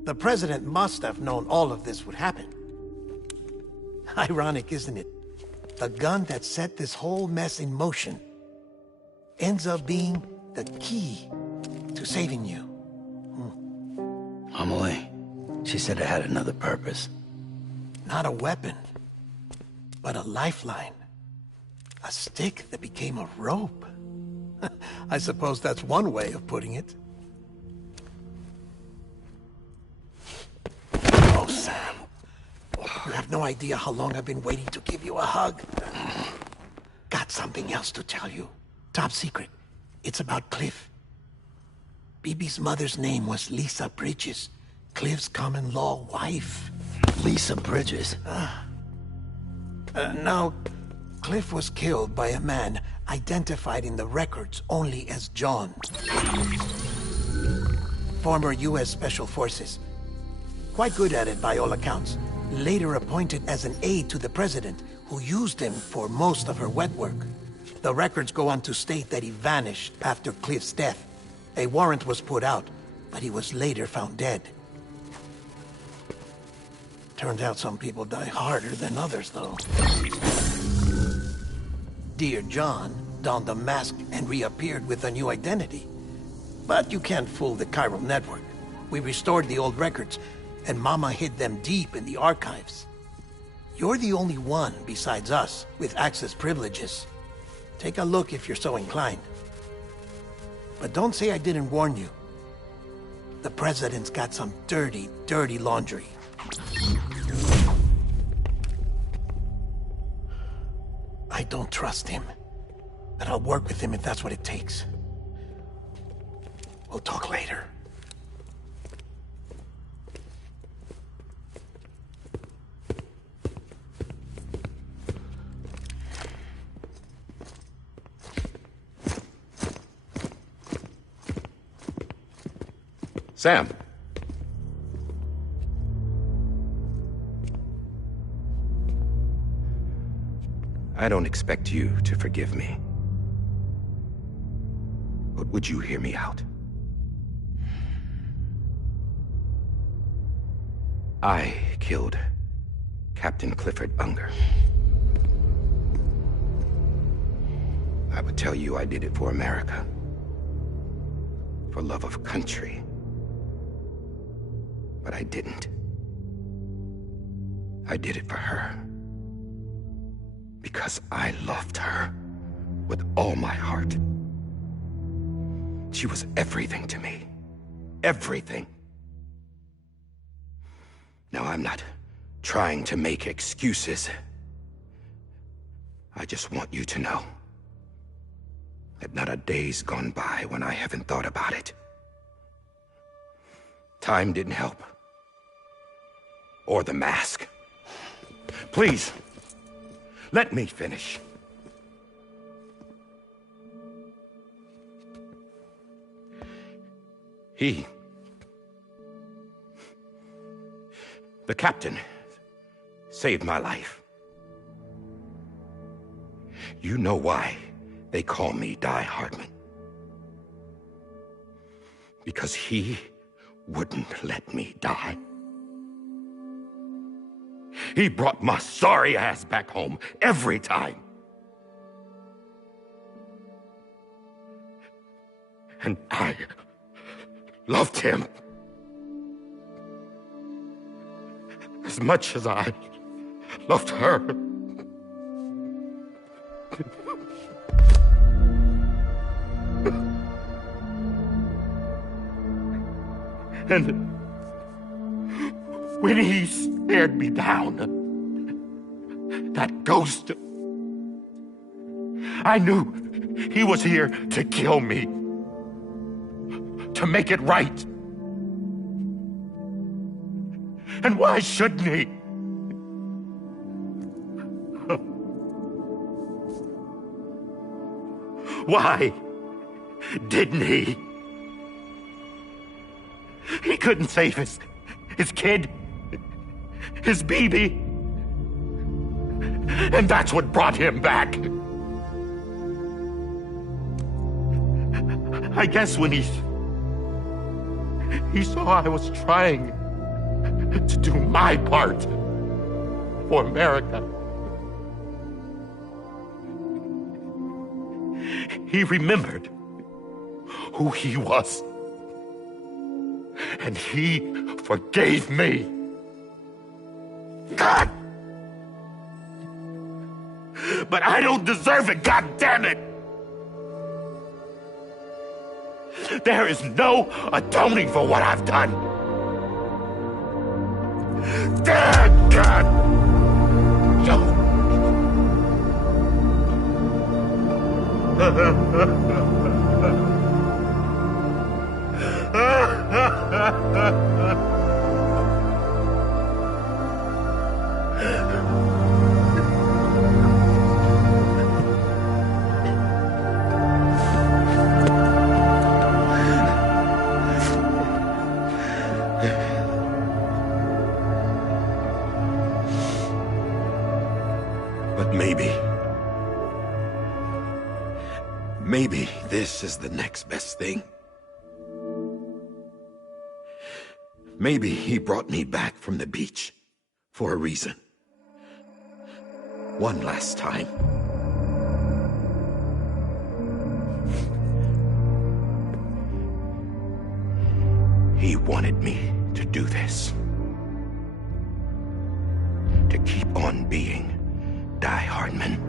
The President must have known all of this would happen. Ironic, isn't it? The gun that set this whole mess in motion ends up being the key to saving you. Amelie, she said it had another purpose. Not a weapon, but a lifeline. A stick that became a rope. I suppose that's one way of putting it. Oh, Sam. You have no idea how long I've been waiting to give you a hug. Got something else to tell you. Top secret. It's about Cliff. Bibi's mother's name was Lisa Bridges, Cliff's common-law wife. Lisa Bridges? Now, Cliff was killed by a man identified in the records only as John. Former U.S. Special Forces. Quite good at it by all accounts. Later appointed as an aide to the President, who used him for most of her wet work. The records go on to state that he vanished after Cliff's death. A warrant was put out, but he was later found dead. Turned out some people die harder than others, though. Dear John donned a mask and reappeared with a new identity. But you can't fool the chiral network. We restored the old records, and Mama hid them deep in the archives. You're the only one, besides us, with access privileges. Take a look if you're so inclined. But don't say I didn't warn you. The President's got some dirty, dirty laundry. I don't trust him. But I'll work with him if that's what it takes. We'll talk later. Sam. I don't expect you to forgive me. But would you hear me out? I killed Captain Clifford Unger. I would tell you I did it for America. For love of country. But I didn't. I did it for her. Because I loved her with all my heart. She was everything to me. Everything. Now, I'm not trying to make excuses. I just want you to know that not a day's gone by when I haven't thought about it. Time didn't help. Or the mask. Please, let me finish. The captain saved my life. You know why they call me Die Hardman. Because he wouldn't let me die. He brought my sorry ass back home every time. And I loved him as much as I loved her. And when he stared me down, that ghost, I knew he was here to kill me, to make it right. And why shouldn't he? Why didn't he? He couldn't save his kid, his baby. And that's what brought him back. I guess when he saw I was trying to do my part for America, he remembered who he was. And he forgave me. God! But I don't deserve it, God damn it! There is no atoning for what I've done. Damn God! But maybe this is the next best thing. Maybe he brought me back from the beach for a reason. One last time. He wanted me to do this. To keep on being Die Hardman.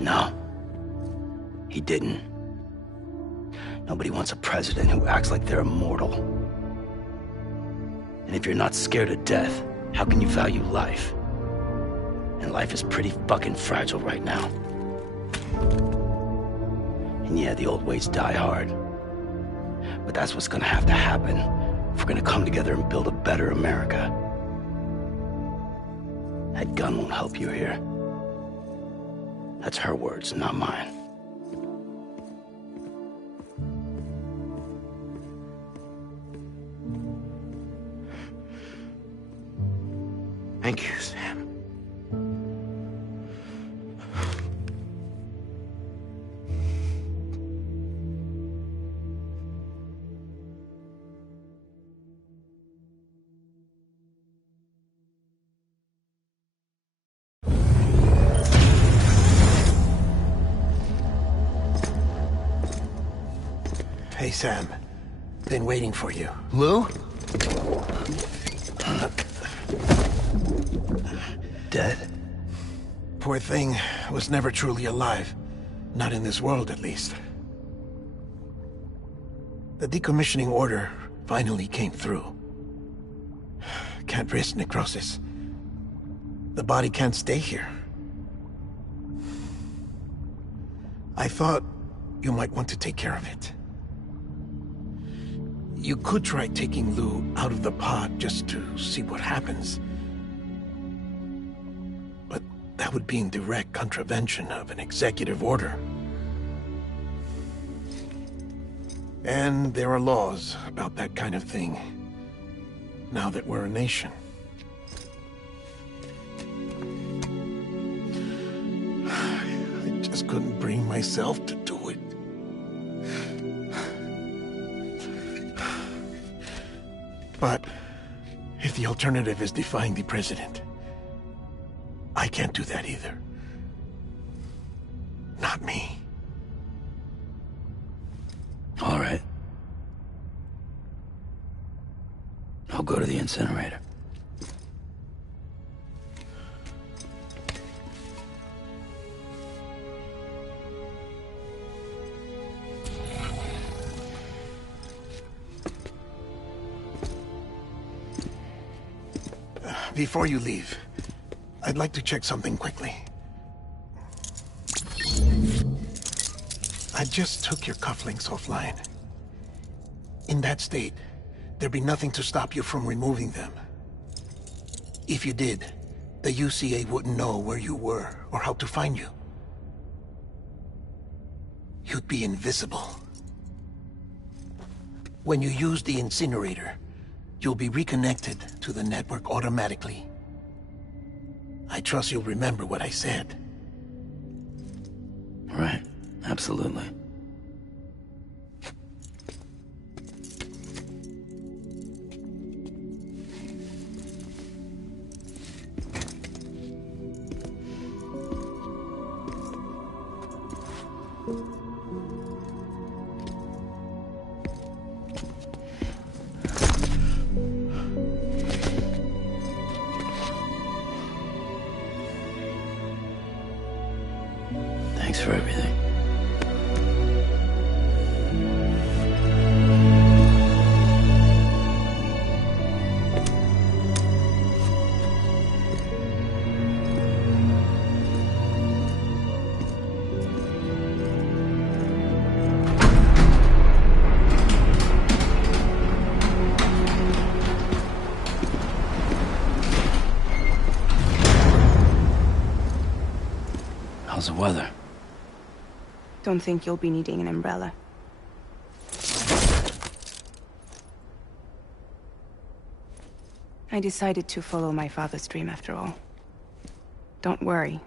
No. He didn't. Nobody wants a president who acts like they're immortal. And if you're not scared of death, how can you value life? And life is pretty fucking fragile right now. And yeah, the old ways die hard. But that's what's gonna have to happen if we're gonna come together and build a better America. That gun won't help you here. That's her words, not mine. Thank you, Sam. Hey, Sam. Been waiting for you. Lou? Dead? Poor thing was never truly alive. Not in this world, at least. The decommissioning order finally came through. Can't risk necrosis. The body can't stay here. I thought you might want to take care of it. You could try taking Lou out of the pod just to see what happens. But that would be in direct contravention of an executive order. And there are laws about that kind of thing, now that we're a nation. just couldn't bring myself to do it. But if the alternative is defying the president, I can't do that either. Not me. All right. I'll go to the incinerator. Before you leave, I'd like to check something quickly. I just took your cufflinks offline. In that state, there'd be nothing to stop you from removing them. If you did, the UCA wouldn't know where you were or how to find you. You'd be invisible. When you use the incinerator, you'll be reconnected to the network automatically. I trust you'll remember what I said. Right. Absolutely. Thanks for everything. How's the weather? Don't think you'll be needing an umbrella. I decided to follow my father's dream after all. Don't worry.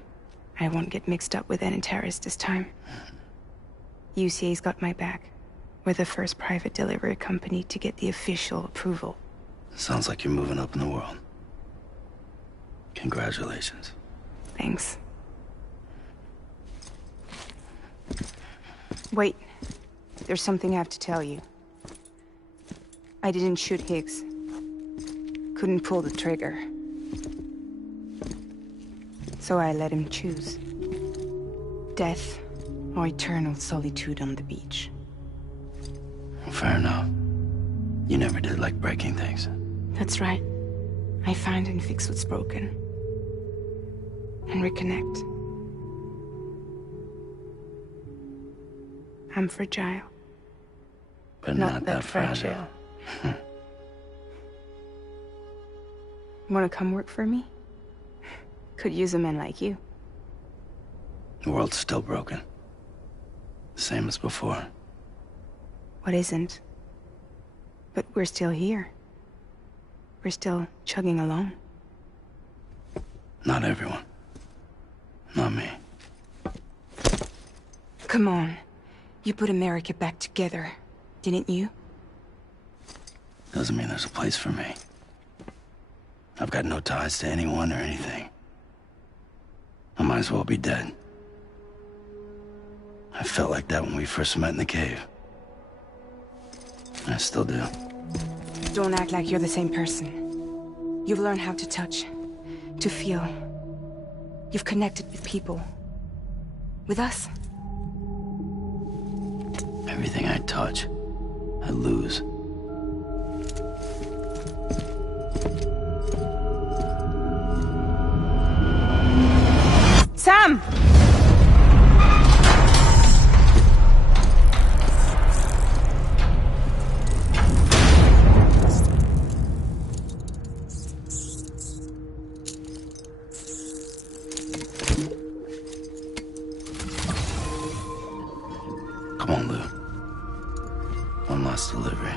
I won't get mixed up with any terrorists this time. UCA's got my back. We're the first private delivery company to get the official approval. Sounds like you're moving up in the world. Congratulations. Thanks. Wait. There's something I have to tell you. I didn't shoot Higgs. Couldn't pull the trigger. So I let him choose. Death or eternal solitude on the beach. Fair enough. You never did like breaking things. That's right. I find and fix what's broken. And reconnect. I'm fragile. But not that fragile. Want to come work for me? Could use a man like you. The world's still broken. Same as before. What isn't? But we're still here. We're still chugging along. Not everyone. Not me. Come on. You put America back together, didn't you? Doesn't mean there's a place for me. I've got no ties to anyone or anything. I might as well be dead. I felt like that when we first met in the cave. I still do. Don't act like you're the same person. You've learned how to touch, to feel. You've connected with people. With us. Everything I touch, I lose. Sam! Come on, Lou. One last delivery.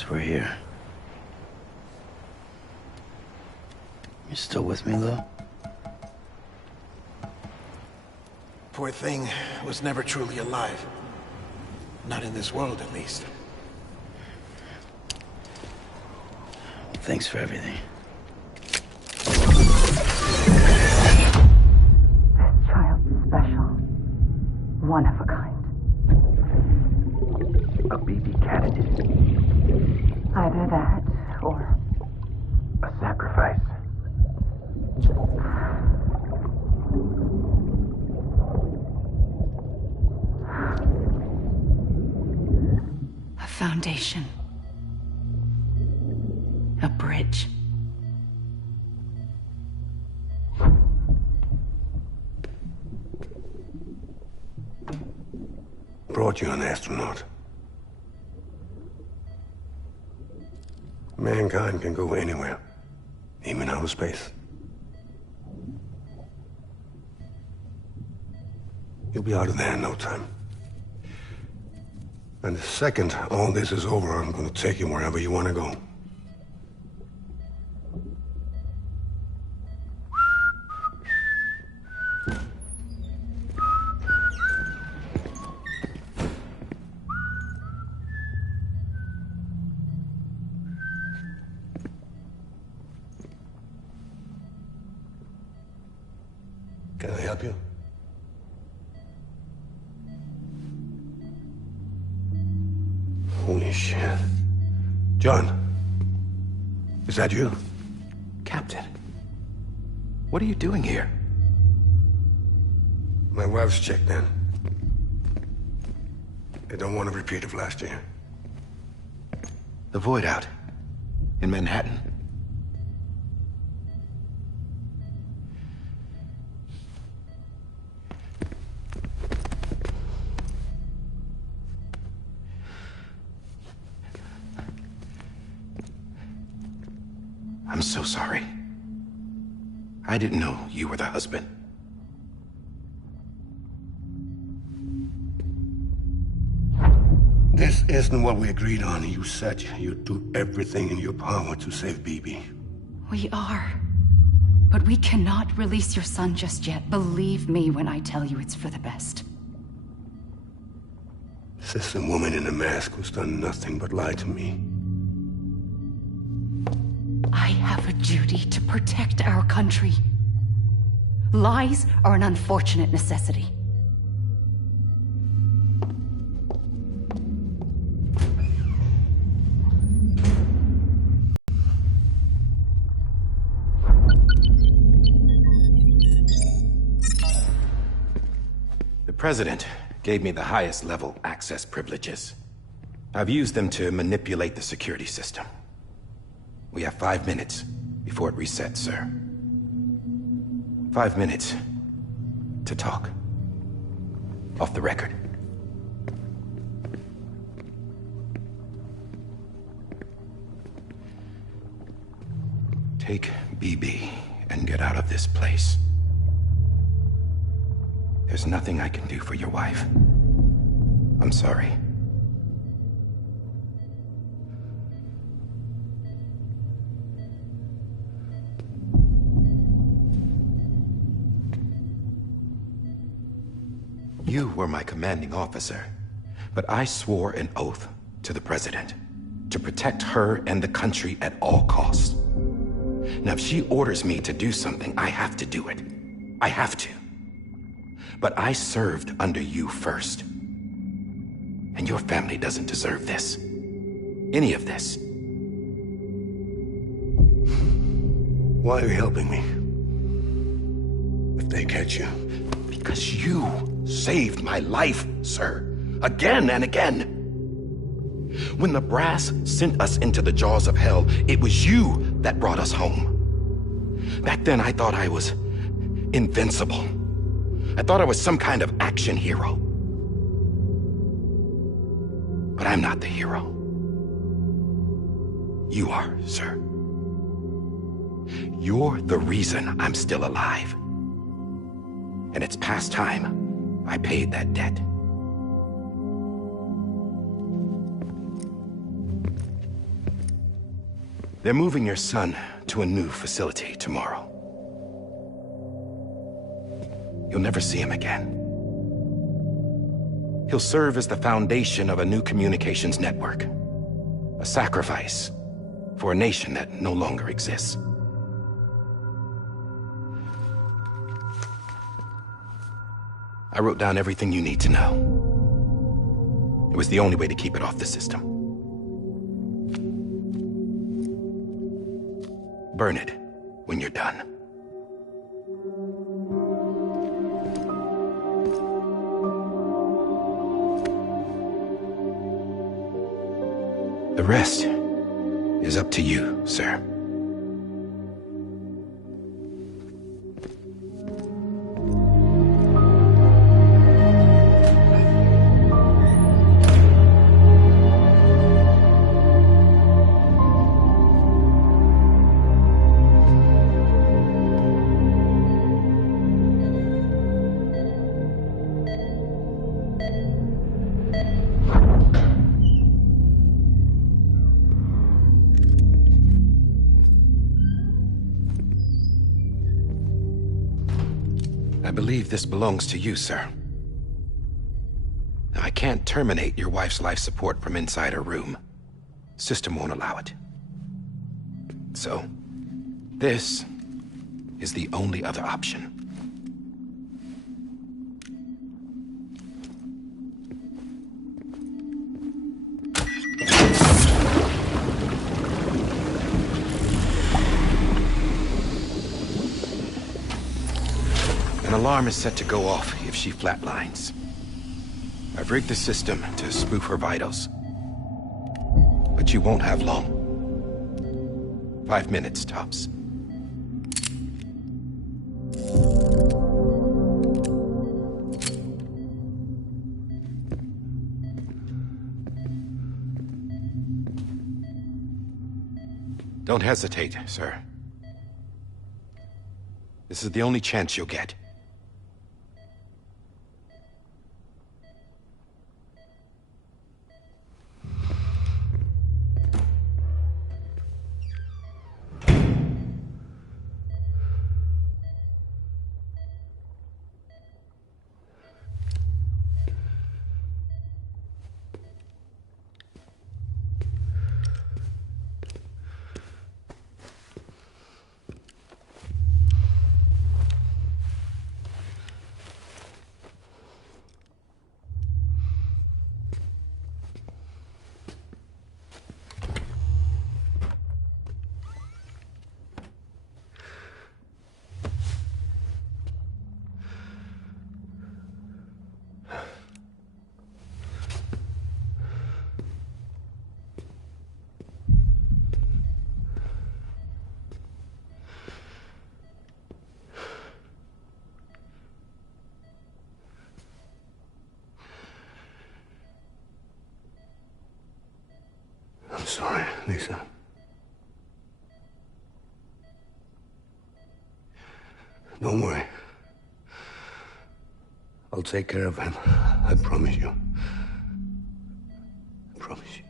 guess we're here. You still with me, though? Poor thing was never truly alive. Not in this world, at least. Thanks for everything. This child's special. One of a kind. A BB candidate. Either that, or... a sacrifice. A foundation. A bridge. Brought you an astronaut. Mankind can go anywhere, even outer space. You'll be out of there in no time. And the second all this is over, I'm gonna take you wherever you want to go. Can I help you? Holy shit. John, is that you? Captain, what are you doing here? My wife's checked in. They don't want a repeat of last year. The Void out in Manhattan. I'm so sorry. I didn't know you were the husband. This isn't what we agreed on. You said you'd do everything in your power to save BB. We are. But we cannot release your son just yet. Believe me when I tell you it's for the best. This is a woman in a mask who's done nothing but lie to me. I have a duty to protect our country. Lies are an unfortunate necessity. The President gave me the highest level access privileges. I've used them to manipulate the security system. We have 5 minutes before it resets, sir. 5 minutes to talk. Off the record. Take BB and get out of this place. There's nothing I can do for your wife. I'm sorry. You were my commanding officer, but I swore an oath to the President to protect her and the country at all costs. Now, if she orders me to do something, I have to do it. I have to. But I served under you first. And your family doesn't deserve this. Any of this. Why are you helping me? If they catch you. Because you saved my life, sir. Again and again. When the brass sent us into the jaws of hell, it was you that brought us home. Back then, I thought I was invincible. I thought I was some kind of action hero. But I'm not the hero. You are, sir. You're the reason I'm still alive. And it's past time I paid that debt. They're moving your son to a new facility tomorrow. You'll never see him again. He'll serve as the foundation of a new communications network. A sacrifice for a nation that no longer exists. I wrote down everything you need to know. It was the only way to keep it off the system. Burn it when you're done. The rest is up to you, sir. I believe this belongs to you, sir. I can't terminate your wife's life support from inside her room. System won't allow it. So, this is the only other option. An alarm is set to go off if she flatlines. I've rigged the system to spoof her vitals. But you won't have long. 5 minutes, tops. Don't hesitate, sir. This is the only chance you'll get. I'm sorry, Lisa. Don't worry. I'll take care of him. I promise you. I promise you.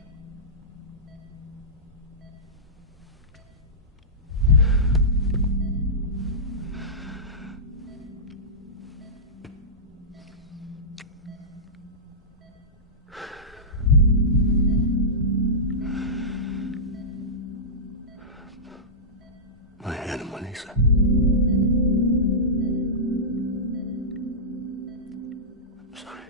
My animal, Lisa. I'm sorry.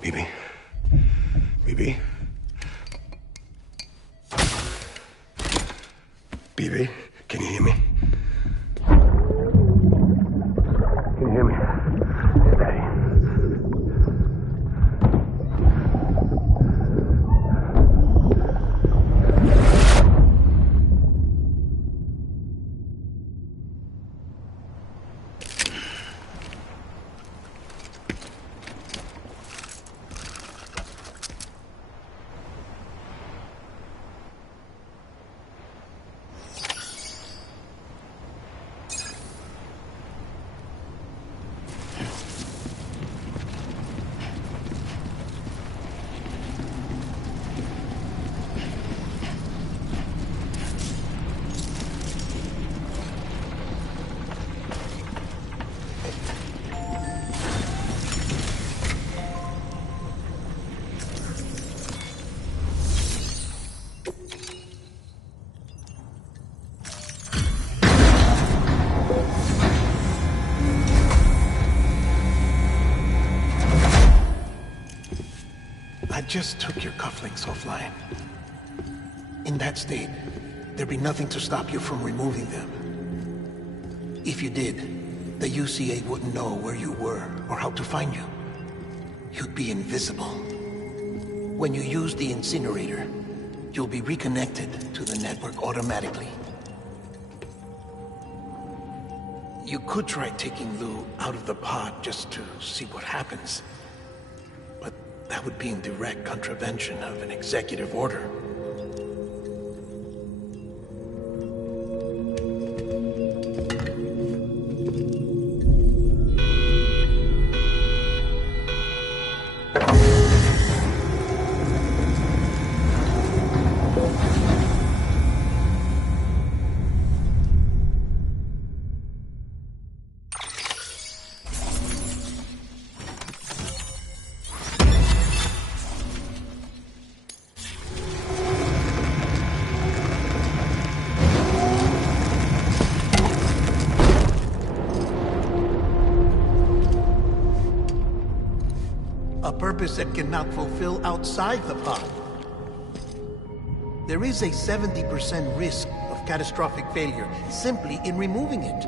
Bibi? Bibi? Bibi, can you hear me? Can you hear me? It's Daddy. I just took your cufflinks offline. In that state, there'd be nothing to stop you from removing them. If you did, the UCA wouldn't know where you were or how to find you. You'd be invisible. When you use the incinerator, you'll be reconnected to the network automatically. You could try taking Lou out of the pod just to see what happens. But that would be in direct contravention of an executive order. That cannot fulfill outside the pod. There is a 70% risk of catastrophic failure simply in removing it.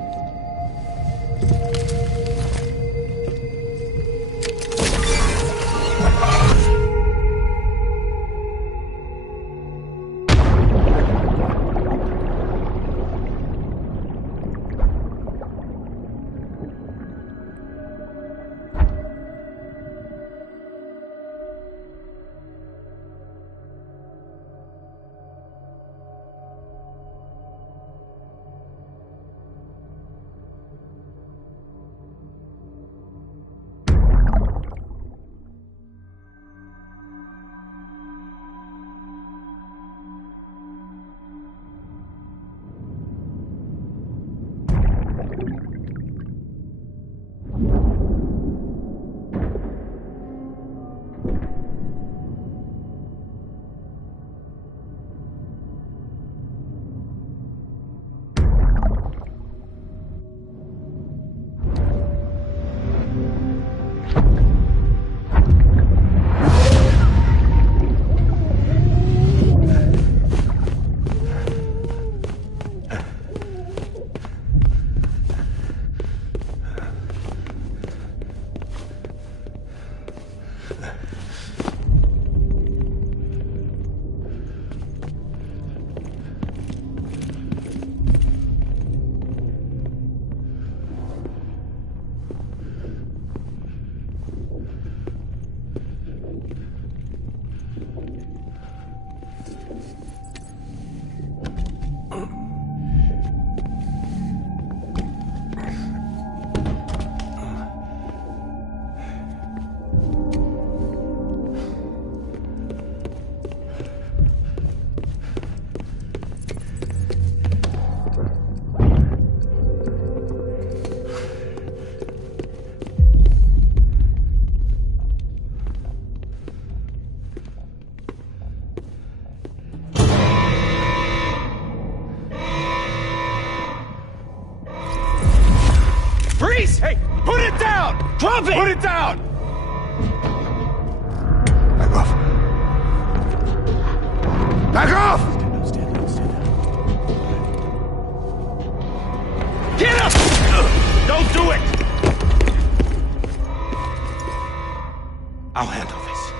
Hey, put it down! Drop it! Put it down! Back off. Back off! Get up! Don't do it! I'll handle this.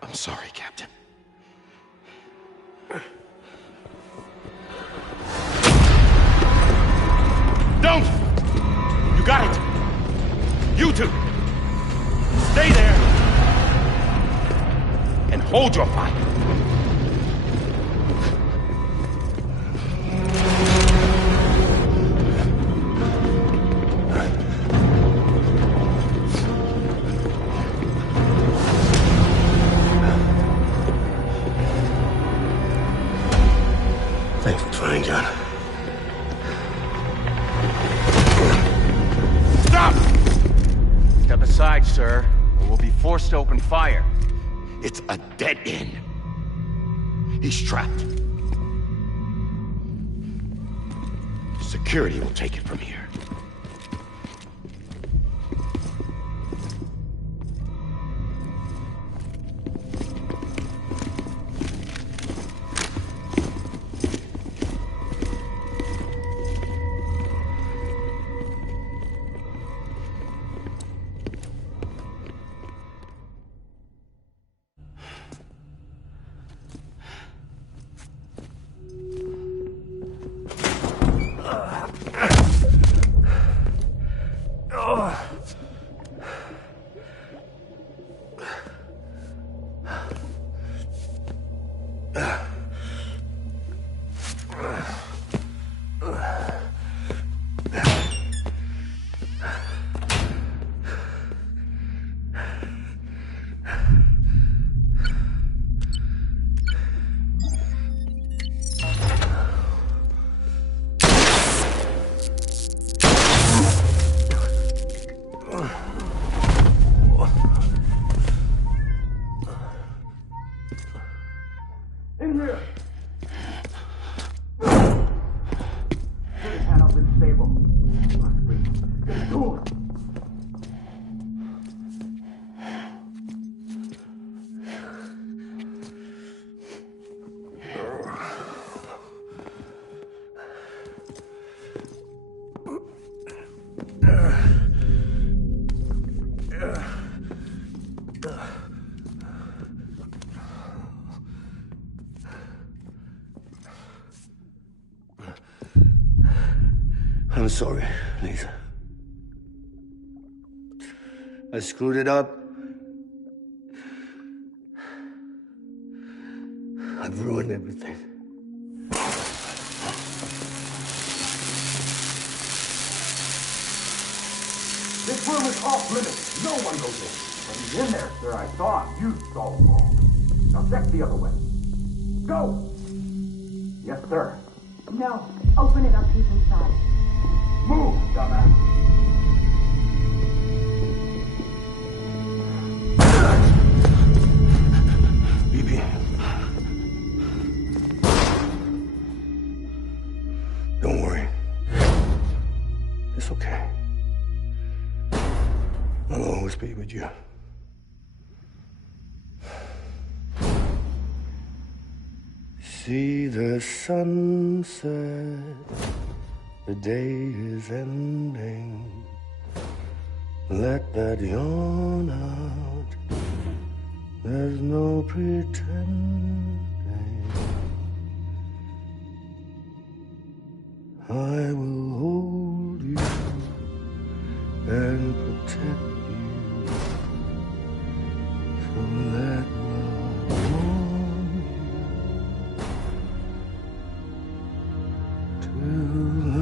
I'm sorry, Captain. Don't! You got it! You two! Stay there! And hold your fire! inside, sir, or we'll be forced to open fire. It's a dead end. He's trapped. Security will take it from here. I'm sorry, Lisa. I screwed it up. I've ruined everything. This room is off limits. No one goes in. When he's in there, sir, I thought you saw wrong. Now check the other way. Go! Yes, sir. No. Open it up. He's inside. Move, dumbass. BB. Don't worry. It's okay. I'll always be with you. See the sunset. The day is ending. Let that yawn out. There's no pretending. I will hold you and protect you. So let love warm you till the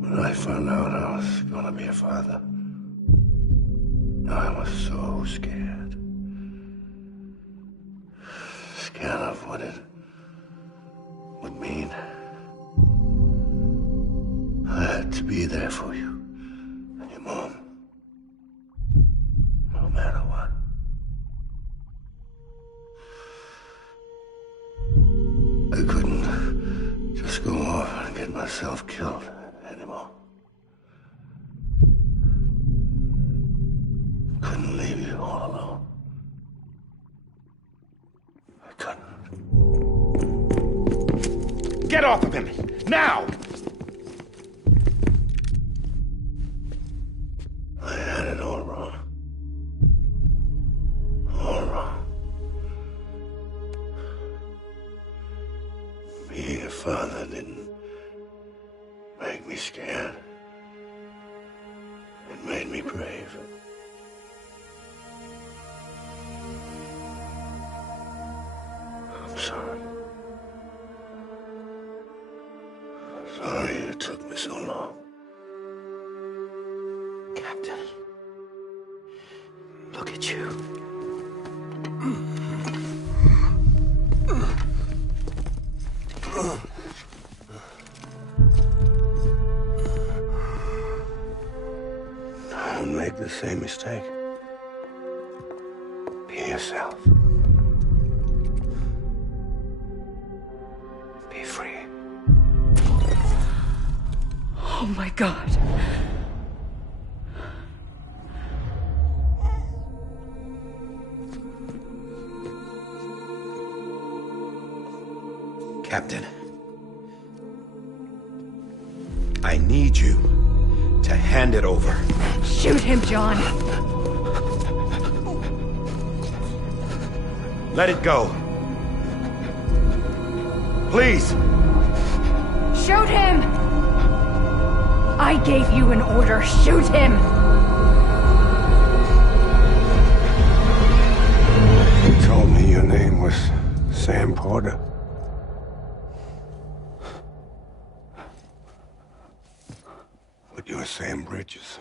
When I found out I was gonna be a father, I was so scared. Scared of what it would mean. I had to be there for you and your mom, no matter what. I couldn't just go off and get myself killed anymore. Couldn't leave you all alone. I couldn't. Get off of him! Now! I had it all wrong. All wrong. Being a father didn't make made me scared. It made me brave. I'm sorry. Sorry it took me so long. Captain, look at you. Don't make the same mistake. Be yourself. Be free. Oh my God. Captain, I need you to hand it over. Shoot him, John. Let it go. Please. Shoot him! I gave you an order. Shoot him! You told me your name was Sam Porter. But you're Sam Bridges.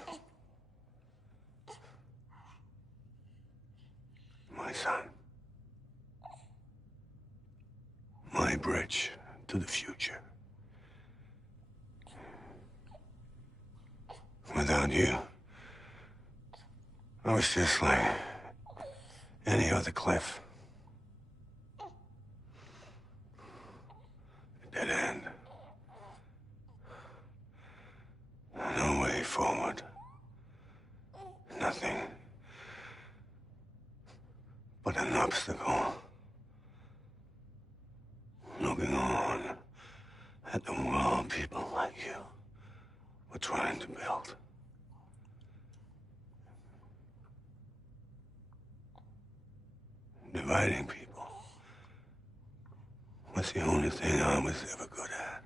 My son. My bridge to the future. Without you, I was just like any other Cliff. A dead end. No way forward. Nothing but an obstacle. Looking on at the world people like you were trying to build. Dividing people was the only thing I was ever good at.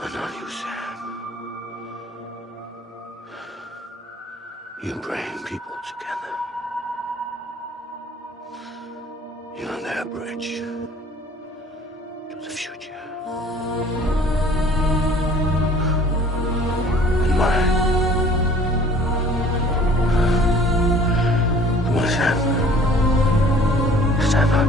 But not you, Sam. You bring people together. You're their bridge to the future. And mine. Come on, Sam. Stand up.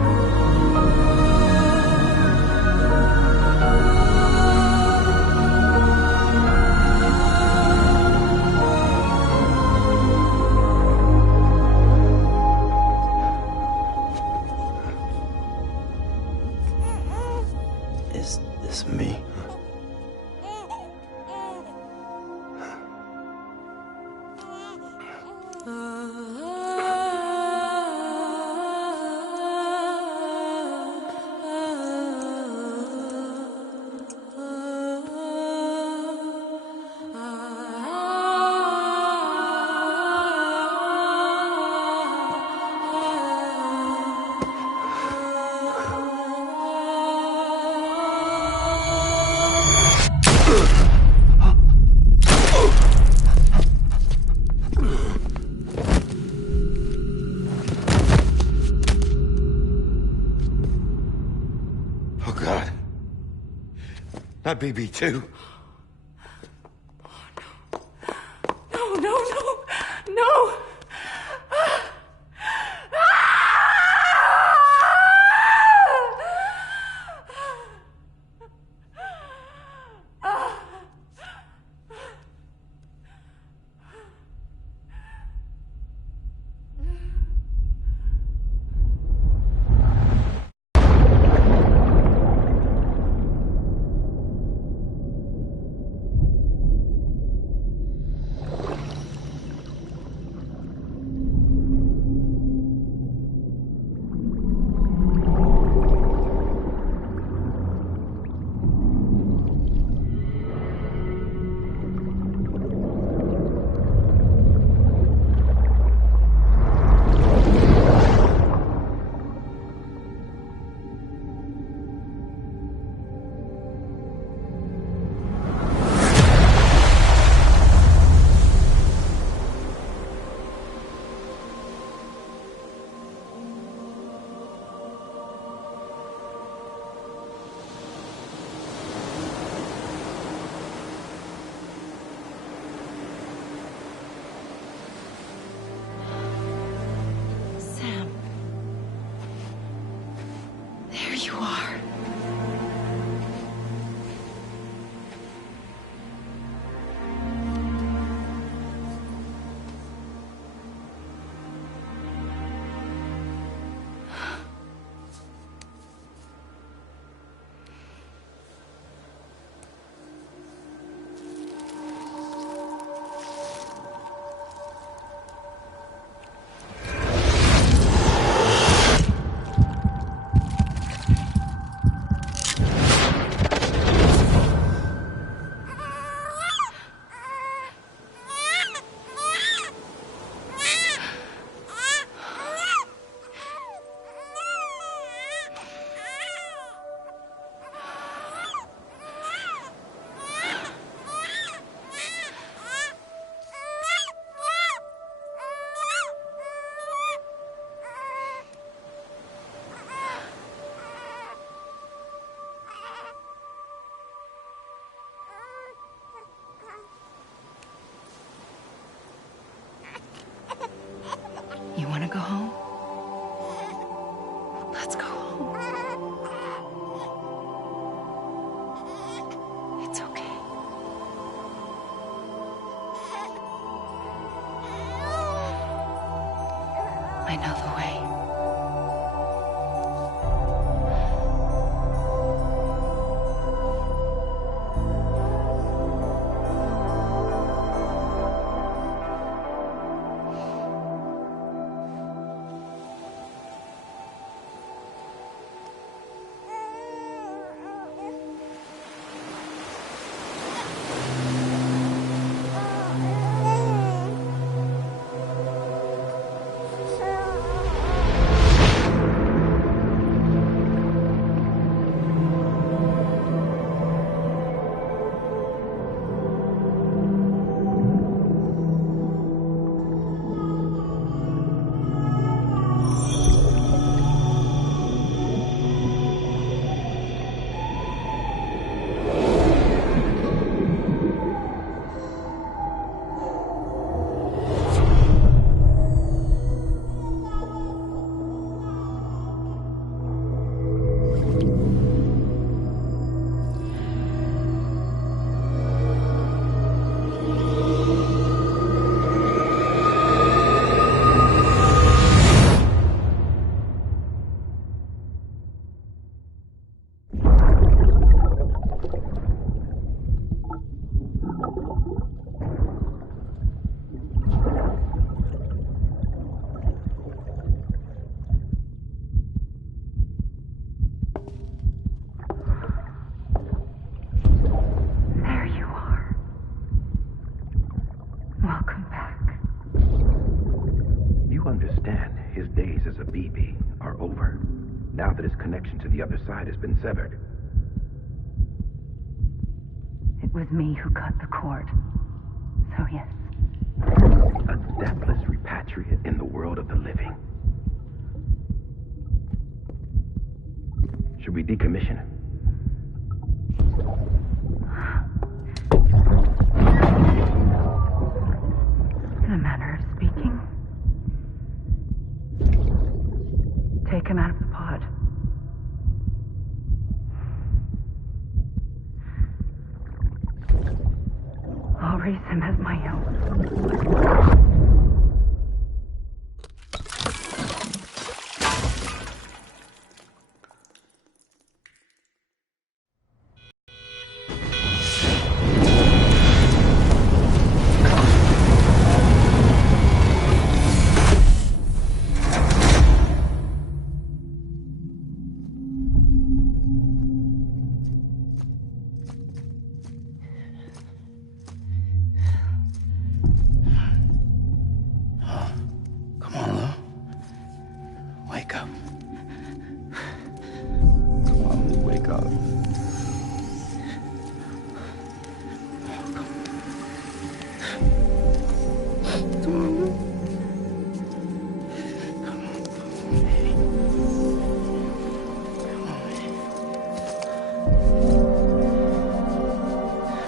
Is this me? Oh, God. Not BB too. No, no, no, no! I know the way. Now that his connection to the other side has been severed. It was me who cut the cord. So yes. A deathless repatriate in the world of the living. Should we decommission him? In a manner of speaking. Take him out of the pod. I'll raise him as my own.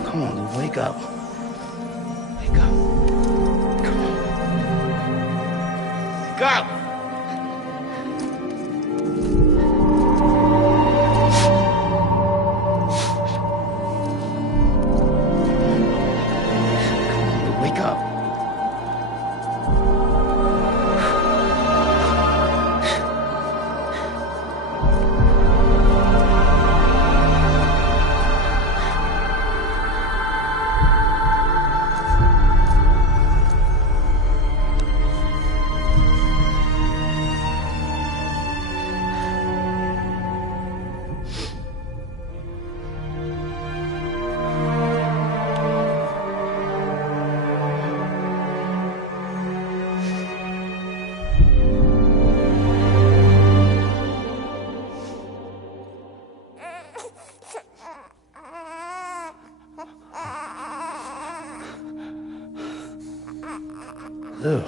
Come on, Lou, wake up. Wake up. Come on. Wake up! Come on, Lou, wake up. Lou.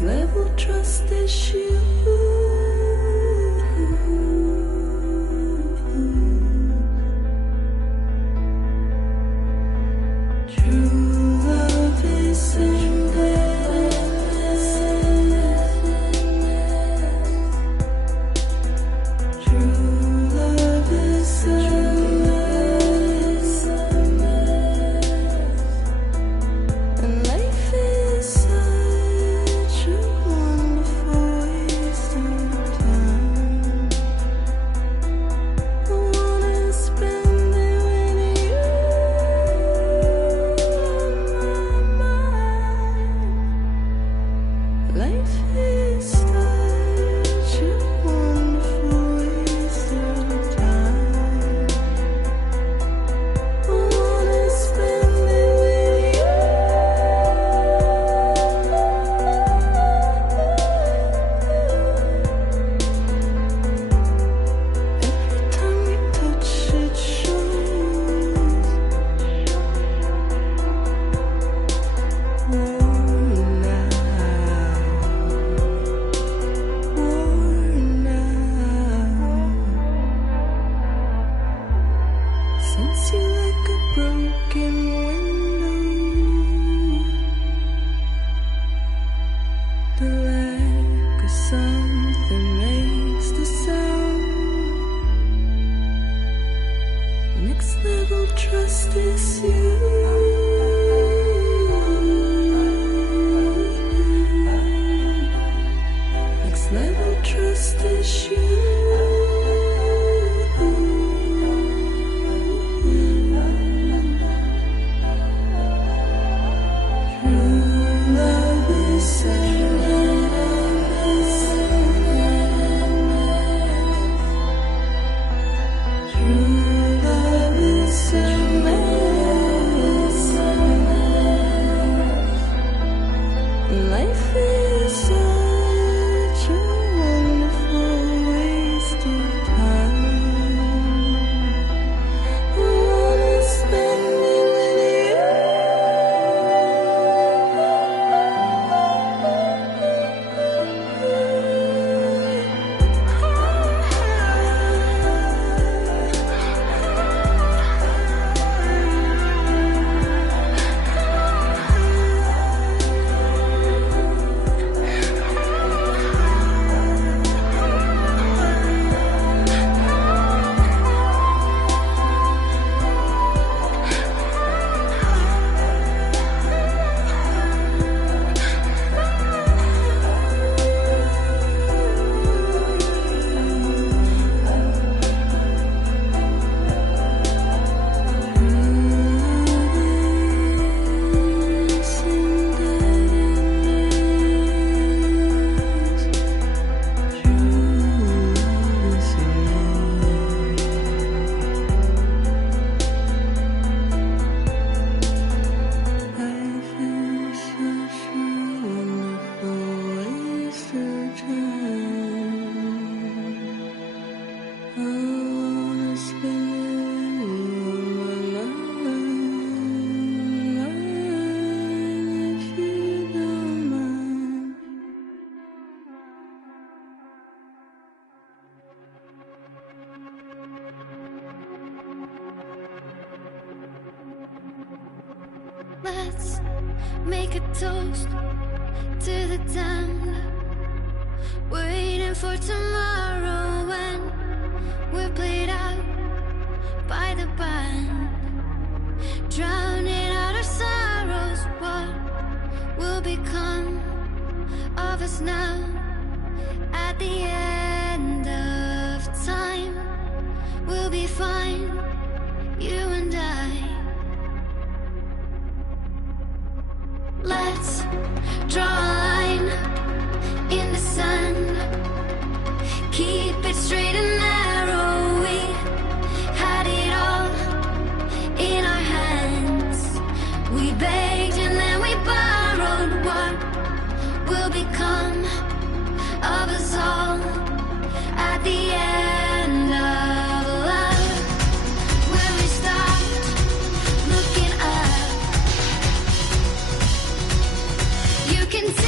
Next level trust issue. True love is endless. True love is endless. And life is such a wonderful waste of time. I wanna spend it with you on my mind. Life is such a wonderful waste of time. I wanna spend it with you. Every time we touch it shows. Worn out. Sense you like a broken window. The lack of something makes the sound. Next level trust is you. Next level trust is you. True love is endless. True love is endless. Life is such a wonderful waste of time. I wanna spend it with Let's make a toast to the time waiting for tomorrow when we're played out by the band, drowning out our sorrows. What will become of us now at the end of time? We'll be fine, you and I. Let's draw a line in the sand, keep it straight and narrow. We had it all in our hands. We begged and then we borrowed. What will become of us all at the end of love? When we stopped looking up, you can tell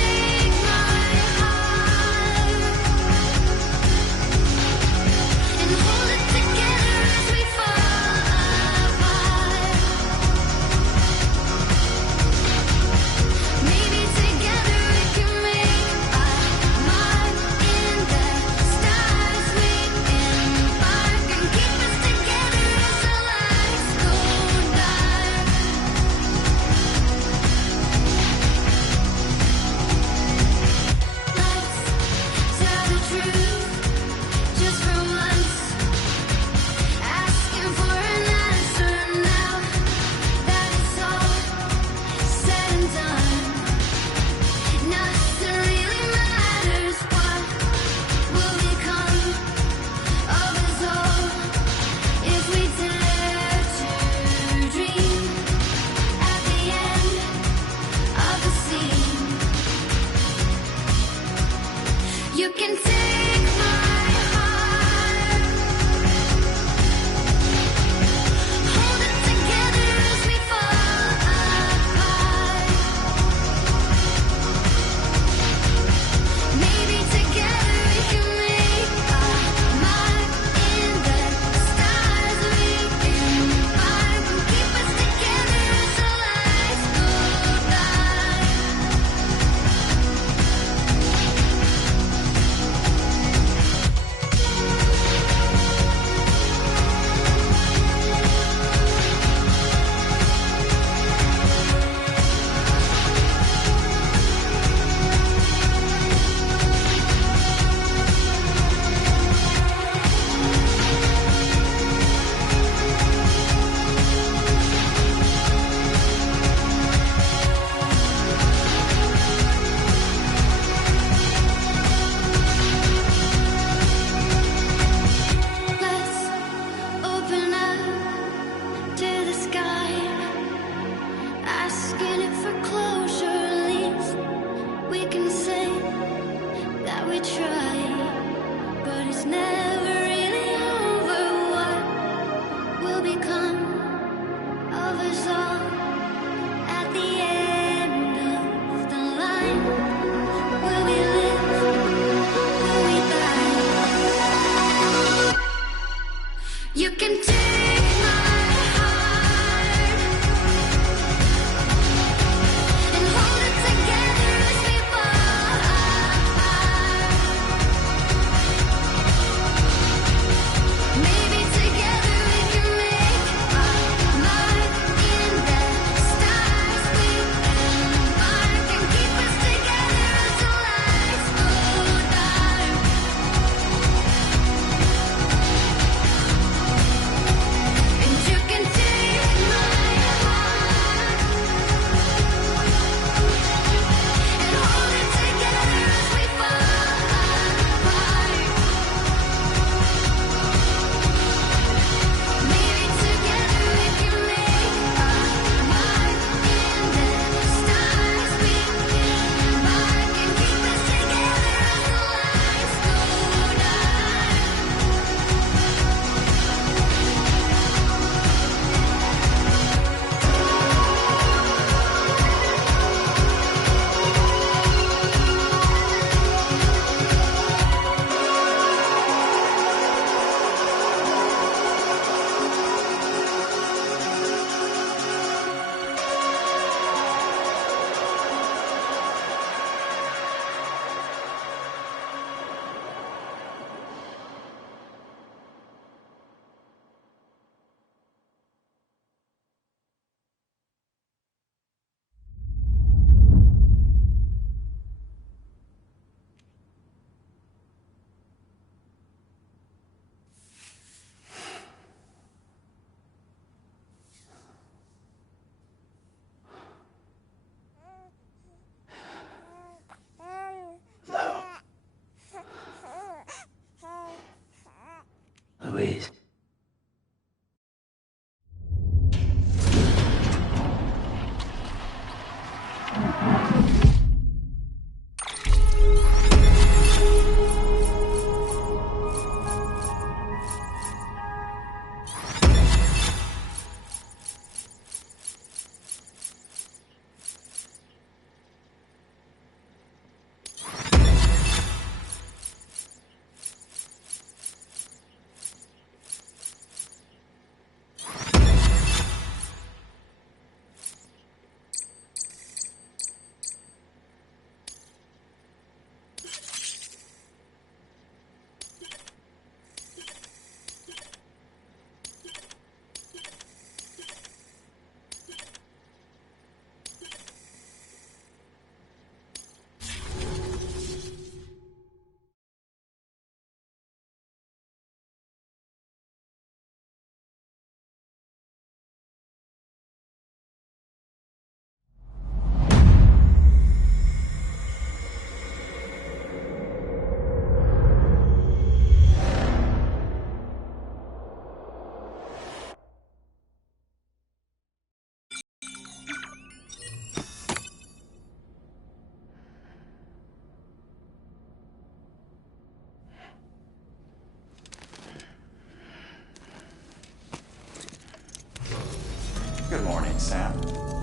Sam.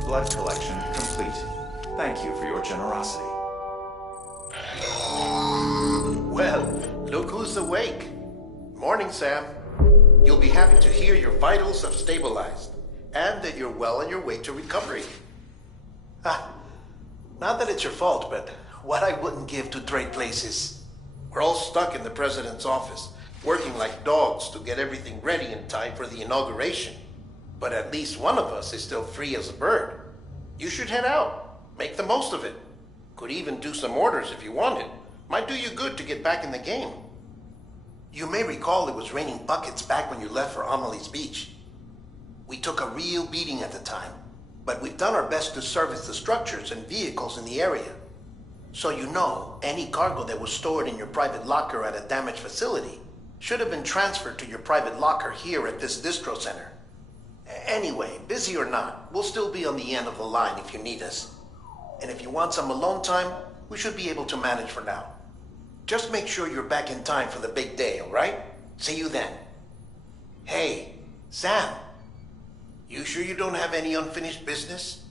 Blood collection complete. Thank you for your generosity. Well, look who's awake. Morning, Sam. You'll be happy to hear your vitals have stabilized, and that you're well on your way to recovery. Not that it's your fault, but what I wouldn't give to trade places. We're all stuck in the president's office, working like dogs to get everything ready in time for the inauguration. But at least one of us is still free as a bird. You should head out. Make the most of it. Could even do some orders if you wanted. Might do you good to get back in the game. You may recall it was raining buckets back when you left for Amelie's Beach. We took a real beating at the time, but we've done our best to service the structures and vehicles in the area. So you know, any cargo that was stored in your private locker at a damaged facility should have been transferred to your private locker here at this distro center. Anyway, busy or not, we'll still be on the end of the line if you need us. And if you want some alone time, we should be able to manage for now. Just make sure you're back in time for the big day, all right? See you then. Hey, Sam. You sure you don't have any unfinished business?